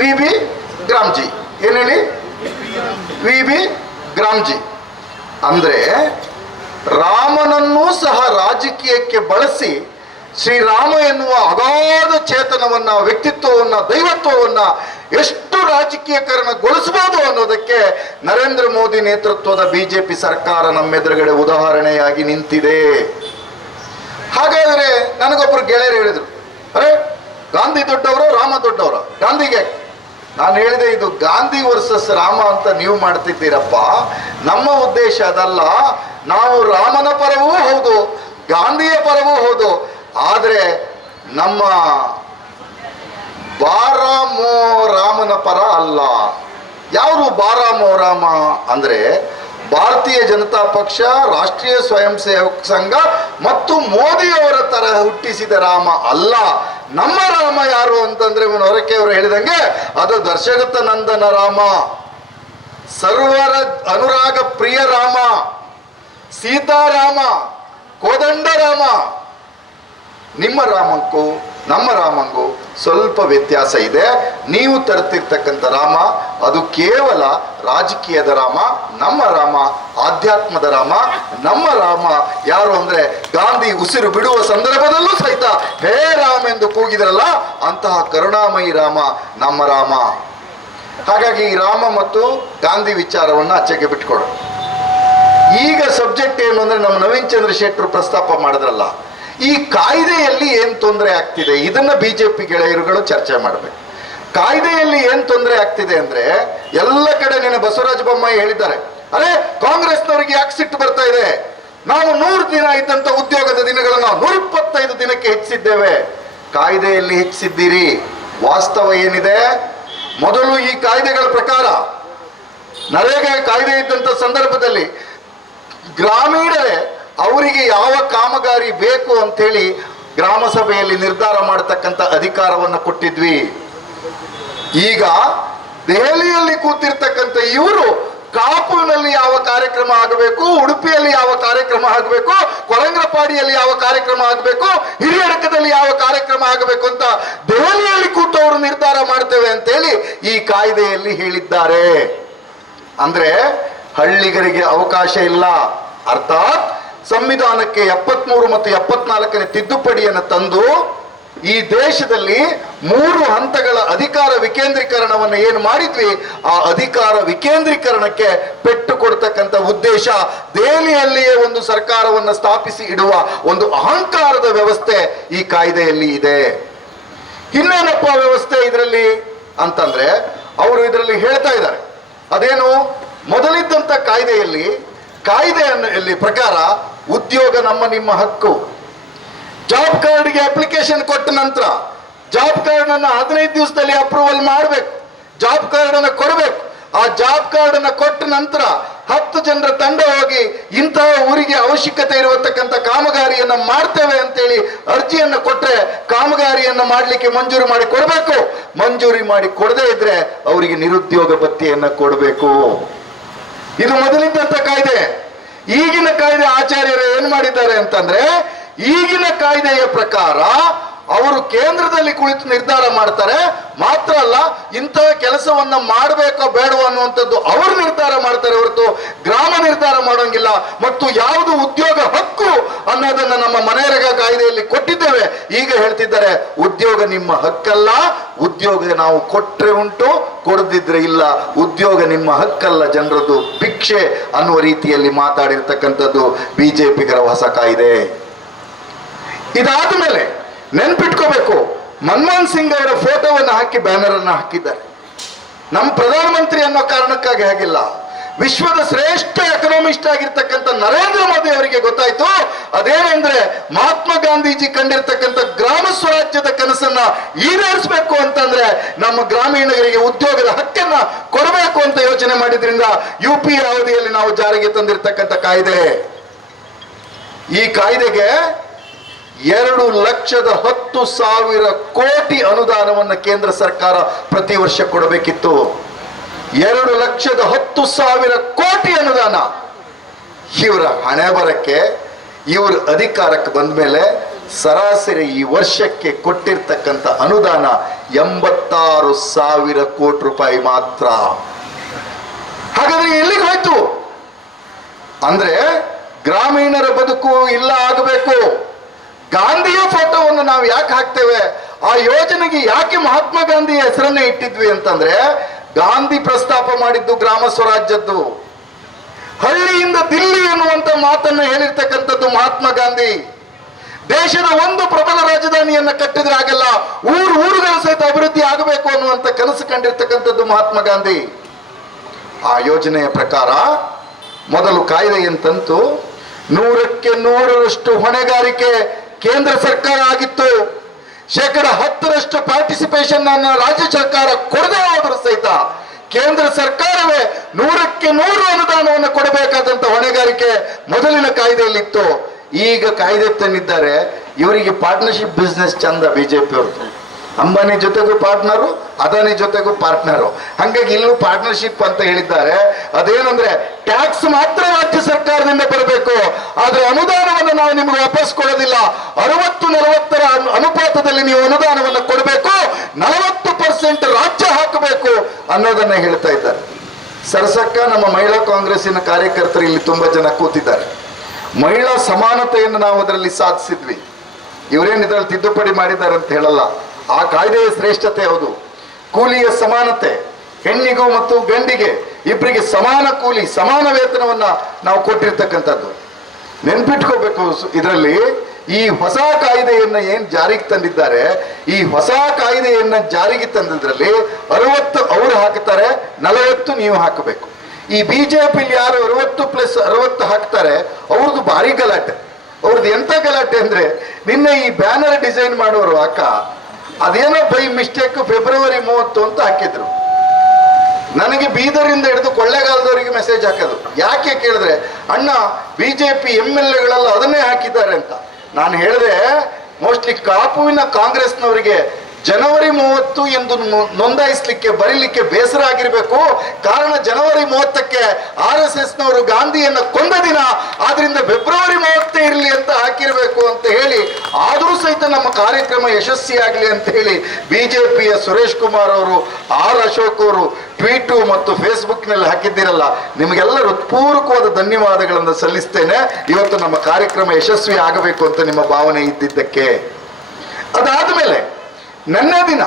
VB ಗ್ರಾಮ್ಜಿ. ಏನ್ ಹೇಳಿ? VB ಗ್ರಾಮ್ಜಿ ಅಂದ್ರೆ ರಾಮನನ್ನೂ ಸಹ ರಾಜಕೀಯಕ್ಕೆ ಬಳಸಿ ಶ್ರೀರಾಮ ಎನ್ನುವ ಅಗಾಧ ಚೇತನವನ್ನ, ವ್ಯಕ್ತಿತ್ವವನ್ನ, ದೈವತ್ವವನ್ನ ಎಷ್ಟು ರಾಜಕೀಯಕರಣಗೊಳಿಸಬಹುದು ಅನ್ನೋದಕ್ಕೆ ನರೇಂದ್ರ ಮೋದಿ ನೇತೃತ್ವದ ಬಿಜೆಪಿ ಸರ್ಕಾರ ನಮ್ಮೆದುರುಗಡೆ ಉದಾಹರಣೆಯಾಗಿ ನಿಂತಿದೆ. ಹಾಗಾದ್ರೆ ನನಗೊಬ್ಬರು ಗೆಳೆಯರು ಹೇಳಿದ್ರು, ಅರೆ ಗಾಂಧಿ ದೊಡ್ಡವರು ರಾಮ ದೊಡ್ಡವರು, ಗಾಂಧಿಗೆ. ನಾನು ಹೇಳಿದೆ, ಇದು ಗಾಂಧಿ ವರ್ಸಸ್ ರಾಮ ಅಂತ ನೀವು ಮಾಡ್ತಿದ್ದೀರಪ್ಪ, ನಮ್ಮ ಉದ್ದೇಶ ಅದಲ್ಲ. ನಾವು ರಾಮನ ಪರವೂ ಹೌದು, ಗಾಂಧಿಯ ಪರವೂ ಹೌದು. ಆದರೆ ನಮ್ಮ ಬಾರಾಮೋ ರಾಮನ ಪರ ಅಲ್ಲ. ಯಾರು ಬಾರಾಮೋ ರಾಮ ಅಂದ್ರೆ ಭಾರತೀಯ ಜನತಾ ಪಕ್ಷ, ರಾಷ್ಟ್ರೀಯ ಸ್ವಯಂ ಸೇವಕ ಸಂಘ ಮತ್ತು ಮೋದಿಯವರ ತರ ಹುಟ್ಟಿಸಿದ ರಾಮ ಅಲ್ಲ. ನಮ್ಮ ರಾಮ ಯಾರು ಅಂತಂದ್ರೆ ಹೊರಕೆ ಅವರು ಹೇಳಿದಂಗೆ ಅದು ದಶರಥ ನಂದನ ರಾಮ, ಸರ್ವರ ಅನುರಾಗ ಪ್ರಿಯ ರಾಮ, ಸೀತಾರಾಮ, ಕೋದಂಡ ರಾಮ. ನಿಮ್ಮ ರಾಮಕ್ಕೂ ನಮ್ಮ ರಾಮಂಗೂ ಸ್ವಲ್ಪ ವ್ಯತ್ಯಾಸ ಇದೆ. ನೀವು ತರ್ತಿರ್ತಕ್ಕಂಥ ರಾಮ ಅದು ಕೇವಲ ರಾಜಕೀಯದ ರಾಮ, ನಮ್ಮ ರಾಮ ಆಧ್ಯಾತ್ಮದ ರಾಮ. ನಮ್ಮ ರಾಮ ಯಾರು ಅಂದ್ರೆ ಗಾಂಧಿ ಉಸಿರು ಬಿಡುವ ಸಂದರ್ಭದಲ್ಲೂ ಸಹಿತ ಹೇ ರಾಮ ಎಂದು ಕೂಗಿದ್ರಲ್ಲ, ಅಂತಹ ಕರುಣಾಮಯಿ ರಾಮ ನಮ್ಮ ರಾಮ. ಹಾಗಾಗಿ ಈ ರಾಮ ಮತ್ತು ಗಾಂಧಿ ವಿಚಾರವನ್ನ ಆಚೆಗೆ ಬಿಟ್ಕೊಡು. ಈಗ ಸಬ್ಜೆಕ್ಟ್ ಏನು ಅಂದ್ರೆ ನಮ್ಮ ನವೀನ್ ಚಂದ್ರ ಶೆಟ್ಟರು ಪ್ರಸ್ತಾಪ ಮಾಡಿದ್ರಲ್ಲ, ಈ ಕಾಯ್ದೆಯಲ್ಲಿ ಏನ್ ತೊಂದರೆ ಆಗ್ತಿದೆ, ಇದನ್ನ ಬಿಜೆಪಿ ಗೆಳೆಯರುಗಳು ಚರ್ಚೆ ಮಾಡಬೇಕು. ಕಾಯ್ದೆಯಲ್ಲಿ ಏನ್ ತೊಂದರೆ ಆಗ್ತಿದೆ ಅಂದ್ರೆ, ಎಲ್ಲ ಕಡೆ ನಿನ್ನ ಬಸವರಾಜ ಬೊಮ್ಮಾಯಿ ಹೇಳಿದ್ದಾರೆ, ಅರೆ ಕಾಂಗ್ರೆಸ್ನವರಿಗೆ ಯಾಕೆ ಸಿಟ್ಟು ಬರ್ತಾ ಇದೆ, ನಾವು 100 ದಿನ ಇದ್ದಂತ ಉದ್ಯೋಗದ ದಿನಗಳನ್ನು 125 ದಿನಕ್ಕೆ ಹೆಚ್ಚಿಸಿದ್ದೇವೆ. ಕಾಯ್ದೆಯಲ್ಲಿ ಹೆಚ್ಚಿಸಿದ್ದೀರಿ. ವಾಸ್ತವ ಏನಿದೆ? ಮೊದಲು ಈ ಕಾಯ್ದೆಗಳ ಪ್ರಕಾರ ನರೇಗಾ ಕಾಯ್ದೆ ಇದ್ದಂತ ಸಂದರ್ಭದಲ್ಲಿ ಗ್ರಾಮೀಣರೇ ಅವರಿಗೆ ಯಾವ ಕಾಮಗಾರಿ ಬೇಕು ಅಂತೇಳಿ ಗ್ರಾಮ ಸಭೆಯಲ್ಲಿ ನಿರ್ಧಾರ ಮಾಡತಕ್ಕಂಥ ಅಧಿಕಾರವನ್ನು ಕೊಟ್ಟಿದ್ವಿ. ಈಗ ದೆಹಲಿಯಲ್ಲಿ ಕೂತಿರ್ತಕ್ಕಂಥ ಇವರು ಕಾಪುನಲ್ಲಿ ಯಾವ ಕಾರ್ಯಕ್ರಮ ಆಗಬೇಕು, ಉಡುಪಿಯಲ್ಲಿ ಯಾವ ಕಾರ್ಯಕ್ರಮ ಆಗಬೇಕು, ಕೊರಂಗ್ರಪಾಡಿಯಲ್ಲಿ ಯಾವ ಕಾರ್ಯಕ್ರಮ ಆಗಬೇಕು, ಹಿರಿಯಡಕದಲ್ಲಿ ಯಾವ ಕಾರ್ಯಕ್ರಮ ಆಗಬೇಕು ಅಂತ ದೆಹಲಿಯಲ್ಲಿ ಕೂತು ಅವರು ನಿರ್ಧಾರ ಮಾಡ್ತೇವೆ ಅಂತೇಳಿ ಈ ಕಾಯ್ದೆಯಲ್ಲಿ ಹೇಳಿದ್ದಾರೆ. ಅಂದ್ರೆ ಹಳ್ಳಿಗರಿಗೆ ಅವಕಾಶ ಇಲ್ಲ. ಅರ್ಥಾತ್ ಸಂವಿಧಾನಕ್ಕೆ 73 ಮತ್ತು 74ನೇ ತಿದ್ದುಪಡಿಯನ್ನು ತಂದು ಈ ದೇಶದಲ್ಲಿ 3 ಹಂತಗಳ ಅಧಿಕಾರ ವಿಕೇಂದ್ರೀಕರಣವನ್ನು ಏನು ಮಾಡಿದ್ವಿ, ಆ ಅಧಿಕಾರ ವಿಕೇಂದ್ರೀಕರಣಕ್ಕೆ ಪೆಟ್ಟು ಕೊಡ್ತಕ್ಕಂಥ ಉದ್ದೇಶ ದೆಹಲಿಯಲ್ಲಿಯೇ ಒಂದು ಸರ್ಕಾರವನ್ನು ಸ್ಥಾಪಿಸಿ ಇಡುವ ಒಂದು ಅಹಂಕಾರದ ವ್ಯವಸ್ಥೆ ಈ ಕಾಯ್ದೆಯಲ್ಲಿ ಇದೆ. ಇನ್ನೇನಪ್ಪ ವ್ಯವಸ್ಥೆ ಇದರಲ್ಲಿ ಅಂತಂದ್ರೆ ಅವರು ಇದರಲ್ಲಿ ಹೇಳ್ತಾ ಇದ್ದಾರೆ, ಅದೇನು ಮೊದಲಿದ್ದಂತ ಕಾಯ್ದೆಯಲ್ಲಿ ಪ್ರಕಾರ ಉದ್ಯೋಗ ನಮ್ಮ ನಿಮ್ಮ ಹಕ್ಕು. ಜಾಬ್ ಕಾರ್ಡ್ಗೆ ಅಪ್ಲಿಕೇಶನ್ ಕೊಟ್ಟ ನಂತರ ಜಾಬ್ ಕಾರ್ಡ್ ಅನ್ನ 15 ದಿವಸದಲ್ಲಿ ಅಪ್ರೂವಲ್ ಮಾಡಬೇಕು, ಜಾಬ್ ಕಾರ್ಡ್ ಅನ್ನ ಕೊಡಬೇಕು. ಆ ಜಾಬ್ ಕಾರ್ಡ್ ಅನ್ನ ಕೊಟ್ಟ ನಂತರ 10 ಜನರ ತಂಡ ಹೋಗಿ ಇಂತಹ ಊರಿಗೆ ಅವಶ್ಯಕತೆ ಇರತಕ್ಕಂಥ ಕಾಮಗಾರಿಯನ್ನ ಮಾಡ್ತೇವೆ ಅಂತೇಳಿ ಅರ್ಜಿಯನ್ನ ಕೊಟ್ರೆ ಕಾಮಗಾರಿಯನ್ನ ಮಾಡ್ಲಿಕ್ಕೆ ಮಂಜೂರು ಮಾಡಿ ಕೊಡಬೇಕು. ಮಂಜೂರಿ ಮಾಡಿ ಕೊಡದೇ ಇದ್ರೆ ಅವರಿಗೆ ನಿರುದ್ಯೋಗ ಭತ್ಯೆಯನ್ನ ಕೊಡಬೇಕು. ಇದು ಮೊದಲಿದ್ದಂತ ಕಾಯ್ದೆ. ಈಗಿನ ಕಾಯ್ದೆ ಆಚಾರ್ಯರು ಏನ್ ಮಾಡಿದ್ದಾರೆ ಅಂತಂದ್ರೆ, ಈಗಿನ ಕಾಯ್ದೆಯ ಪ್ರಕಾರ ಅವರು ಕೇಂದ್ರದಲ್ಲಿ ಕುಳಿತು ನಿರ್ಧಾರ ಮಾಡ್ತಾರೆ. ಮಾತ್ರ ಅಲ್ಲ, ಇಂತಹ ಕೆಲಸವನ್ನ ಮಾಡಬೇಕೋ ಬೇಡವೋ ಅನ್ನುವಂಥದ್ದು ಅವರು ನಿರ್ಧಾರ ಮಾಡ್ತಾರೆ ಹೊರತು ಗ್ರಾಮ ನಿರ್ಧಾರ ಮಾಡೋಂಗಿಲ್ಲ. ಮತ್ತು ಯಾವುದು ಉದ್ಯೋಗ ಹಕ್ಕು ಅನ್ನೋದನ್ನ ನಮ್ಮ ಮನರೇಗಾ ಕಾಯ್ದೆಯಲ್ಲಿ ಕೊಟ್ಟಿದ್ದೇವೆ. ಈಗ ಹೇಳ್ತಿದ್ದಾರೆ ಉದ್ಯೋಗ ನಿಮ್ಮ ಹಕ್ಕಲ್ಲ, ಉದ್ಯೋಗ ನಾವು ಕೊಟ್ರೆ ಉಂಟು, ಕೊಡದಿದ್ರೆ ಇಲ್ಲ, ಉದ್ಯೋಗ ನಿಮ್ಮ ಹಕ್ಕಲ್ಲ, ಜನರದ್ದು ಭಿಕ್ಷೆ ಅನ್ನುವ ರೀತಿಯಲ್ಲಿ ಮಾತಾಡಿರ್ತಕ್ಕಂಥದ್ದು ಬಿಜೆಪಿಗರ ಹೊಸ ಕಾಯ್ದೆ. ಇದಾದ ಮೇಲೆ ನೆನ್ಪಿಟ್ಕೋಬೇಕು, ಮನಮೋಹನ್ ಸಿಂಗ್ ಅವರ ಫೋಟೋವನ್ನು ಹಾಕಿ ಬ್ಯಾನರ್ ಅನ್ನು ಹಾಕಿದ್ದಾರೆ. ನಮ್ಮ ಪ್ರಧಾನಮಂತ್ರಿ ಅನ್ನೋ ಕಾರಣಕ್ಕಾಗಿ ಹಾಗಿಲ್ಲ. ವಿಶ್ವದ ಶ್ರೇಷ್ಠ ಎಕನಾಮಿಸ್ಟ್ ಆಗಿರ್ತಕ್ಕಂಥ ನರೇಂದ್ರ ಮೋದಿ ಅವರಿಗೆ ಗೊತ್ತಾಯ್ತು ಅದೇನೆಂದ್ರೆ ಮಹಾತ್ಮ ಗಾಂಧೀಜಿ ಕಂಡಿರ್ತಕ್ಕಂಥ ಗ್ರಾಮ ಸ್ವರಾಜ್ಯದ ಕನಸನ್ನ ಈಡೇರಿಸಬೇಕು ಅಂತಂದ್ರೆ ನಮ್ಮ ಗ್ರಾಮೀಣರಿಗೆ ಉದ್ಯೋಗದ ಹಕ್ಕನ್ನ ಕೊಡಬೇಕು ಅಂತ ಯೋಚನೆ ಮಾಡಿದ್ರಿಂದ UPA ಅವಧಿಯಲ್ಲಿ ನಾವು ಜಾರಿಗೆ ತಂದಿರತಕ್ಕಂಥ ಕಾಯ್ದೆ. ಈ ಕಾಯ್ದೆಗೆ 2,10,000 ಕೋಟಿ ಅನುದಾನವನ್ನು ಕೇಂದ್ರ ಸರ್ಕಾರ ಪ್ರತಿ ವರ್ಷ ಕೊಡಬೇಕಿತ್ತು. 2,10,000 ಕೋಟಿ ಅನುದಾನ. ಇವರ ಹಣೆ ಬರಕ್ಕೆ, ಇವರು ಅಧಿಕಾರಕ್ಕೆ ಬಂದ ಮೇಲೆ ಸರಾಸರಿ ಈ ವರ್ಷಕ್ಕೆ ಕೊಟ್ಟಿರ್ತಕ್ಕಂಥ ಅನುದಾನ 86,000 ಕೋಟಿ ರೂಪಾಯಿ ಮಾತ್ರ. ಹಾಗಾದ್ರೆ ಎಲ್ಲಿಗೆ ಹೋಯ್ತು ಅಂದ್ರೆ ಗ್ರಾಮೀಣರ ಬದುಕು ಇಲ್ಲ ಆಗಬೇಕು. ಗಾಂಧಿಯ ಫೋಟೋವನ್ನು ನಾವು ಯಾಕೆ ಹಾಕ್ತೇವೆ, ಆ ಯೋಜನೆಗೆ ಯಾಕೆ ಮಹಾತ್ಮ ಗಾಂಧಿಯ ಹೆಸರನ್ನೇ ಇಟ್ಟಿದ್ವಿ ಅಂತಂದ್ರೆ, ಗಾಂಧಿ ಪ್ರಸ್ತಾಪ ಮಾಡಿದ್ದು ಗ್ರಾಮ ಸ್ವರಾಜ್ಯದ್ದು. ಹಳ್ಳಿಯಿಂದ ದಿಲ್ಲಿ ಎನ್ನುವಂತ ಮಾತನ್ನ ಹೇಳಿರ್ತಕ್ಕಂಥದ್ದು ಮಹಾತ್ಮ ಗಾಂಧಿ. ದೇಶದ ಒಂದು ಪ್ರಬಲ ರಾಜಧಾನಿಯನ್ನ ಕಟ್ಟಿದ್ರೆ ಆಗಲ್ಲ, ಊರುಗಳ ಸಹಿತ ಅಭಿವೃದ್ಧಿ ಆಗಬೇಕು ಅನ್ನುವಂತ ಕನಸು ಕಂಡಿರ್ತಕ್ಕಂಥದ್ದು ಮಹಾತ್ಮ ಗಾಂಧಿ. ಆ ಯೋಜನೆಯ ಪ್ರಕಾರ ಮೊದಲು ಕಾಯ್ದೆ ಎಂತಂತೂ 100ಕ್ಕೆ 100ರಷ್ಟು ಹೊಣೆಗಾರಿಕೆ ಕೇಂದ್ರ ಸರ್ಕಾರ ಆಗಿತ್ತು. 10% ಪಾರ್ಟಿಸಿಪೇಷನ್ ಅನ್ನು ರಾಜ್ಯ ಸರ್ಕಾರ ಕೊಡದೇ ಹೋದರೂ ಸಹಿತ ಕೇಂದ್ರ ಸರ್ಕಾರವೇ 100ಕ್ಕೆ 100 ಅನುದಾನವನ್ನು ಕೊಡಬೇಕಾದಂತ ಹೊಣೆಗಾರಿಕೆ ಮೊದಲಿನ ಕಾಯ್ದೆಯಲ್ಲಿತ್ತು. ಈಗ ಕಾಯ್ದೆ ತಂದಿದ್ದಾರೆ. ಇವರಿಗೆ ಪಾರ್ಟ್ನರ್ಶಿಪ್ ಬಿಸ್ನೆಸ್ ಚಂದ ಬಿಜೆಪಿ ಅವ್ರದ್ದು. ಅಂಬಾನಿ ಜೊತೆಗೂ ಪಾರ್ಟ್ನರು, ಅದಾನಿ ಜೊತೆಗೂ ಪಾರ್ಟ್ನರು. ಹಾಗಾಗಿ ಇಲ್ಲೂ ಪಾರ್ಟ್ನರ್ಶಿಪ್ ಅಂತ ಹೇಳಿದ್ದಾರೆ. ಅದೇನಂದ್ರೆ ಟ್ಯಾಕ್ಸ್ ಮಾತ್ರ ರಾಜ್ಯ ಸರ್ಕಾರದಿಂದ ಬರಬೇಕು, ಆದ್ರೆ ಅನುದಾನವನ್ನು ನಾವು ನಿಮಗೆ ವಾಪಸ್ ಕೊಡೋದಿಲ್ಲ. 60-40 ಅನುಪಾತದಲ್ಲಿ ನೀವು ಅನುದಾನವನ್ನು ಕೊಡಬೇಕು, 40% ರಾಜ್ಯ ಹಾಕಬೇಕು ಅನ್ನೋದನ್ನ ಹೇಳ್ತಾ ಇದ್ದಾರೆ. ಸರಸಕ್ಕ ನಮ್ಮ ಮಹಿಳಾ ಕಾಂಗ್ರೆಸ್ಸಿನ ಕಾರ್ಯಕರ್ತರು ಇಲ್ಲಿ ತುಂಬಾ ಜನ ಕೂತಿದ್ದಾರೆ. ಮಹಿಳಾ ಸಮಾನತೆಯನ್ನು ನಾವು ಅದರಲ್ಲಿ ಸಾಧಿಸಿದ್ವಿ. ಇವರೇನು ಇದರಲ್ಲಿ ತಿದ್ದುಪಡಿ ಮಾಡಿದ್ದಾರೆ ಅಂತ ಹೇಳಲ್ಲ. ಆ ಕಾಯ್ದೆಯ ಶ್ರೇಷ್ಠತೆ ಹೌದು. ಕೂಲಿಯ ಸಮಾನತೆ, ಹೆಣ್ಣಿಗೂ ಮತ್ತು ಗಂಡಿಗೆ ಇಬ್ಬರಿಗೆ ಸಮಾನ ಕೂಲಿ, ಸಮಾನ ವೇತನವನ್ನ ನಾವು ಕೊಟ್ಟಿರ್ತಕ್ಕಂಥದ್ದು ನೆನ್ಪಿಟ್ಕೋಬೇಕು. ಇದರಲ್ಲಿ ಈ ಹೊಸ ಕಾಯ್ದೆಯನ್ನ ಏನ್ ಜಾರಿಗೆ ತಂದಿದ್ದಾರೆ, ಈ ಹೊಸ ಕಾಯ್ದೆಯನ್ನ ಜಾರಿಗೆ ತಂದಿದ್ರಲ್ಲಿ 60 ಅವರು ಹಾಕ್ತಾರೆ, 40 ನೀವು ಹಾಕಬೇಕು. ಈ ಬಿಜೆಪಿ ಯಾರು 60+60 ಹಾಕ್ತಾರೆ, ಅವ್ರದ್ದು ಭಾರಿ ಗಲಾಟೆ. ಅವ್ರದ್ದು ಎಂತ ಗಲಾಟೆ ಅಂದ್ರೆ, ನಿನ್ನೆ ಈ ಬ್ಯಾನರ್ ಡಿಸೈನ್ ಮಾಡೋರು ಅಕ್ಕ ಅದೇನೋ ಬೈ ಮಿಸ್ಟೇಕ್ ಫೆಬ್ರವರಿ 30 ಅಂತ ಹಾಕಿದ್ರು. ನನಗೆ ಬೀದರಿಂದ ಹಿಡಿದು ಕೊಳ್ಳೇಗಾಲದವರಿಗೆ ಮೆಸೇಜ್ ಹಾಕೋದು. ಯಾಕೆ ಕೇಳಿದ್ರೆ, ಅಣ್ಣ ಬಿಜೆಪಿ MLA ಅದನ್ನೇ ಹಾಕಿದ್ದಾರೆ ಅಂತ. ನಾನು ಹೇಳಿದೆ, ಮೋಸ್ಟ್ಲಿ ಕಾಪುವಿನ ಕಾಂಗ್ರೆಸ್ನವರಿಗೆ ಜನವರಿ 30 ಎಂದು ನೋಂದಾಯಿಸಲಿಕ್ಕೆ ಬರೀಲಿಕ್ಕೆ ಬೇಸರ ಆಗಿರಬೇಕು. ಕಾರಣ ಜನವರಿ 30ಕ್ಕೆ RSS ನವರು ಗಾಂಧಿಯನ್ನ ಕೊಂದ ದಿನ, ಆದ್ರಿಂದ ಫೆಬ್ರವರಿ 30 ಇರಲಿ ಅಂತ ಹಾಕಿರಬೇಕು ಅಂತ ಹೇಳಿ, ಆದರೂ ಸಹಿತ ನಮ್ಮ ಕಾರ್ಯಕ್ರಮ ಯಶಸ್ವಿಯಾಗಲಿ ಅಂತ ಹೇಳಿ ಬಿಜೆಪಿಯ ಸುರೇಶ್ ಕುಮಾರ್ ಅವರು, ಅಶೋಕ್ ಅವರು ಟ್ವೀಟು ಮತ್ತು ಫೇಸ್ಬುಕ್ನಲ್ಲಿ ಹಾಕಿದ್ದೀರಲ್ಲ, ನಿಮಗೆಲ್ಲ ಹೃತ್ಪೂರ್ವಕವಾದ ಧನ್ಯವಾದಗಳನ್ನು ಸಲ್ಲಿಸ್ತೇನೆ. ಇವತ್ತು ನಮ್ಮ ಕಾರ್ಯಕ್ರಮ ಯಶಸ್ವಿ ಆಗಬೇಕು ಅಂತ ನಿಮ್ಮ ಭಾವನೆ ಇದ್ದಿದ್ದಕ್ಕೆ. ಅದಾದ ಮೇಲೆ ನೆನ್ನೆ ದಿನ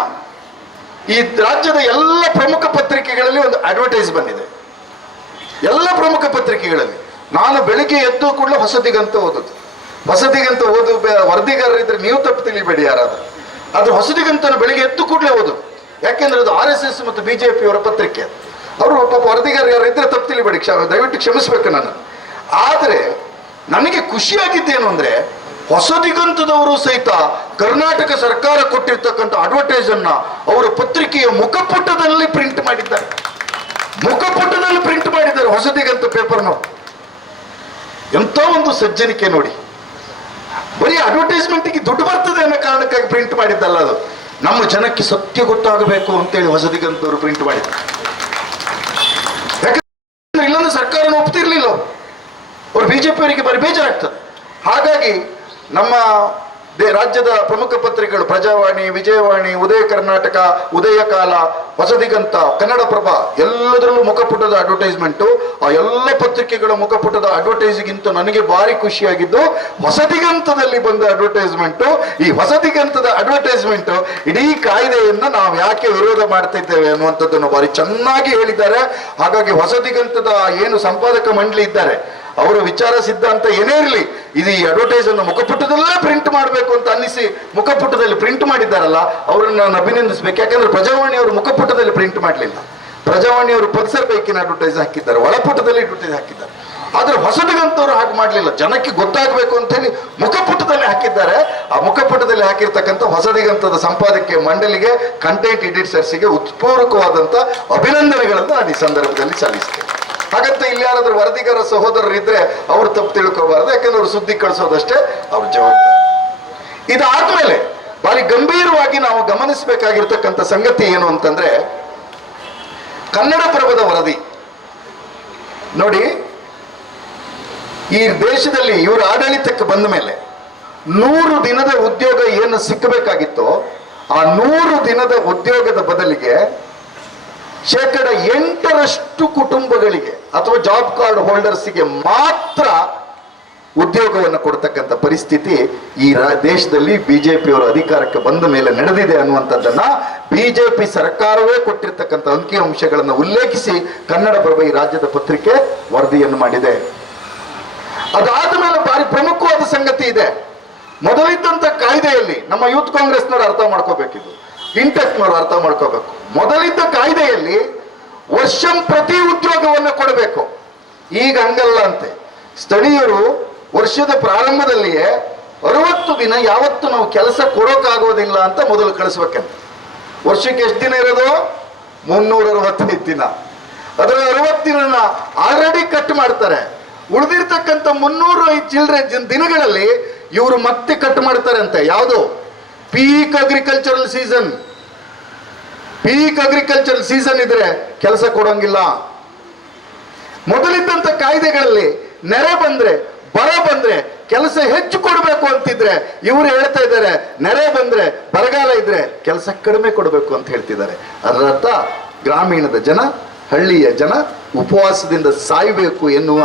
ಈ ರಾಜ್ಯದ ಎಲ್ಲ ಪ್ರಮುಖ ಪತ್ರಿಕೆಗಳಲ್ಲಿ ಒಂದು ಅಡ್ವರ್ಟೈಸ್ ಬಂದಿದೆ. ಎಲ್ಲ ಪ್ರಮುಖ ಪತ್ರಿಕೆಗಳಲ್ಲಿ ನಾನು ಬೆಳಿಗ್ಗೆ ಎದ್ದು ಕೂಡಲೇ ಹೊಸದಿಗಂತ ಓದೋದು. ಹೊಸದಿಗಂತ ಓದು ವರದಿಗಾರರಿದ್ರೆ ನೀವು ತಪ್ಪು ತಿಳಿಬೇಡಿ ಯಾರಾದ್ರೂ. ಆದ್ರೆ ಹೊಸದಿಗಂತ ಬೆಳಿಗ್ಗೆ ಎದ್ದು ಕೂಡಲೇ ಓದು. ಯಾಕೆಂದ್ರೆ ಅದು RSS ಮತ್ತು ಬಿಜೆಪಿಯವರ ಪತ್ರಿಕೆ. ಅವರು ಪಾಪ ವರದಿಗಾರ ಯಾರು ಇದ್ರೆ ತಪ್ಪು ತಿಳಿಬೇಡಿ, ದಯವಿಟ್ಟು ಕ್ಷಮಿಸ್ಬೇಕು ನಾನು. ಆದರೆ ನನಗೆ ಖುಷಿಯಾಗಿದ್ದೇನು ಅಂದ್ರೆ, ಹೊಸದಿಗಂತದವರು ಸಹಿತ ಕರ್ನಾಟಕ ಸರ್ಕಾರ ಕೊಟ್ಟಿರ್ತಕ್ಕಂಥ ಅಡ್ವರ್ಟೈಸ್ ಅನ್ನ ಅವರ ಪತ್ರಿಕೆಯ ಮುಖಪುಟದಲ್ಲಿ ಪ್ರಿಂಟ್ ಮಾಡಿದ್ದಾರೆ. ಮುಖಪುಟದಲ್ಲಿ ಪ್ರಿಂಟ್ ಮಾಡಿದ್ದಾರೆ ಹೊಸದಿಗಂತ ಪೇಪರ್ನವರು. ಎಂತ ಒಂದು ಸಜ್ಜನಿಕೆ ನೋಡಿ. ಬರೀ ಅಡ್ವರ್ಟೈಸ್ಮೆಂಟ್ಗೆ ದುಡ್ಡು ಬರ್ತದೆ ಅನ್ನೋ ಕಾರಣಕ್ಕಾಗಿ ಪ್ರಿಂಟ್ ಮಾಡಿದ್ದಲ್ಲ ಅದು. ನಮ್ಮ ಜನಕ್ಕೆ ಸತ್ಯ ಗೊತ್ತಾಗಬೇಕು ಅಂತೇಳಿ ಹೊಸದಿಗಂತವರು ಪ್ರಿಂಟ್ ಮಾಡಿದ್ದಾರೆ. ಯಾಕಂದ್ರೆ ಇಲ್ಲೊಂದು ಸರ್ಕಾರನ ಒಪ್ತಿರ್ಲಿಲ್ಲ, ಅವ್ರು ಬಿಜೆಪಿಯವರಿಗೆ ಬರೀ ಬೇಜಾರಾಗ್ತದೆ. ಹಾಗಾಗಿ ನಮ್ಮ ರಾಜ್ಯದ ಪ್ರಮುಖ ಪತ್ರಿಕೆಗಳು ಪ್ರಜಾವಾಣಿ, ವಿಜಯವಾಣಿ, ಉದಯ ಕರ್ನಾಟಕ, ಉದಯಕಾಲ, ಹೊಸದಿಗಂತ, ಕನ್ನಡಪ್ರಭ ಎಲ್ಲದರಲ್ಲೂ ಮುಖಪುಟದ ಅಡ್ವರ್ಟೈಸ್ಮೆಂಟು. ಆ ಎಲ್ಲ ಪತ್ರಿಕೆಗಳ ಮುಖಪುಟದ ಅಡ್ವರ್ಟೈಸ್ಗಿಂತ ನನಗೆ ಭಾರಿ ಖುಷಿಯಾಗಿದ್ದು ಹೊಸದಿಗಂತದಲ್ಲಿ ಬಂದ ಅಡ್ವರ್ಟೈಸ್ಮೆಂಟು. ಈ ಹೊಸದಿಗಂತದ ಅಡ್ವರ್ಟೈಸ್ಮೆಂಟು ಇಡೀ ಕಾಯ್ದೆಯನ್ನ ನಾವು ಯಾಕೆ ವಿರೋಧ ಮಾಡ್ತಾ ಇದ್ದೇವೆ ಅನ್ನುವಂಥದ್ದನ್ನು ಭಾರಿ ಚೆನ್ನಾಗಿ ಹೇಳಿದ್ದಾರೆ. ಹಾಗಾಗಿ ಹೊಸದಿಗಂತದ ಏನು ಸಂಪಾದಕ ಮಂಡಳಿ ಇದ್ದಾರೆ, ಅವರ ವಿಚಾರ ಸಿದ್ಧಾಂತ ಏನೇ ಇರಲಿ, ಇದು ಈ ಅಡ್ವರ್ಟೈಸ್ ಅನ್ನು ಮುಖಪುಟದಲ್ಲೇ ಪ್ರಿಂಟ್ ಮಾಡಬೇಕು ಅಂತ ಅನ್ನಿಸಿ ಮುಖಪುಟದಲ್ಲಿ ಪ್ರಿಂಟ್ ಮಾಡಿದ್ದಾರಲ್ಲ, ಅವರನ್ನು ನಾನು ಅಭಿನಂದಿಸಬೇಕು. ಯಾಕಂದ್ರೆ ಪ್ರಜಾವಾಣಿಯವರು ಮುಖಪುಟದಲ್ಲಿ ಪ್ರಿಂಟ್ ಮಾಡಲಿಲ್ಲ. ಪ್ರಜಾವಾಣಿಯವರು ಪಲ್ಸರ್ ಬೈಕಿನ ಅಡ್ವರ್ಟೈಸ್ ಹಾಕಿದ್ದಾರೆ, ಒಳಪುಟದಲ್ಲಿ ಅಡ್ವರ್ಟೈಸ್ ಹಾಕಿದ್ದಾರೆ. ಆದ್ರೆ ಹೊಸದಿಗಂತವರು ಹಾಗೆ ಮಾಡಲಿಲ್ಲ. ಜನಕ್ಕೆ ಗೊತ್ತಾಗಬೇಕು ಅಂತ ಹೇಳಿ ಮುಖಪುಟದಲ್ಲಿ ಹಾಕಿದ್ದಾರೆ. ಆ ಮುಖಪುಟದಲ್ಲಿ ಹಾಕಿರ್ತಕ್ಕಂಥ ಹೊಸದಿಗಂತದ ಸಂಪಾದಕೀಯ ಮಂಡಳಿಗೆ, ಕಂಟೆಂಟ್ ಎಡಿಟರ್ಸ್ಗೆ ಹೃತ್ಪೂರ್ವಕವಾದಂತ ಅಭಿನಂದನೆಗಳನ್ನು ನಾನು ಈ ಸಂದರ್ಭದಲ್ಲಿ ಸಲ್ಲಿಸ್ತೇನೆ. ಹಾಗಂತ ಇಲ್ಲಿ ಯಾರಾದ್ರೂ ವರದಿಗಾರ ಸಹೋದರರು ಇದ್ರೆ ಅವ್ರು ತಪ್ಪು ತಿಳ್ಕೋಬಾರ್ದು. ಯಾಕಂದ್ರೆ ಅವ್ರು ಸುದ್ದಿ ಕಳಿಸೋದಷ್ಟೇ ಅವ್ರ ಜವಾಬ್ದಾರಿ. ಇದಾದ್ಮೇಲೆ ಭಾರಿ ಗಂಭೀರವಾಗಿ ನಾವು ಗಮನಿಸಬೇಕಾಗಿರ್ತಕ್ಕಂಥ ಸಂಗತಿ ಏನು ಅಂತಂದ್ರೆ, ಕನ್ನಡಪ್ರಭದ ವರದಿ ನೋಡಿ. ಈ ದೇಶದಲ್ಲಿ ಇವರ ಆಡಳಿತಕ್ಕೆ ಬಂದ ಮೇಲೆ 100 ದಿನದ ಉದ್ಯೋಗ ಏನು ಸಿಕ್ಕಬೇಕಾಗಿತ್ತೋ ಆ 100 ದಿನದ ಉದ್ಯೋಗದ ಬದಲಿಗೆ 8% ಕುಟುಂಬಗಳಿಗೆ ಅಥವಾ ಜಾಬ್ ಕಾರ್ಡ್ ಹೋಲ್ಡರ್ಸ್ಗೆ ಮಾತ್ರ ಉದ್ಯೋಗವನ್ನು ಕೊಡ್ತಕ್ಕಂಥ ಪರಿಸ್ಥಿತಿ ಈ ದೇಶದಲ್ಲಿ ಬಿಜೆಪಿಯವರು ಅಧಿಕಾರಕ್ಕೆ ಬಂದ ಮೇಲೆ ನಡೆದಿದೆ ಅನ್ನುವಂಥದ್ದನ್ನ ಬಿಜೆಪಿ ಸರ್ಕಾರವೇ ಕೊಟ್ಟಿರ್ತಕ್ಕಂಥ ಅಂಕಿಅಂಶಗಳನ್ನು ಉಲ್ಲೇಖಿಸಿ ಕನ್ನಡಪ್ರಭ ಈ ರಾಜ್ಯದ ಪತ್ರಿಕೆ ವರದಿಯನ್ನು ಮಾಡಿದೆ. ಅದಾದ ಮೇಲೆ ಭಾರಿ ಪ್ರಮುಖವಾದ ಸಂಗತಿ ಇದೆ. ಮೊದಲಿದ್ದಂಥ ಕಾಯ್ದೆಯಲ್ಲಿ ನಮ್ಮ ಯೂತ್ ಕಾಂಗ್ರೆಸ್ನವರು ಅರ್ಥ ಮಾಡ್ಕೋಬೇಕಿದ್ದು, ಇಂಟೆಕ್ನವರು ಅರ್ಥ ಮಾಡ್ಕೋಬೇಕು. ಮೊದಲಿದ್ದ ಕಾಯ್ದೆಯಲ್ಲಿ ಪ್ರತಿ ಉದ್ಯೋಗವನ್ನು ಕೊಡಬೇಕು. ಈಗ ಹಂಗಲ್ಲ ಅಂತೆ. ಸ್ಥಳೀಯರು ವರ್ಷದ ಪ್ರಾರಂಭದಲ್ಲಿಯೇ 60 ದಿನ ಯಾವತ್ತು ನಾವು ಕೆಲಸ ಕೊಡೋಕ್ಕಾಗೋದಿಲ್ಲ ಅಂತ ಮೊದಲು ಕಳಿಸ್ಬೇಕಂತ. ವರ್ಷಕ್ಕೆ ಎಷ್ಟು ದಿನ ಇರೋದು? 365 ದಿನ. ಅದರ 60 ದಿನ ಆಲ್ರೆಡಿ ಕಟ್ ಮಾಡ್ತಾರೆ. ಉಳಿದಿರ್ತಕ್ಕಂಥ 305 ಚಿಲ್ಲರೆ ದಿನಗಳಲ್ಲಿ ಇವರು ಮತ್ತೆ ಕಟ್ ಮಾಡ್ತಾರೆ ಅಂತೆ. ಯಾವುದು? Peak agricultural season. Peak agricultural season ಇದ್ರೆ ಕೆಲಸ ಕೊಡೋಂಗಿಲ್ಲ. ಮೊದಲಿದ್ದಂತ ಕಾಯ್ದೆಗಳಲ್ಲಿ ನೆರೆ ಬಂದ್ರೆ, ಬರ ಬಂದ್ರೆ ಕೆಲಸ ಹೆಚ್ಚು ಕೊಡಬೇಕು ಅಂತಿದ್ರೆ ಇವರು ಹೇಳ್ತಾ ಇದ್ದಾರೆ, ನೆರೆ ಬಂದ್ರೆ, ಬರಗಾಲ ಇದ್ರೆ ಕೆಲಸ ಕಡಿಮೆ ಕೊಡಬೇಕು ಅಂತ ಹೇಳ್ತಿದ್ದಾರೆ. ಅದರ ಅರ್ಥ ಗ್ರಾಮೀಣದ ಜನ, ಹಳ್ಳಿಯ ಜನ ಉಪವಾಸದಿಂದ ಸಾಯಬೇಕು ಎನ್ನುವ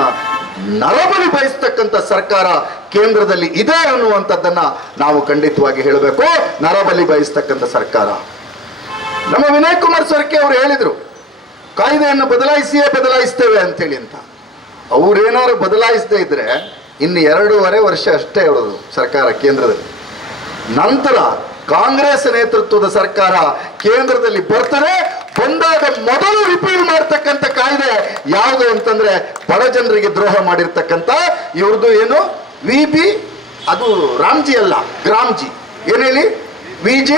ನರಬಲಿ ಬಯಸ್ತಕ್ಕಂಥ ಸರ್ಕಾರ ಕೇಂದ್ರದಲ್ಲಿ ಇದೆ ಅನ್ನುವಂಥದ್ದನ್ನ ನಾವು ಖಂಡಿತವಾಗಿ ಹೇಳಬೇಕು. ನರಬಲಿ ಬಯಸ್ತಕ್ಕಂಥ ಸರ್ಕಾರ. ನಮ್ಮ ವಿನಯ್ ಕುಮಾರ್ ಸರ್ಕೆ ಅವರು ಹೇಳಿದ್ರು, ಕಾಯ್ದೆಯನ್ನು ಬದಲಾಯಿಸ್ತೇವೆ ಅಂತೇಳಿ ಅಂತ. ಅವ್ರೇನಾದ್ರು ಬದಲಾಯಿಸದೇ ಇದ್ರೆ ಇನ್ನು 2.5 ವರ್ಷ ಅಷ್ಟೇ ಅವರದು ಸರ್ಕಾರ ಕೇಂದ್ರದಲ್ಲಿ. ನಂತರ ಕಾಂಗ್ರೆಸ್ ನೇತೃತ್ವದ ಸರ್ಕಾರ ಕೇಂದ್ರದಲ್ಲಿ ಬರ್ತಾರೆ. ಬಂದಾಗ ಮೊದಲು ರಿಪೀಲ್ ಮಾಡ್ತಕ್ಕಂಥ ಕಾಯ್ದೆ ಯಾವುದು ಅಂತಂದ್ರೆ ಬಡ ಜನರಿಗೆ ದ್ರೋಹ ಮಾಡಿರ್ತಕ್ಕಂಥ ಇವ್ರದ್ದು ಏನು VB, ಅದು ರಾಮ್ಜಿ ಅಲ್ಲ, ಗ್ರಾಮ್ಜಿ. ಏನ್ ಹೇಳಿ? VG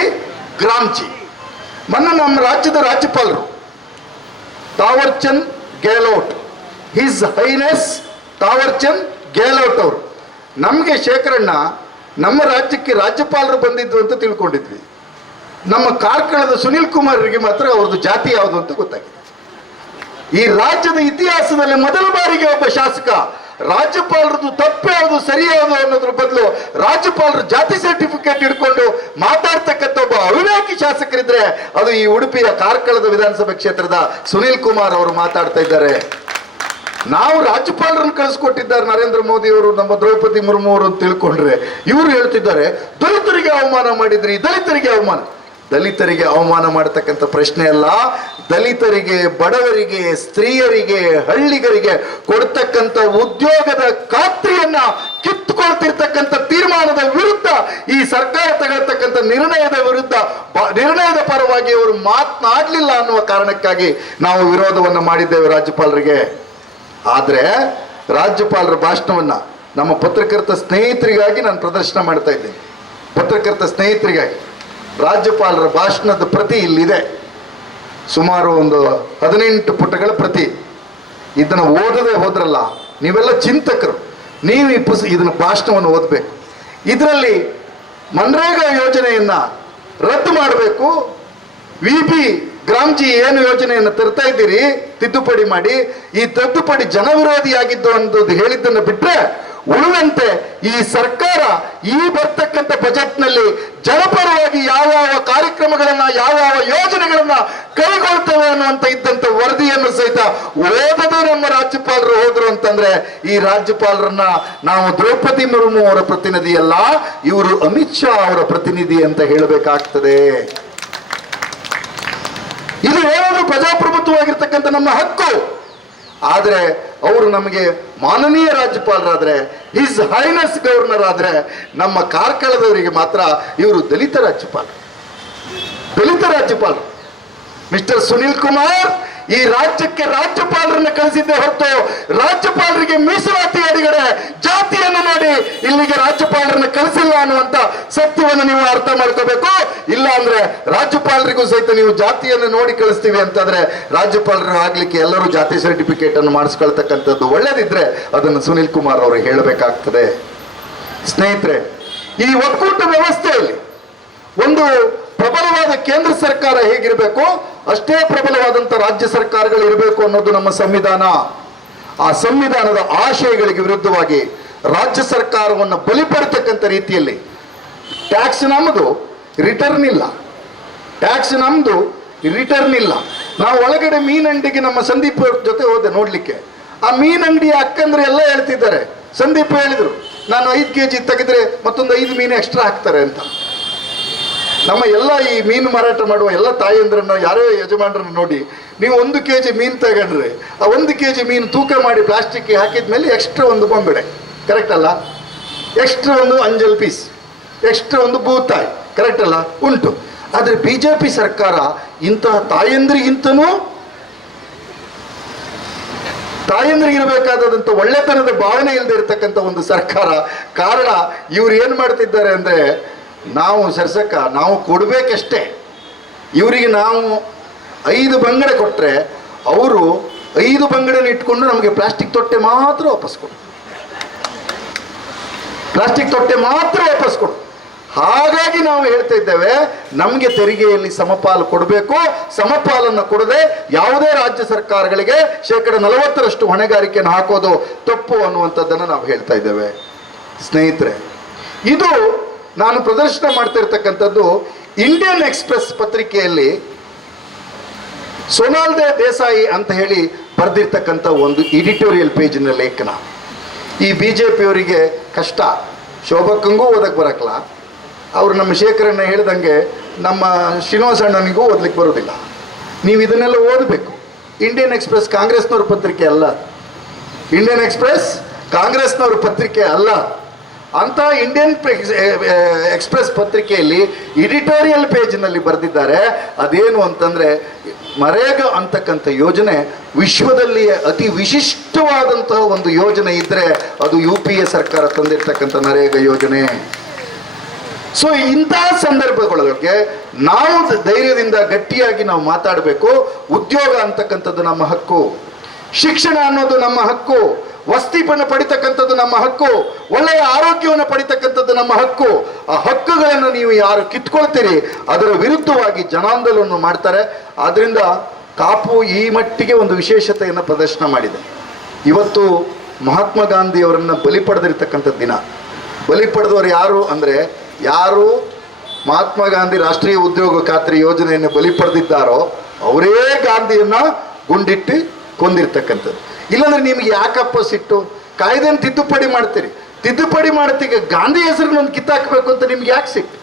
ಗ್ರಾಮ್ಜಿ. ಮೊನ್ನೆ ನಮ್ಮ ರಾಜ್ಯದ ರಾಜ್ಯಪಾಲರು ತಾವರ್ ಚಂದ್ ಗೆಹ್ಲೋಟ್, ಹಿಸ್ ಹೈನೆಸ್ ತಾವರ್ ಚಂದ್ ಗೆಹ್ಲೋಟ್ ಅವರು, ನಮಗೆ ಶೇಖರಣ್ಣ ನಮ್ಮ ರಾಜ್ಯಕ್ಕೆ ರಾಜ್ಯಪಾಲರು ಬಂದಿದ್ದು ಅಂತ ತಿಳ್ಕೊಂಡಿದ್ವಿ. ನಮ್ಮ ಕಾರ್ಕಳದ ಸುನಿಲ್ ಕುಮಾರ್ರಿಗೆ ಮಾತ್ರ ಅವ್ರದ್ದು ಜಾತಿ ಯಾವುದು ಅಂತ ಗೊತ್ತಾಗಿದೆ. ಈ ರಾಜ್ಯದ ಇತಿಹಾಸದಲ್ಲಿ ಮೊದಲ ಬಾರಿಗೆ ಒಬ್ಬ ಶಾಸಕ ರಾಜ್ಯಪಾಲರದ್ದು ತಪ್ಪು ಯಾವುದು ಸರಿ ಯಾವುದು ಅನ್ನೋದ್ರ ಬದಲು ರಾಜ್ಯಪಾಲರು ಜಾತಿ ಸರ್ಟಿಫಿಕೇಟ್ ಹಿಡ್ಕೊಂಡು ಮಾತಾಡ್ತಕ್ಕಂಥ ಒಬ್ಬ ಅವಿವೇಕಿ ಶಾಸಕರಿದ್ರೆ ಅದು ಈ ಉಡುಪಿಯ ಕಾರ್ಕಳದ ವಿಧಾನಸಭೆ ಕ್ಷೇತ್ರದ ಸುನಿಲ್ ಕುಮಾರ್ ಅವರು ಮಾತಾಡ್ತಾ ಇದ್ದಾರೆ. ನಾವು ರಾಜ್ಯಪಾಲರನ್ನು ಕಳಿಸ್ಕೊಟ್ಟಿದ್ದಾರೆ ನರೇಂದ್ರ ಮೋದಿ ಅವರು, ನಮ್ಮ ದ್ರೌಪದಿ ಮುರ್ಮು ಅವರು ಅಂತ ತಿಳ್ಕೊಂಡ್ರೆ ಇವರು ಹೇಳ್ತಿದ್ದಾರೆ ದಲಿತರಿಗೆ ಅವಮಾನ ಮಾಡಿದ್ರಿ, ದಲಿತರಿಗೆ ಅವಮಾನ. ದಲಿತರಿಗೆ ಅವಮಾನ ಮಾಡತಕ್ಕಂಥ ಪ್ರಶ್ನೆ ಅಲ್ಲ, ದಲಿತರಿಗೆ, ಬಡವರಿಗೆ, ಸ್ತ್ರೀಯರಿಗೆ, ಹಳ್ಳಿಗರಿಗೆ ಕೊಡ್ತಕ್ಕಂಥ ಉದ್ಯೋಗದ ಖಾತ್ರಿಯನ್ನ ಕಿತ್ತುಕೊಳ್ತಿರ್ತಕ್ಕಂಥ ತೀರ್ಮಾನದ ವಿರುದ್ಧ ಈ ಸರ್ಕಾರ ತಗೊಳ್ತಕ್ಕಂಥ ನಿರ್ಣಯದ ಪರವಾಗಿ ಅವರು ಮಾತನಾಡಲಿಲ್ಲ ಅನ್ನುವ ಕಾರಣಕ್ಕಾಗಿ ನಾವು ವಿರೋಧವನ್ನು ಮಾಡಿದ್ದೇವೆ ರಾಜ್ಯಪಾಲರಿಗೆ. ಆದರೆ ರಾಜ್ಯಪಾಲರ ಭಾಷಣವನ್ನ ನಮ್ಮ ಪತ್ರಕರ್ತ ಸ್ನೇಹಿತರಿಗಾಗಿ ನಾನು ಪ್ರದರ್ಶನ ಮಾಡ್ತಾ ಇದ್ದೇನೆ. ಪತ್ರಕರ್ತ ಸ್ನೇಹಿತರಿಗಾಗಿ ರಾಜ್ಯಪಾಲರ ಭಾಷಣದ ಪ್ರತಿ ಇಲ್ಲಿದೆ, ಸುಮಾರು ಒಂದು 18 ಪುಟಗಳ ಪ್ರತಿ. ಇದನ್ನು ಓದದೆ ಹೋದ್ರಲ್ಲ ನೀವೆಲ್ಲ ಚಿಂತಕರು, ನೀವು ಇದನ್ನ ಭಾಷಣವನ್ನು ಓದಬೇಕು. ಇದರಲ್ಲಿ ಮನ್ರೇಗಾ ಯೋಜನೆಯನ್ನ ರದ್ದು ಮಾಡಬೇಕು, ವಿಬಿ ಗ್ರಾಮ್ಜಿ ಏನು ಯೋಜನೆಯನ್ನು ತರ್ತಾ ಇದ್ದೀರಿ ತಿದ್ದುಪಡಿ ಮಾಡಿ, ಈ ತಿದ್ದುಪಡಿ ಜನವಿರೋಧಿಯಾಗಿದ್ದು ಅನ್ನೋದು ಹೇಳಿದ್ದನ್ನು ಬಿಟ್ರೆ ಉಳಿದಂತೆ ಈ ಸರ್ಕಾರ ಈ ಬರ್ತಕ್ಕಂಥ ಬಜೆಟ್ನಲ್ಲಿ ಜನಪರವಾಗಿ ಯಾವ ಕಾರ್ಯಕ್ರಮಗಳನ್ನ ಯಾವ ಯೋಜನೆಗಳನ್ನ ಕೈಗೊಳ್ತೇವೆ ಅನ್ನುವಂತ ಇದ್ದಂತ ವರದಿಯನ್ನು ಸಹಿತ ಓದದೆ ನಮ್ಮ ರಾಜ್ಯಪಾಲರು ಹೋದ್ರು ಅಂತಂದ್ರೆ ಈ ರಾಜ್ಯಪಾಲರನ್ನ ನಾವು ದ್ರೌಪದಿ ಮುರ್ಮು ಅವರ ಪ್ರತಿನಿಧಿ ಅಲ್ಲ, ಇವರು ಅಮಿತ್ ಶಾ ಅವರ ಪ್ರತಿನಿಧಿ ಅಂತ ಹೇಳಬೇಕಾಗ್ತದೆ. ಇದು ಏನಾದ್ರೂ ಪ್ರಜಾಪ್ರಭುತ್ವವಾಗಿರ್ತಕ್ಕಂಥ ನಮ್ಮ ಹಕ್ಕು. ಆದರೆ ಅವರು ನಮಗೆ ಮಾನನೀಯ ರಾಜ್ಯಪಾಲರಾದ್ರೆ, ಹಿಸ್ ಹೈನೆಸ್ ಗವರ್ನರ್ ಆದ್ರೆ, ನಮ್ಮ ಕಾರ್ಕಳದವರಿಗೆ ಮಾತ್ರ ಇವರು ದಲಿತ ರಾಜ್ಯಪಾಲರು. ಮಿಸ್ಟರ್ ಸುನಿಲ್ ಕುಮಾರ್ ಈ ರಾಜ್ಯಕ್ಕೆ ರಾಜ್ಯಪಾಲರನ್ನ ಕಳಿಸಿದ್ದೆ ಹೊರತು ರಾಜ್ಯಪಾಲರಿಗೆ ಮೀಸಲಾತಿ ಅಡಿಗಡೆ ಜಾತಿಯನ್ನು ನೋಡಿ ಇಲ್ಲಿಗೆ ರಾಜ್ಯಪಾಲರನ್ನ ಕಳಿಸಿಲ್ಲ ಅನ್ನುವಂತ ಸತ್ಯವನ್ನು ನೀವು ಅರ್ಥ ಮಾಡ್ಕೋಬೇಕು. ಇಲ್ಲ ಅಂದ್ರೆ ರಾಜ್ಯಪಾಲರಿಗೂ ಸಹಿತ ನೀವು ಜಾತಿಯನ್ನು ನೋಡಿ ಕಳಿಸ್ತೀವಿ ಅಂತಂದ್ರೆ ರಾಜ್ಯಪಾಲರು ಆಗ್ಲಿಕ್ಕೆ ಎಲ್ಲರೂ ಜಾತಿ ಸರ್ಟಿಫಿಕೇಟ್ ಅನ್ನು ಮಾಡಿಸ್ಕೊಳ್ತಕ್ಕಂಥದ್ದು ಒಳ್ಳೇದಿದ್ರೆ ಅದನ್ನು ಸುನಿಲ್ ಕುಮಾರ್ ಅವರು ಹೇಳಬೇಕಾಗ್ತದೆ. ಸ್ನೇಹಿತರೆ, ಈ ಒಕ್ಕೂಟ ವ್ಯವಸ್ಥೆಯಲ್ಲಿ ಒಂದು ಪ್ರಬಲವಾದ ಕೇಂದ್ರ ಸರ್ಕಾರ ಹೇಗಿರಬೇಕು ಅಷ್ಟೇ ಪ್ರಬಲವಾದಂಥ ರಾಜ್ಯ ಸರ್ಕಾರಗಳು ಇರಬೇಕು ಅನ್ನೋದು ನಮ್ಮ ಸಂವಿಧಾನ. ಆ ಸಂವಿಧಾನದ ಆಶಯಗಳಿಗೆ ವಿರುದ್ಧವಾಗಿ ರಾಜ್ಯ ಸರ್ಕಾರವನ್ನು ಬಲಿಪಡತಕ್ಕಂಥ ರೀತಿಯಲ್ಲಿ ಟ್ಯಾಕ್ಸ್ ನಮ್ಮದು, ರಿಟರ್ನ್ ಇಲ್ಲ. ನಾವು ಒಳಗಡೆ ಮೀನಂಗಡಿಗೆ ನಮ್ಮ ಸಂದೀಪ್ ಅವ್ರ ಜೊತೆ ಹೋದೆ ನೋಡ್ಲಿಕ್ಕೆ. ಆ ಮೀನಂಗಡಿ ಅಕ್ಕಂದ್ರೆ ಎಲ್ಲ ಹೇಳ್ತಿದ್ದಾರೆ, ಸಂದೀಪ್ ಹೇಳಿದ್ರು ನಾನು 5 kg ತೆಗೆದ್ರೆ ಮತ್ತೊಂದು 5 ಮೀನು ಎಕ್ಸ್ಟ್ರಾ ಹಾಕ್ತಾರೆ ಅಂತ. ನಮ್ಮ ಎಲ್ಲ ಈ ಮೀನು ಮಾರಾಟ ಮಾಡುವ ಎಲ್ಲ ತಾಯಿಯಂದ್ರನ್ನ ಯಾರೇ ಯಜಮಾನರನ್ನು ನೋಡಿ, ನೀವು 1 kg ಮೀನು ತಗೊಂಡ್ರೆ ಆ 1 kg ಮೀನು ತೂಕ ಮಾಡಿ ಪ್ಲಾಸ್ಟಿಕ್ಗೆ ಹಾಕಿದ ಮೇಲೆ ಎಕ್ಸ್ಟ್ರಾ ಒಂದು ಬೊಂಬೆಡೆ, ಕರೆಕ್ಟ್ ಅಲ್ಲ? ಎಕ್ಸ್ಟ್ರಾ ಒಂದು ಅಂಜಲ್ ಪೀಸ್, ಎಕ್ಸ್ಟ್ರಾ ಒಂದು ಬೂತಾಯಿ, ಕರೆಕ್ಟ್ ಅಲ್ಲ? ಉಂಟು. ಆದರೆ BJP ಸರ್ಕಾರ ಇಂತಹ ತಾಯಂದ್ರಿಗಿರಬೇಕಾದಂಥ ಒಳ್ಳೆತನದ ಭಾವನೆ ಇಲ್ಲದೆ ಇರತಕ್ಕಂಥ ಒಂದು ಸರ್ಕಾರ. ಕಾರಣ ಇವ್ರು ಏನು ಮಾಡ್ತಿದ್ದಾರೆ ಅಂದರೆ, ನಾವು ಕೊಡಬೇಕಷ್ಟೇ. ಇವರಿಗೆ ನಾವು 5 ಬಂಗಡೆ ಕೊಟ್ಟರೆ ಅವರು 5 ಬಂಗಡೆನ ಇಟ್ಕೊಂಡು ನಮಗೆ ಪ್ಲಾಸ್ಟಿಕ್ ತೊಟ್ಟೆ ಮಾತ್ರ ವಾಪಸ್ ಕೊಡು. ಹಾಗಾಗಿ ನಾವು ಹೇಳ್ತಾ ಇದ್ದೇವೆ, ನಮಗೆ ತೆರಿಗೆಯಲ್ಲಿ ಸಮಪಾಲು ಕೊಡಬೇಕು. ಸಮಪಾಲನ್ನು ಕೊಡದೆ ಯಾವುದೇ ರಾಜ್ಯ ಸರ್ಕಾರಗಳಿಗೆ 40% ಹೊಣೆಗಾರಿಕೆಯನ್ನು ಹಾಕೋದು ತಪ್ಪು ಅನ್ನುವಂಥದ್ದನ್ನು ನಾವು ಹೇಳ್ತಾ ಇದ್ದೇವೆ. ಸ್ನೇಹಿತರೆ, ಇದು ನಾನು ಪ್ರದರ್ಶನ ಮಾಡ್ತಾ ಇರ್ತಕ್ಕಂಥದ್ದು ಇಂಡಿಯನ್ ಎಕ್ಸ್ಪ್ರೆಸ್ ಪತ್ರಿಕೆಯಲ್ಲಿ ಸೋನಾಲ್ ದೇಸಾಯಿ ಅಂತ ಹೇಳಿ ಬರೆದಿರ್ತಕ್ಕಂಥ ಒಂದು ಎಡಿಟೋರಿಯಲ್ ಪೇಜಿನ ಲೇಖನ. ಈ BJP ಅವರಿಗೆ ಕಷ್ಟ, ಶೋಭಕ್ಕಂಗೂ ಓದಕ್ಕೆ ಬರಕ್ಕಲ್ಲ, ಅವರು ನಮ್ಮ ಶೇಖರಣ್ಣ ಹೇಳ್ದಂಗೆ ನಮ್ಮ ಶ್ರೀನಿವಾಸ ಅಣ್ಣನಿಗೂ ಓದ್ಲಿಕ್ಕೆ ಬರೋದಿಲ್ಲ. ನೀವು ಇದನ್ನೆಲ್ಲ ಓದಬೇಕು. ಇಂಡಿಯನ್ ಎಕ್ಸ್ಪ್ರೆಸ್ ಕಾಂಗ್ರೆಸ್ನವ್ರ ಪತ್ರಿಕೆ ಅಲ್ಲ. ಅಂತ ಇಂಡಿಯನ್ ಎಕ್ಸ್ಪ್ರೆಸ್ ಪತ್ರಿಕೆಯಲ್ಲಿ ಎಡಿಟೋರಿಯಲ್ ಪೇಜ್ನಲ್ಲಿ ಬರೆದಿದ್ದಾರೆ. ಅದೇನು ಅಂತಂದರೆ, ಮರೇಗಾ ಅಂತಕ್ಕಂಥ ಯೋಜನೆ ವಿಶ್ವದಲ್ಲಿಯೇ ಅತಿ ವಿಶಿಷ್ಟವಾದಂತಹ ಒಂದು ಯೋಜನೆ ಇದ್ದರೆ ಅದು UPA ಸರ್ಕಾರ ತಂದಿರ್ತಕ್ಕಂಥ ನರೇಗಾ ಯೋಜನೆ. ಸೊ ಇಂತಹ ಸಂದರ್ಭಗಳಿಗೆ ನಾವು ಧೈರ್ಯದಿಂದ ಗಟ್ಟಿಯಾಗಿ ನಾವು ಮಾತಾಡಬೇಕು. ಉದ್ಯೋಗ ಅಂತಕ್ಕಂಥದ್ದು ನಮ್ಮ ಹಕ್ಕು, ಶಿಕ್ಷಣ ಅನ್ನೋದು ನಮ್ಮ ಹಕ್ಕು, ವಸತಿಯನ್ನು ಪಡಿತಕ್ಕಂಥದ್ದು ನಮ್ಮ ಹಕ್ಕು, ಒಳ್ಳೆಯ ಆರೋಗ್ಯವನ್ನು ಪಡಿತಕ್ಕಂಥದ್ದು ನಮ್ಮ ಹಕ್ಕು. ಆ ಹಕ್ಕುಗಳನ್ನು ನೀವು ಯಾರು ಕಿತ್ಕೊಳ್ತೀರಿ ಅದರ ವಿರುದ್ಧವಾಗಿ ಜನಾಂದೋಲನ ಮಾಡ್ತಾರೆ. ಆದ್ರಿಂದ ಕಾಪು ಈ ಮಟ್ಟಿಗೆ ಒಂದು ವಿಶೇಷತೆಯನ್ನು ಪ್ರದರ್ಶನ ಮಾಡಿದೆ. ಇವತ್ತು ಮಹಾತ್ಮ ಗಾಂಧಿಯವರನ್ನು ಬಲಿ ಪಡೆದಿರ್ತಕ್ಕಂಥ ದಿನ. ಬಲಿ ಪಡೆದವರು ಯಾರು ಅಂದರೆ, ಯಾರು ಮಹಾತ್ಮ ಗಾಂಧಿ ರಾಷ್ಟ್ರೀಯ ಉದ್ಯೋಗ ಖಾತ್ರಿ ಯೋಜನೆಯನ್ನು ಬಲಿ ಪಡೆದಿದ್ದಾರೋ ಅವರೇ ಗಾಂಧಿಯನ್ನ ಗುಂಡಿಟ್ಟು ಕೊಂದಿರ್ತಕ್ಕಂಥದ್ದು. ಇಲ್ಲಾಂದ್ರೆ ನಿಮಗೆ ಯಾಕಪ್ಪ ಸಿಟ್ಟು? ಕಾಯ್ದೆಯನ್ನು ತಿದ್ದುಪಡಿ ಮಾಡ್ತೀರಿ, ತಿದ್ದುಪಡಿ ಮಾಡ್ತೀಗ ಗಾಂಧಿ ಹೆಸರನ್ನ ಒಂದು ಕಿತ್ತಾಕಬೇಕು ಅಂತ ನಿಮ್ಗೆ ಯಾಕೆ ಸಿಟ್ಟು?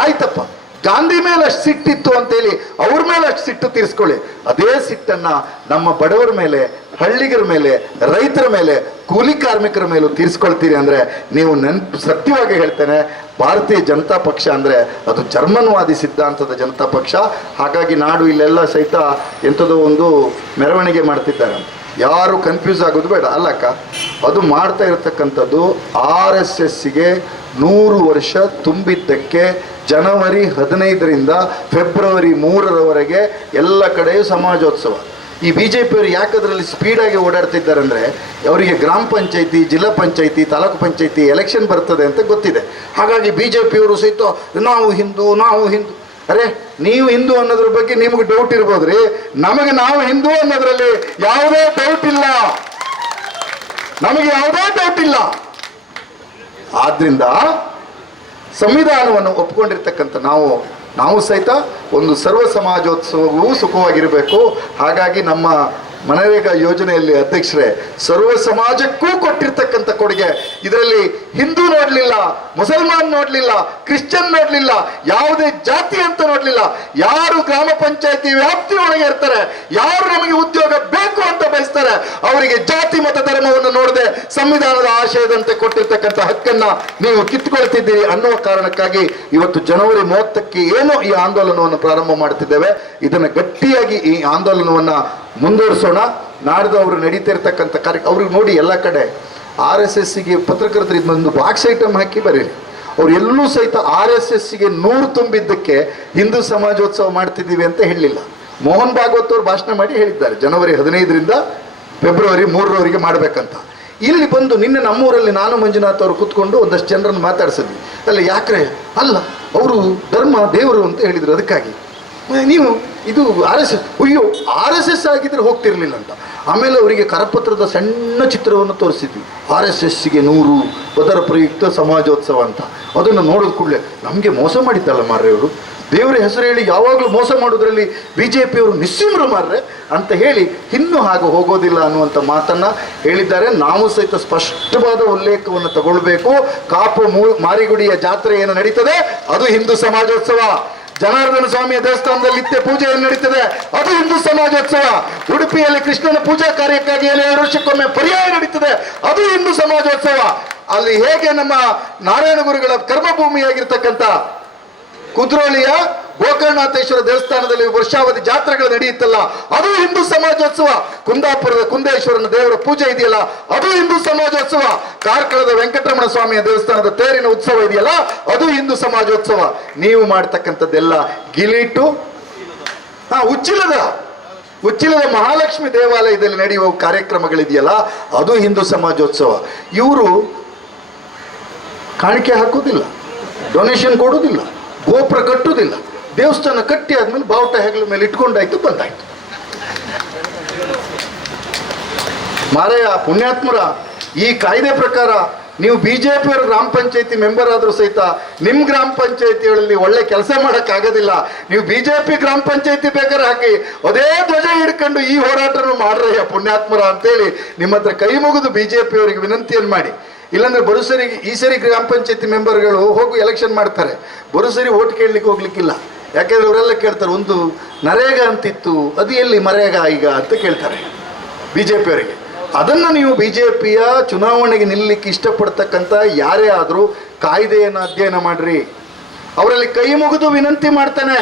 ಆಯ್ತಪ್ಪ, ಗಾಂಧಿ ಮೇಲೆ ಅಷ್ಟು ಸಿಟ್ಟಿತ್ತು ಅಂತೇಳಿ ಅವ್ರ ಮೇಲೆ ಅಷ್ಟು ಸಿಟ್ಟು ತೀರಿಸ್ಕೊಳ್ಳಿ. ಅದೇ ಸಿಟ್ಟನ್ನು ನಮ್ಮ ಬಡವರ ಮೇಲೆ, ಹಳ್ಳಿಗರ ಮೇಲೆ, ರೈತರ ಮೇಲೆ, ಕೂಲಿ ಕಾರ್ಮಿಕರ ಮೇಲೂ ತೀರಿಸ್ಕೊಳ್ತೀರಿ ಅಂದರೆ ನೀವು ಸತ್ಯವಾಗಿ ಹೇಳ್ತೇನೆ, ಭಾರತೀಯ ಜನತಾ ಪಕ್ಷ ಅಂದರೆ ಅದು ಜರ್ಮನ್ವಾದಿ ಸಿದ್ಧಾಂತದ ಜನತಾ ಪಕ್ಷ. ಹಾಗಾಗಿ ನಾಡು ಇಲ್ಲೆಲ್ಲ ಸಹಿತ ಎಂಥದೋ ಒಂದು ಮೆರವಣಿಗೆ ಮಾಡ್ತಿದ್ದಾರೆ. ಯಾರು ಕನ್ಫ್ಯೂಸ್ ಆಗೋದು ಬೇಡ. ಅಲ್ಲಕ್ಕ, ಅದು ಮಾಡ್ತಾ ಇರತಕ್ಕಂಥದ್ದು RSSಗೆ 100 ವರ್ಷ ತುಂಬಿದ್ದಕ್ಕೆ ಜನವರಿ 15ರಿಂದ ಫೆಬ್ರವರಿ 3ರವರೆಗೆ ಎಲ್ಲ ಕಡೆಯೂ ಸಮಾಜೋತ್ಸವ. ಈ BJP ಅವರು ಯಾಕೆ ಅದರಲ್ಲಿ ಸ್ಪೀಡಾಗಿ ಓಡಾಡ್ತಿದ್ದಾರೆ ಅಂದರೆ, ಅವರಿಗೆ ಗ್ರಾಮ ಪಂಚಾಯಿತಿ, ಜಿಲ್ಲಾ ಪಂಚಾಯಿತಿ, ತಾಲೂಕು ಪಂಚಾಯಿತಿ ಎಲೆಕ್ಷನ್ ಬರ್ತದೆ ಅಂತ ಗೊತ್ತಿದೆ. ಹಾಗಾಗಿ BJP ಅವರು ಸಹಿತ ನಾವು ಹಿಂದೂ, ನಾವು ಹಿಂದೂ. ಅರೆ, ನೀವು ಹಿಂದೂ ಅನ್ನೋದ್ರ ಬಗ್ಗೆ ನಿಮಗೆ ಡೌಟ್ ಇರ್ಬೋದ್ರಿ, ನಮಗೆ ನಾವು ಹಿಂದೂ ಅನ್ನೋದ್ರಲ್ಲಿ ಯಾವುದೇ ಡೌಟ್ ಇಲ್ಲ, ನಮಗೆ ಯಾವುದೇ ಡೌಟ್ ಇಲ್ಲ. ಆದ್ರಿಂದ ಸಂವಿಧಾನವನ್ನು ಒಪ್ಪಿಕೊಂಡಿರ್ತಕ್ಕಂಥ ನಾವು ಸಹಿತ ಒಂದು ಸರ್ವ ಸಮಾಜೋತ್ಸವವೂ ಸುಖವಾಗಿರಬೇಕು. ಹಾಗಾಗಿ ನಮ್ಮ ಮನರೇಗಾ ಯೋಜನೆಯಲ್ಲಿ ಅಧ್ಯಕ್ಷರೇ ಸರ್ವ ಸಮಾಜಕ್ಕೂ ಕೊಟ್ಟಿರ್ತಕ್ಕಂಥ ಕೊಡುಗೆ. ಇದರಲ್ಲಿ ಹಿಂದೂ ನೋಡಲಿಲ್ಲ, ಮುಸಲ್ಮಾನ್ ನೋಡಲಿಲ್ಲ, ಕ್ರಿಶ್ಚಿಯನ್ ನೋಡಲಿಲ್ಲ, ಯಾವುದೇ ಜಾತಿ ಅಂತ ನೋಡಲಿಲ್ಲ. ಯಾರು ಗ್ರಾಮ ಪಂಚಾಯತಿ ವ್ಯಾಪ್ತಿಯೊಳಗೆ ಇರ್ತಾರೆ, ಯಾರು ನಮಗೆ ಉದ್ಯೋಗ ಬೇಕು ಅಂತ ಬಯಸ್ತಾರೆ, ಅವರಿಗೆ ಜಾತಿ ಮತ ಧರ್ಮವನ್ನು ನೋಡದೆ ಸಂವಿಧಾನದ ಆಶಯದಂತೆ ಕೊಟ್ಟಿರ್ತಕ್ಕಂಥ ಹಕ್ಕನ್ನ ನೀವು ಕಿತ್ಕೊಳ್ತಿದ್ದೀರಿ ಅನ್ನುವ ಕಾರಣಕ್ಕಾಗಿ ಇವತ್ತು ಜನವರಿ 30ಕ್ಕೆ ಏನು ಈ ಆಂದೋಲನವನ್ನು ಪ್ರಾರಂಭ ಮಾಡ್ತಿದ್ದೇವೆ. ಇದನ್ನು ಗಟ್ಟಿಯಾಗಿ ಈ ಆಂದೋಲನವನ್ನು ಮುಂದುವರಿಸೋಣ. ನಾಡ್ದು ಅವರು ನಡೀತಿರ್ತಕ್ಕಂಥ ಅವ್ರಿಗೆ ನೋಡಿ, ಎಲ್ಲ ಕಡೆ RSSಗೆ ಪತ್ರಕರ್ತರು ಇದೊಂದು ಬಾಕ್ಸ್ ಐಟಮ್ ಹಾಕಿ ಬರೀರಿ. ಅವ್ರು ಎಲ್ಲೂ ಸಹಿತ RSSಗೆ 100 ತುಂಬಿದ್ದಕ್ಕೆ ಹಿಂದೂ ಸಮಾಜೋತ್ಸವ ಮಾಡ್ತಿದ್ದೀವಿ ಅಂತ ಹೇಳಲಿಲ್ಲ. ಮೋಹನ್ ಭಾಗವತ್ ಅವರು ಭಾಷಣ ಮಾಡಿ ಹೇಳಿದ್ದಾರೆ ಜನವರಿ 15ರಿಂದ ಫೆಬ್ರವರಿ 3ರವರೆಗೆ ಮಾಡಬೇಕಂತ. ಇಲ್ಲಿ ಬಂದು ನಿನ್ನೆ ನಮ್ಮೂರಲ್ಲಿ ನಾನು ಮಂಜುನಾಥ್ ಅವರು ಕೂತ್ಕೊಂಡು ಒಂದಷ್ಟು ಜನರನ್ನು ಮಾತಾಡ್ಸಿದ್ವಿ. ಅಲ್ಲ, ಯಾಕ್ರೆ ಅಲ್ಲ, ಅವರು ಧರ್ಮ ದೇವರು ಅಂತ ಹೇಳಿದ್ರು, ಅದಕ್ಕಾಗಿ ನೀವು ಇದು RSS ಆಗಿದ್ರೆ ಹೋಗ್ತಿರ್ಲಿಲ್ಲ ಅಂತ. ಆಮೇಲೆ ಅವರಿಗೆ ಕರಪತ್ರದ ಸಣ್ಣ ಚಿತ್ರವನ್ನು ತೋರಿಸಿದ್ವಿ, RSSಗೆ 100 ಅದರ ಪ್ರಯುಕ್ತ ಸಮಾಜೋತ್ಸವ ಅಂತ. ಅದನ್ನು ನೋಡಿದ ಕೂಡಲೇ ನಮಗೆ ಮೋಸ ಮಾಡಿದ್ದಲ್ಲ ಮಾರ್ರೆ ಅವರು, ದೇವರ ಹೆಸರು ಹೇಳಿ ಯಾವಾಗಲೂ ಮೋಸ ಮಾಡೋದ್ರಲ್ಲಿ BJP ಅವರು ನಿಸ್ಸಿಮ್ರು ಮಾರ್ರೆ ಅಂತ ಹೇಳಿ ಇನ್ನೂ ಹಾಗೆ ಹೋಗೋದಿಲ್ಲ ಅನ್ನುವಂಥ ಮಾತನ್ನು ಹೇಳಿದ್ದಾರೆ. ನಾವು ಸಹಿತ ಸ್ಪಷ್ಟವಾದ ಉಲ್ಲೇಖವನ್ನು ತಗೊಳ್ಬೇಕು. ಕಾಪು ಮಾರಿಗುಡಿಯ ಜಾತ್ರೆ ಏನು ನಡೀತದೆ ಅದು ಹಿಂದೂ ಸಮಾಜೋತ್ಸವ. ಜನಾರ್ದನ ಸ್ವಾಮಿಯ ದೇವಸ್ಥಾನದಲ್ಲಿ ನಿತ್ಯ ಪೂಜೆಯನ್ನು ನಡೀತದೆ, ಅದು ಹಿಂದೂ ಸಮಾಜೋತ್ಸವ. ಉಡುಪಿಯಲ್ಲಿ ಕೃಷ್ಣನ ಪೂಜಾ ಕಾರ್ಯಕ್ಕಾಗಿ 2 ವರ್ಷಕ್ಕೊಮ್ಮೆ ಪರ್ಯಾಯ ನಡೀತದೆ, ಅದು ಹಿಂದೂ ಸಮಾಜೋತ್ಸವ. ಅಲ್ಲಿ ಹೇಗೆ ನಮ್ಮ ನಾರಾಯಣ ಗುರುಗಳ ಕರ್ಮಭೂಮಿಯಾಗಿರ್ತಕ್ಕಂಥ ಕುದ್ರೋಳಿಯ ಗೋಕರ್ಣನಾಥೇಶ್ವರ ದೇವಸ್ಥಾನದಲ್ಲಿ ವರ್ಷಾವಧಿ ಜಾತ್ರೆಗಳು ನಡೆಯುತ್ತಲ್ಲ, ಅದು ಹಿಂದೂ ಸಮಾಜೋತ್ಸವ. ಕುಂದಾಪುರದ ಕುಂದೇಶ್ವರನ ದೇವರ ಪೂಜೆ ಇದೆಯಲ್ಲ, ಅದು ಹಿಂದೂ ಸಮಾಜೋತ್ಸವ. ಕಾರ್ಕಳದ ವೆಂಕಟರಮಣ ಸ್ವಾಮಿಯ ದೇವಸ್ಥಾನದ ತೇರಿನ ಉತ್ಸವ ಇದೆಯಲ್ಲ, ಅದು ಹಿಂದೂ ಸಮಾಜೋತ್ಸವ. ನೀವು ಮಾಡ್ತಕ್ಕಂಥದ್ದೆಲ್ಲ ಗಿಲೀಟು. ಉಚ್ಚಿಲದ ಮಹಾಲಕ್ಷ್ಮಿ ದೇವಾಲಯದಲ್ಲಿ ನಡೆಯುವ ಕಾರ್ಯಕ್ರಮಗಳಿದೆಯಲ್ಲ, ಅದು ಹಿಂದೂ ಸಮಾಜೋತ್ಸವ. ಇವರು ಕಾಣಿಕೆ ಹಾಕೋದಿಲ್ಲ, ಡೊನೇಷನ್ ಕೊಡೋದಿಲ್ಲ, ಗೋಪುರ ಕಟ್ಟುವುದಿಲ್ಲ. ದೇವಸ್ಥಾನ ಕಟ್ಟಿ ಆದ್ಮೇಲೆ ಬಾವುಟ ಹೆಗಲ ಮೇಲೆ ಇಟ್ಕೊಂಡಾಯ್ತು, ಬಂದಾಯ್ತು. ಮಾರಾಯ ಪುಣ್ಯಾತ್ಮರ, ಈ ಕಾಯ್ದೆ ಪ್ರಕಾರ ನೀವು BJP ಅವರ ಗ್ರಾಮ ಪಂಚಾಯತಿ ಮೆಂಬರ್ ಆದರೂ ಸಹಿತ ನಿಮ್ಮ ಗ್ರಾಮ ಪಂಚಾಯತಿಗಳಲ್ಲಿ ಒಳ್ಳೆ ಕೆಲಸ ಮಾಡೋಕ್ಕಾಗೋದಿಲ್ಲ. ನೀವು BJP ಗ್ರಾಮ ಪಂಚಾಯತಿ ಬೇಕಾದ್ರೆ ಹಾಕಿ, ಅದೇ ಧ್ವಜ ಹಿಡ್ಕೊಂಡು ಈ ಹೋರಾಟವನ್ನು ಮಾಡ್ರಯ್ಯ ಪುಣ್ಯಾತ್ಮರ ಅಂತೇಳಿ ನಿಮ್ಮ ಹತ್ರ ಕೈ ಮುಗಿದು BJP ಅವರಿಗೆ ವಿನಂತಿಯನ್ನು ಮಾಡಿ. ಇಲ್ಲಾಂದ್ರೆ ಬರುಸರಿ ಈ ಸರಿ ಗ್ರಾಮ ಪಂಚಾಯತಿ ಮೆಂಬರ್ಗಳು ಹೋಗಿ ಎಲೆಕ್ಷನ್ ಮಾಡ್ತಾರೆ, ಬರುಸರಿ ಓಟ್ ಕೇಳಲಿಕ್ಕೆ ಹೋಗ್ಲಿಕ್ಕಿಲ್ಲ. ಯಾಕೆಂದ್ರೆ ಅವರೆಲ್ಲ ಕೇಳ್ತಾರೆ, ಒಂದು ನರೇಗಾ ಅಂತಿತ್ತು, ಅದು ಎಲ್ಲಿ ಮರೇಗಾ ಈಗ ಅಂತ ಕೇಳ್ತಾರೆ BJP ಅವರಿಗೆ. ಅದನ್ನು ನೀವು BJPಯ ಚುನಾವಣೆಗೆ ನಿಲ್ಲಲಿಕ್ಕೆ ಇಷ್ಟಪಡ್ತಕ್ಕಂಥ ಯಾರೇ ಆದರೂ ಕಾಯ್ದೆಯನ್ನು ಅಧ್ಯಯನ ಮಾಡ್ರಿ. ಅವರಲ್ಲಿ ಕೈ ಮುಗಿದು ವಿನಂತಿ ಮಾಡ್ತಾನೆ,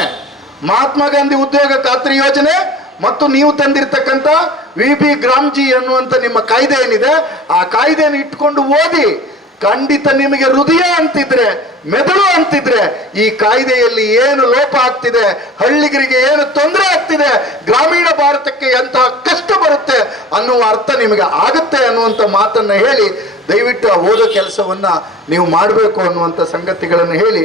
ಮಹಾತ್ಮ ಗಾಂಧಿ ಉದ್ಯೋಗ ಖಾತ್ರಿ ಯೋಜನೆ ಮತ್ತು ನೀವು ತಂದಿರತಕ್ಕಂಥ VB ಗ್ರಾಮ್ಜಿ ಅನ್ನುವಂಥ ನಿಮ್ಮ ಕಾಯ್ದೆ ಏನಿದೆ, ಆ ಕಾಯ್ದೆಯನ್ನು ಇಟ್ಕೊಂಡು ಓದಿ. ಖಂಡಿತ ನಿಮಗೆ ಹೃದಯ ಅಂತಿದ್ರೆ, ಮೆದುಳು ಅಂತಿದ್ರೆ, ಈ ಕಾಯ್ದೆಯಲ್ಲಿ ಏನು ಲೋಪ ಆಗ್ತಿದೆ, ಹಳ್ಳಿಗರಿಗೆ ಏನು ತೊಂದರೆ ಆಗ್ತಿದೆ, ಗ್ರಾಮೀಣ ಭಾರತಕ್ಕೆ ಎಂತಹ ಕಷ್ಟ ಬರುತ್ತೆ ಅನ್ನುವ ಅರ್ಥ ನಿಮಗೆ ಆಗುತ್ತೆ ಅನ್ನುವಂಥ ಮಾತನ್ನ ಹೇಳಿ ದಯವಿಟ್ಟು ಆ ಓದೋ ಕೆಲಸವನ್ನ ನೀವು ಮಾಡಬೇಕು ಅನ್ನುವಂಥ ಸಂಗತಿಗಳನ್ನು ಹೇಳಿ,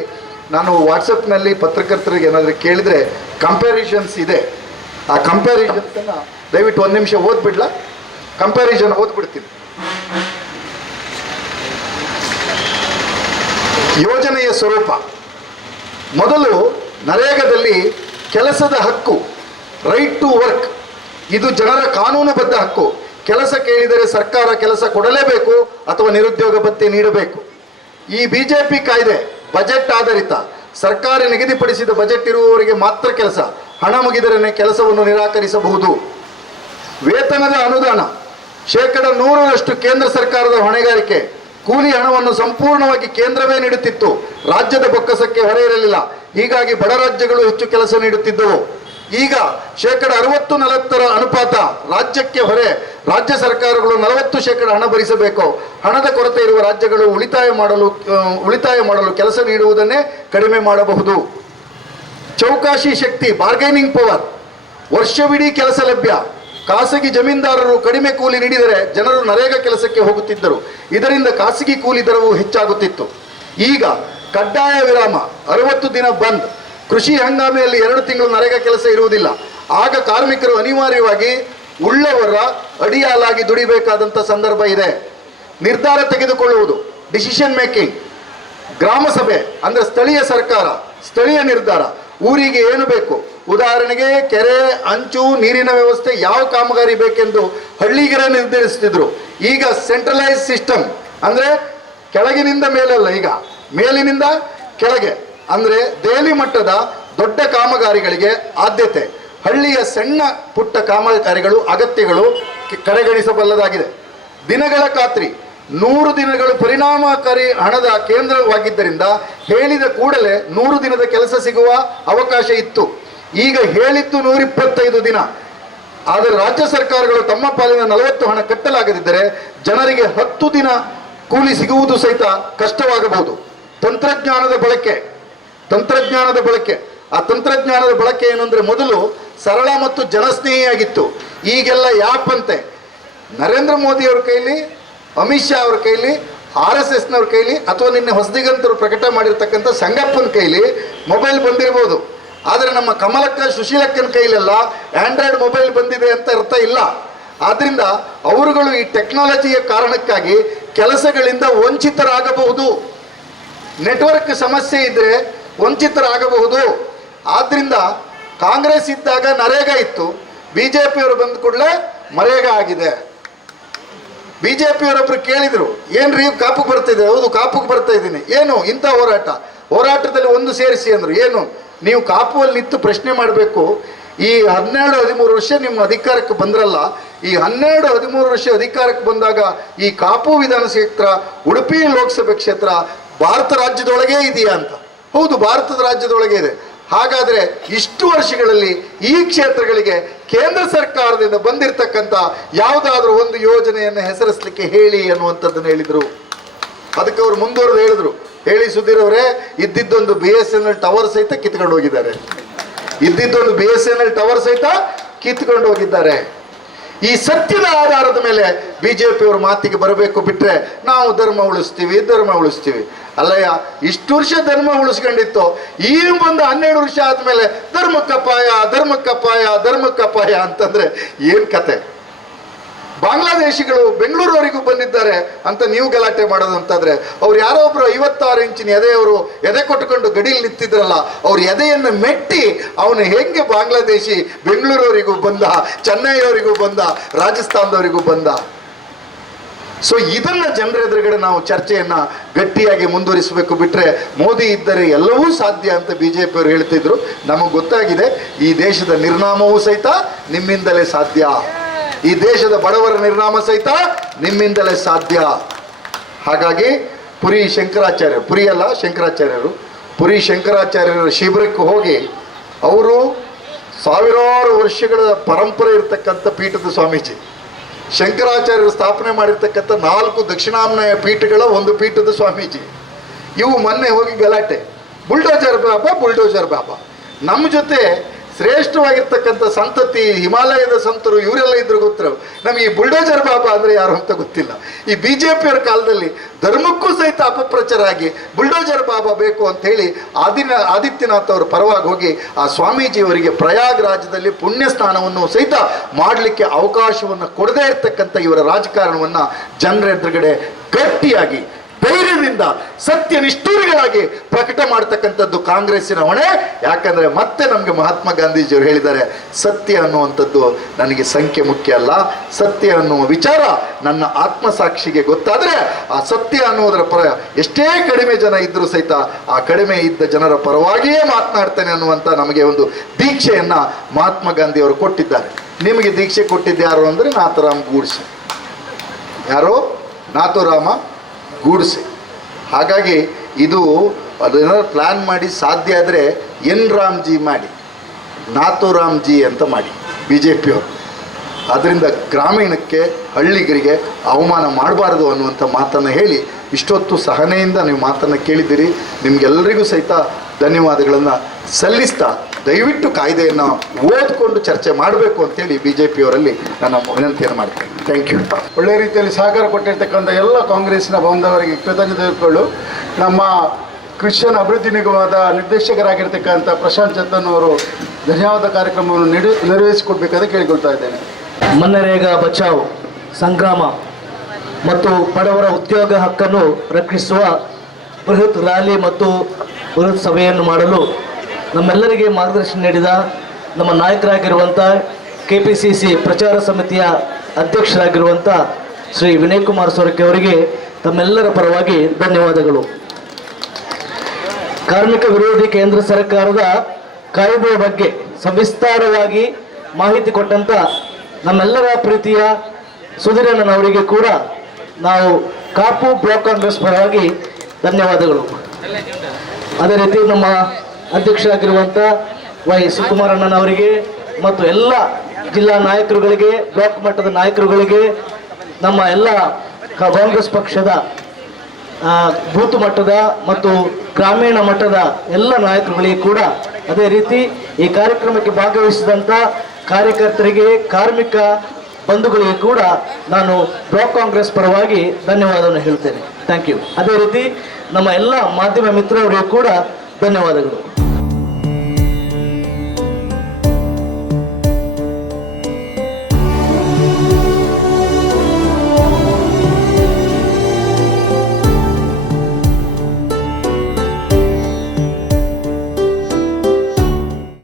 ನಾನು ವಾಟ್ಸಪ್ನಲ್ಲಿ ಪತ್ರಕರ್ತರಿಗೆ ಏನಾದರೂ ಕೇಳಿದ್ರೆ ಕಂಪ್ಯಾರಿಸನ್ಸ್ ಇದೆ, ಆ ಕಂಪ್ಯಾರಿಸನ್ಸನ್ನು ದಯವಿಟ್ಟು ಒಂದು ನಿಮಿಷ ಓದ್ಬಿಡ್ಲಾ? ಕಂಪ್ಯಾರಿಸನ್ ಓದ್ಬಿಡ್ತೀನಿ. ಯೋಜನೆಯ ಸ್ವರೂಪ. ಮೊದಲು ನರೇಗಾದಲ್ಲಿ ಕೆಲಸದ ಹಕ್ಕು, ರೈಟ್ ಟು ವರ್ಕ್, ಇದು ಜನರ ಕಾನೂನುಬದ್ಧ ಹಕ್ಕು. ಕೆಲಸ ಕೇಳಿದರೆ ಸರ್ಕಾರ ಕೆಲಸ ಕೊಡಲೇಬೇಕು ಅಥವಾ ನಿರುದ್ಯೋಗ ಭತ್ಯೆ ನೀಡಬೇಕು. ಈ ಬಿಜೆಪಿ ಕಾಯ್ದೆ ಬಜೆಟ್ ಆಧಾರಿತ, ಸರ್ಕಾರ ನಿಗದಿಪಡಿಸಿದ ಬಜೆಟ್ ಇರುವವರಿಗೆ ಮಾತ್ರ ಕೆಲಸ, ಹಣ ಮುಗಿದರೆ ಕೆಲಸವನ್ನು ನಿರಾಕರಿಸಬಹುದು. ವೇತನದ ಅನುದಾನ 100% ಕೇಂದ್ರ ಸರ್ಕಾರದ ಹೊಣೆಗಾರಿಕೆ. ಕೂಲಿ ಹಣವನ್ನು ಸಂಪೂರ್ಣವಾಗಿ ಕೇಂದ್ರವೇ ನೀಡುತ್ತಿತ್ತು, ರಾಜ್ಯದ ಬೊಕ್ಕಸಕ್ಕೆ ಹೊರೆ ಇರಲಿಲ್ಲ. ಹೀಗಾಗಿ ಬಡ ರಾಜ್ಯಗಳು ಹೆಚ್ಚು ಕೆಲಸ ನೀಡುತ್ತಿದ್ದವು. ಈಗ 60-40 ಅನುಪಾತ ರಾಜ್ಯಕ್ಕೆ ಹೊರೆ, ರಾಜ್ಯ ಸರ್ಕಾರಗಳು 40% ಹಣ ಭರಿಸಬೇಕು. ಹಣದ ಕೊರತೆ ಇರುವ ರಾಜ್ಯಗಳು ಉಳಿತಾಯ ಮಾಡಲು ಕೆಲಸ ನೀಡುವುದನ್ನೇ ಕಡಿಮೆ ಮಾಡಬಹುದು. ಚೌಕಾಶಿ ಶಕ್ತಿ, ಬಾರ್ಗೈನಿಂಗ್ ಪವರ್, ವರ್ಷವಿಡೀ ಕೆಲಸ ಲಭ್ಯ. ಖಾಸಗಿ ಜಮೀನ್ದಾರರು ಕಡಿಮೆ ಕೂಲಿ ನೀಡಿದರೆ ಜನರು ನರೇಗಾ ಕೆಲಸಕ್ಕೆ ಹೋಗುತ್ತಿದ್ದರು, ಇದರಿಂದ ಖಾಸಗಿ ಕೂಲಿ ದರವು ಹೆಚ್ಚಾಗುತ್ತಿತ್ತು. ಈಗ ಕಡ್ಡಾಯ ವಿರಾಮ, 60 ದಿನ ಬಂದ್, ಕೃಷಿ ಹಂಗಾಮಿನಲ್ಲಿ 2 ತಿಂಗಳು ನರೇಗಾ ಕೆಲಸ ಇರುವುದಿಲ್ಲ. ಆಗ ಕಾರ್ಮಿಕರು ಅನಿವಾರ್ಯವಾಗಿ ಉಳ್ಳವರ ಅಡಿಯಾಲಾಗಿ ದುಡಿಬೇಕಾದಂಥ ಸಂದರ್ಭ ಇದೆ. ನಿರ್ಧಾರ ತೆಗೆದುಕೊಳ್ಳುವುದು, ಡಿಸಿಷನ್ ಮೇಕಿಂಗ್, ಗ್ರಾಮ ಸಭೆ ಅಂದರೆ ಸ್ಥಳೀಯ ಸರ್ಕಾರ, ಸ್ಥಳೀಯ ನಿರ್ಧಾರ. ಊರಿಗೆ ಏನು ಬೇಕು, ಉದಾಹರಣೆಗೆ ಕೆರೆ, ಅಂಚು, ನೀರಿನ ವ್ಯವಸ್ಥೆ, ಯಾವ ಕಾಮಗಾರಿ ಬೇಕೆಂದು ಹಳ್ಳಿಗರೇ ನಿರ್ಧರಿಸುತ್ತಿದ್ರು. ಈಗ ಸೆಂಟ್ರಲೈಸ್ ಸಿಸ್ಟಮ್ ಅಂದರೆ ಕೆಳಗಿನಿಂದ ಮೇಲಲ್ಲ, ಈಗ ಮೇಲಿನಿಂದ ಕೆಳಗೆ ಅಂದರೆ ದೆಹಲಿ ಮಟ್ಟದ ದೊಡ್ಡ ಕಾಮಗಾರಿಗಳಿಗೆ ಆದ್ಯತೆ. ಹಳ್ಳಿಯ ಸಣ್ಣ ಪುಟ್ಟ ಕಾಮಗಾರಿಗಳು ಅಗತ್ಯಗಳು ಕಡೆಗಣಿಸಬಲ್ಲದಾಗಿದೆ. ದಿನಗಳ ಖಾತ್ರಿ, 100 ದಿನಗಳು ಪರಿಣಾಮಕಾರಿ ಹಣದ ಕೇಂದ್ರವಾಗಿದ್ದರಿಂದ ಹೇಳಿದ ಕೂಡಲೇ 100 ದಿನದ ಕೆಲಸ ಸಿಗುವ ಅವಕಾಶ ಇತ್ತು. ಈಗ ಹೇಳಿದ್ದು 125 ದಿನ. ಆದರೆ ರಾಜ್ಯ ಸರ್ಕಾರಗಳು ತಮ್ಮ ಪಾಲಿನ 40 ಹಣ ಕಟ್ಟಲಾಗದಿದ್ದರೆ ಜನರಿಗೆ 10 ದಿನ ಕೂಲಿ ಸಿಗುವುದು ಸಹಿತ ಕಷ್ಟವಾಗಬಹುದು. ತಂತ್ರಜ್ಞಾನದ ಬಳಕೆ, ಆ ತಂತ್ರಜ್ಞಾನದ ಬಳಕೆ ಏನಂದ್ರೆ ಮೊದಲು ಸರಳ ಮತ್ತು ಜನಸ್ನೇಹಿಯಾಗಿತ್ತು, ಈಗೆಲ್ಲ ಯಾಪ್ ಅಂತೆ. ನರೇಂದ್ರ ಮೋದಿ ಅವ್ರ ಕೈಲಿ, ಅಮಿತ್ ಶಾ ಅವ್ರ ಕೈಲಿ, RSSನವ್ರ ಕೈಲಿ, ಅಥವಾ ನಿನ್ನೆ ಹೊಸದಿಗಂತರು ಪ್ರಕಟ ಮಾಡಿರ್ತಕ್ಕಂಥ ಸಂಗಪ್ಪನ ಕೈಲಿ ಮೊಬೈಲ್ ಬಂದಿರ್ಬೋದು. ಆದರೆ ನಮ್ಮ ಕಮಲಕ್ಕ, ಸುಶೀಲಕ್ಕನ ಕೈಲೆಲ್ಲ ಆಂಡ್ರಾಯ್ಡ್ ಮೊಬೈಲ್ ಬಂದಿದೆ ಅಂತ ಅರ್ಥ ಇಲ್ಲ. ಆದ್ರಿಂದ ಅವರುಗಳು ಈ ಟೆಕ್ನಾಲಜಿಯ ಕಾರಣಕ್ಕಾಗಿ ಕೆಲಸಗಳಿಂದ ವಂಚಿತರಾಗಬಹುದು. ನೆಟ್ವರ್ಕ್ ಸಮಸ್ಯೆ ಇದ್ರೆ ವಂಚಿತರಾಗಬಹುದು. ಆದ್ರಿಂದ ಕಾಂಗ್ರೆಸ್ ಇದ್ದಾಗ ನರೇಗಾ ಇತ್ತು, ಬಿಜೆಪಿಯವರು ಬಂದ ಕೂಡಲೇ ಮರೇಗಾ ಆಗಿದೆ. ಬಿಜೆಪಿಯವರೊಬ್ರು ಕೇಳಿದ್ರು, ಏನ್ರಿ ಕಾಪುಗೆ ಬರ್ತಿದೆ? ಹೌದು, ಕಾಪುಗೆ ಬರ್ತಾ ಇದ್ದೀನಿ. ಏನು ಇಂಥ ಹೋರಾಟದಲ್ಲಿ ಒಂದು ಸೇರಿಸಿ ಅಂದ್ರು. ಏನು, ನೀವು ಕಾಪುವಲ್ಲಿ ನಿಂತು ಪ್ರಶ್ನೆ ಮಾಡಬೇಕು. ಈ 12-13 ವರ್ಷ ನಿಮ್ಮ ಅಧಿಕಾರಕ್ಕೆ ಬಂದ್ರಲ್ಲ, ಈ 12-13 ವರ್ಷ ಅಧಿಕಾರಕ್ಕೆ ಬಂದಾಗ ಈ ಕಾಪು ವಿಧಾನ ಕ್ಷೇತ್ರ, ಉಡುಪಿ ಲೋಕಸಭೆ ಕ್ಷೇತ್ರ ಭಾರತ ರಾಜ್ಯದೊಳಗೆ ಇದೆಯಾ ಅಂತ. ಹೌದು, ಭಾರತದ ರಾಜ್ಯದೊಳಗೆ ಇದೆ. ಹಾಗಾದ್ರೆ ಇಷ್ಟು ವರ್ಷಗಳಲ್ಲಿ ಈ ಕ್ಷೇತ್ರಗಳಿಗೆ ಕೇಂದ್ರ ಸರ್ಕಾರದಿಂದ ಬಂದಿರತಕ್ಕಂಥ ಯಾವುದಾದ್ರೂ ಒಂದು ಯೋಜನೆಯನ್ನು ಹೆಸರಿಸಲಿಕ್ಕೆ ಹೇಳಿ ಅನ್ನುವಂಥದ್ದನ್ನು ಹೇಳಿದರು. ಅದಕ್ಕೆ ಅವರು ಮುಂದುವರೆದು ಹೇಳಿದ್ರು, ಹೇಳಿ ಸುಧೀರ್ ಅವರೇ, ಇದ್ದಿದ್ದೊಂದು BSNL ಟವರ್ ಸಹಿತ ಕಿತ್ಕೊಂಡು ಹೋಗಿದ್ದಾರೆ. ಕಿತ್ಕೊಂಡು ಹೋಗಿದ್ದಾರೆ. ಈ ಸತ್ಯದ ಆಧಾರದ ಮೇಲೆ ಬಿಜೆಪಿಯವರು ಮಾತಿಗೆ ಬರಬೇಕು. ಬಿಟ್ರೆ ನಾವು ಧರ್ಮ ಉಳಿಸ್ತೀವಿ ಅಲ್ಲಯ್ಯ, ಇಷ್ಟು ವರ್ಷ ಧರ್ಮ ಉಳಿಸ್ಕೊಂಡಿತ್ತು, ಈಗ ಬಂದು 12 ವರ್ಷ ಆದ್ಮೇಲೆ ಧರ್ಮಕ್ಕಪಾಯ ಅಂತಂದ್ರೆ ಏನ್ ಕತೆ? ಬಾಂಗ್ಲಾದೇಶಿಗಳು ಬೆಂಗಳೂರವರೆಗೂ ಬಂದಿದ್ದಾರೆ ಅಂತ ನೀವು ಗಲಾಟೆ ಮಾಡೋದು ಅಂತಂದ್ರೆ, ಅವ್ರು ಯಾರೋ ಒಬ್ರು 56 ಇಂಚಿನ ಎದೆಯವರು ಎದೆ ಕೊಟ್ಟುಕೊಂಡು ಗಡಿಯಲ್ಲಿ ನಿಂತಿದ್ರಲ್ಲ, ಅವ್ರ ಎದೆಯನ್ನು ಮೆಟ್ಟಿ ಅವನು ಹೆಂಗೆ ಬಾಂಗ್ಲಾದೇಶಿ ಬೆಂಗಳೂರವರೆಗೂ ಬಂದ, ಚೆನ್ನೈಯವರಿಗೂ ಬಂದ, ರಾಜಸ್ಥಾನದವರಿಗೂ ಬಂದ. ಸೊ ಇದನ್ನ ಜನರ ಎದುರುಗಡೆ ನಾವು ಚರ್ಚೆಯನ್ನ ಗಟ್ಟಿಯಾಗಿ ಮುಂದುವರಿಸಬೇಕು. ಬಿಟ್ರೆ ಮೋದಿ ಇದ್ದರೆ ಎಲ್ಲವೂ ಸಾಧ್ಯ ಅಂತ ಬಿಜೆಪಿಯವರು ಹೇಳ್ತಿದ್ರು. ನಮಗೆ ಗೊತ್ತಾಗಿದೆ, ಈ ದೇಶದ ನಿರ್ನಾಮವೂ ಸಹಿತ ನಿಮ್ಮಿಂದಲೇ ಸಾಧ್ಯ. ಈ ದೇಶದ ಬಡವರ ನಿರ್ನಾಮ ಸಹಿತ ನಿಮ್ಮಿಂದಲೇ ಸಾಧ್ಯ. ಹಾಗಾಗಿ ಪುರಿ ಶಂಕರಾಚಾರ್ಯರ ಶಿಬಿರಕ್ಕೆ ಹೋಗಿ, ಅವರು ಸಾವಿರಾರು ವರ್ಷಗಳ ಪರಂಪರೆ ಇರತಕ್ಕಂಥ ಪೀಠದ ಸ್ವಾಮೀಜಿ, ಶಂಕರಾಚಾರ್ಯರು ಸ್ಥಾಪನೆ ಮಾಡಿರ್ತಕ್ಕಂಥ 4 ದಕ್ಷಿಣಾಮ್ನಾಯ ಪೀಠಗಳ ಒಂದು ಪೀಠದ ಸ್ವಾಮೀಜಿ. ಇವು ಮೊನ್ನೆ ಹೋಗಿ ಗಲಾಟೆ, ಬುಲ್ಡೋಜರ್ ಬಾಬಾ. ನಮ್ಮ ಜೊತೆ ಶ್ರೇಷ್ಠವಾಗಿರ್ತಕ್ಕಂಥ ಸಂತತಿ ಹಿಮಾಲಯದ ಸಂತರು ಇವರೆಲ್ಲ ಇದ್ರು ಗೊತ್ತರು, ನಮಗೆ ಈ ಬುಲ್ಡೋಜರ್ ಬಾಬಾ ಅಂದರೆ ಯಾರು ಅಂತ ಗೊತ್ತಿಲ್ಲ. ಈ BJPಯವರ ಕಾಲದಲ್ಲಿ ಧರ್ಮಕ್ಕೂ ಸಹಿತ ಅಪಪ್ರಚಾರ ಆಗಿ ಬುಲ್ಡೋಜರ್ ಬಾಬಾ ಬೇಕು ಅಂತ ಹೇಳಿ ಆದಿತ್ಯನಾಥ್ ಅವರ ಪರವಾಗಿ ಹೋಗಿ ಆ ಸ್ವಾಮೀಜಿಯವರಿಗೆ ಪ್ರಯಾಗ್ ರಾಜ್ಯದಲ್ಲಿ ಪುಣ್ಯ ಸ್ನಾನವನ್ನು ಸಹಿತ ಮಾಡಲಿಕ್ಕೆ ಅವಕಾಶವನ್ನು ಕೊಡದೇ ಇರತಕ್ಕಂಥ ಇವರ ರಾಜಕಾರಣವನ್ನು ಜನರ ಎದುರುಗಡೆ ಗಟ್ಟಿಯಾಗಿ ಧೈರ್ಯದಿಂದ ಸತ್ಯ ನಿಷ್ಠೂರಿಗಳಾಗಿ ಪ್ರಕಟ ಮಾಡ್ತಕ್ಕಂಥದ್ದು ಕಾಂಗ್ರೆಸ್ಸಿನ ಹೊಣೆ. ಯಾಕಂದರೆ ಮತ್ತೆ ನಮಗೆ ಮಹಾತ್ಮ ಗಾಂಧೀಜಿಯವರು ಹೇಳಿದ್ದಾರೆ, ಸತ್ಯ ಅನ್ನುವಂಥದ್ದು ನನಗೆ ಸಂಖ್ಯೆ ಮುಖ್ಯ ಅಲ್ಲ, ಸತ್ಯ ಅನ್ನುವ ವಿಚಾರ ನನ್ನ ಆತ್ಮಸಾಕ್ಷಿಗೆ ಗೊತ್ತಾದರೆ ಆ ಸತ್ಯ ಅನ್ನೋದರ ಎಷ್ಟೇ ಕಡಿಮೆ ಜನ ಇದ್ದರೂ ಸಹಿತ ಆ ಕಡಿಮೆ ಇದ್ದ ಜನರ ಪರವಾಗಿಯೇ ಮಾತನಾಡ್ತೇನೆ ಅನ್ನುವಂಥ ನಮಗೆ ಒಂದು ದೀಕ್ಷೆಯನ್ನು ಮಹಾತ್ಮ ಗಾಂಧಿಯವರು ಕೊಟ್ಟಿದ್ದಾರೆ. ನಿಮಗೆ ದೀಕ್ಷೆ ಕೊಟ್ಟಿದ್ದು ಯಾರು ಅಂದರೆ ನಾಥರಾಮ್ ಗೂಡ್ಸೆ. ಯಾರೋ ನಾಥೂರಾಮ ಗೂಡ್ಸೆ. ಹಾಗಾಗಿ ಇದು ಅದನ್ನೆಲ್ಲ ಪ್ಲ್ಯಾನ್ ಮಾಡಿ ಸಾಧ್ಯ ಆದರೆ ಎನ್ ರಾಮ್ಜಿ ಮಾಡಿ, ನಾಥೂರಾಮ್ಜಿ ಅಂತ ಮಾಡಿ BJPಯವರು. ಅದರಿಂದ ಗ್ರಾಮೀಣಕ್ಕೆ ಹಳ್ಳಿಗರಿಗೆ ಅವಮಾನ ಮಾಡಬಾರ್ದು ಅನ್ನುವಂಥ ಮಾತನ್ನು ಹೇಳಿ ಇಷ್ಟೊತ್ತು ಸಹನೆಯಿಂದ ನೀವು ಮಾತನ್ನು ಕೇಳಿದ್ದೀರಿ. ನಿಮಗೆಲ್ಲರಿಗೂ ಸಹಿತ ಧನ್ಯವಾದಗಳನ್ನು ಸಲ್ಲಿಸ್ತಾ ದಯವಿಟ್ಟು ಕಾಯ್ದೆಯನ್ನು ಓದ್ಕೊಂಡು ಚರ್ಚೆ ಮಾಡಬೇಕು ಅಂತೇಳಿ BJPಯವರಲ್ಲಿ ನಾನು ವಿನಂತಿಯನ್ನು ಮಾಡ್ತೇನೆ. Thank you. ಒಳ್ಳೆ ರೀತಿಯಲ್ಲಿ ಸಹಕಾರ ಕೊಟ್ಟಿರ್ತಕ್ಕಂಥ ಎಲ್ಲ ಕಾಂಗ್ರೆಸ್ಸಿನ ಬಾಂಧವರಿಗೆ ಕೃತಜ್ಞತೆಗಳು. ನಮ್ಮ ಕ್ರಿಶ್ಚಿಯನ್ ಅಭಿವೃದ್ಧಿ ನಿಗಮದ ನಿರ್ದೇಶಕರಾಗಿರ್ತಕ್ಕಂಥ ಪ್ರಶಾಂತ್ ಚೇತನ್ ಅವರು ಧನ್ಯವಾದ ಕಾರ್ಯಕ್ರಮವನ್ನು ನೆರವೇರಿಸಿಕೊಡ್ಬೇಕಾದ ಕೇಳಿಕೊಳ್ತಾ ಇದ್ದೇನೆ. ಮನ್ರೇಗಾ ಬಚಾವ್ ಸಂಗ್ರಾಮ ಮತ್ತು ಬಡವರ ಉದ್ಯೋಗ ಹಕ್ಕನ್ನು ರಕ್ಷಿಸುವ ಬೃಹತ್ ರ್ಯಾಲಿ ಮತ್ತು ಬೃಹತ್ ಸಭೆಯನ್ನು ಮಾಡಲು ನಮ್ಮೆಲ್ಲರಿಗೆ ಮಾರ್ಗದರ್ಶನ ನೀಡಿದ ನಮ್ಮ ನಾಯಕರಾಗಿರುವಂಥ KPCC ಪ್ರಚಾರ ಸಮಿತಿಯ ಅಧ್ಯಕ್ಷರಾಗಿರುವಂಥ ಶ್ರೀ ವಿನಯ್ ಕುಮಾರ್ ಸೊರಕೆ ಅವರಿಗೆ ತಮ್ಮೆಲ್ಲರ ಪರವಾಗಿ ಧನ್ಯವಾದಗಳು. ಕಾರ್ಮಿಕ ವಿರೋಧಿ ಕೇಂದ್ರ ಸರ್ಕಾರದ ಕಾಯ್ದೆಯ ಬಗ್ಗೆ ಸವಿಸ್ತಾರವಾಗಿ ಮಾಹಿತಿ ಕೊಟ್ಟಂಥ ನಮ್ಮೆಲ್ಲರ ಪ್ರೀತಿಯ ಸುಧೀರಣ್ಣನವರಿಗೆ ಕೂಡ ನಾವು ಕಾಪು ಬ್ಲಾಕ್ ಕಾಂಗ್ರೆಸ್ ಪರವಾಗಿ ಧನ್ಯವಾದಗಳು. ಅದೇ ರೀತಿ ನಮ್ಮ ಅಧ್ಯಕ್ಷರಾಗಿರುವಂಥ ವೈ ಸುಕುಮಾರಣ್ಣನವರಿಗೆ ಮತ್ತು ಎಲ್ಲ ಜಿಲ್ಲಾ ನಾಯಕರುಗಳಿಗೆ, ಬ್ಲಾಕ್ ಮಟ್ಟದ ನಾಯಕರುಗಳಿಗೆ, ನಮ್ಮ ಎಲ್ಲ ಕಾಂಗ್ರೆಸ್ ಪಕ್ಷದ ಬೂತ್ ಮಟ್ಟದ ಮತ್ತು ಗ್ರಾಮೀಣ ಮಟ್ಟದ ಎಲ್ಲ ನಾಯಕರುಗಳಿಗೆ ಕೂಡ, ಅದೇ ರೀತಿ ಈ ಕಾರ್ಯಕ್ರಮಕ್ಕೆ ಭಾಗವಹಿಸಿದಂಥ ಕಾರ್ಯಕರ್ತರಿಗೆ, ಕಾರ್ಮಿಕ ಬಂಧುಗಳಿಗೆ ಕೂಡ ನಾನು ಬ್ಲಾಕ್ ಕಾಂಗ್ರೆಸ್ ಪರವಾಗಿ ಧನ್ಯವಾದವನ್ನು ಹೇಳ್ತೇನೆ. Thank you. ಅದೇ ರೀತಿ ನಮ್ಮ ಎಲ್ಲ ಮಾಧ್ಯಮ ಮಿತ್ರರಿಗೆ ಕೂಡ ಧನ್ಯವಾದಗಳು.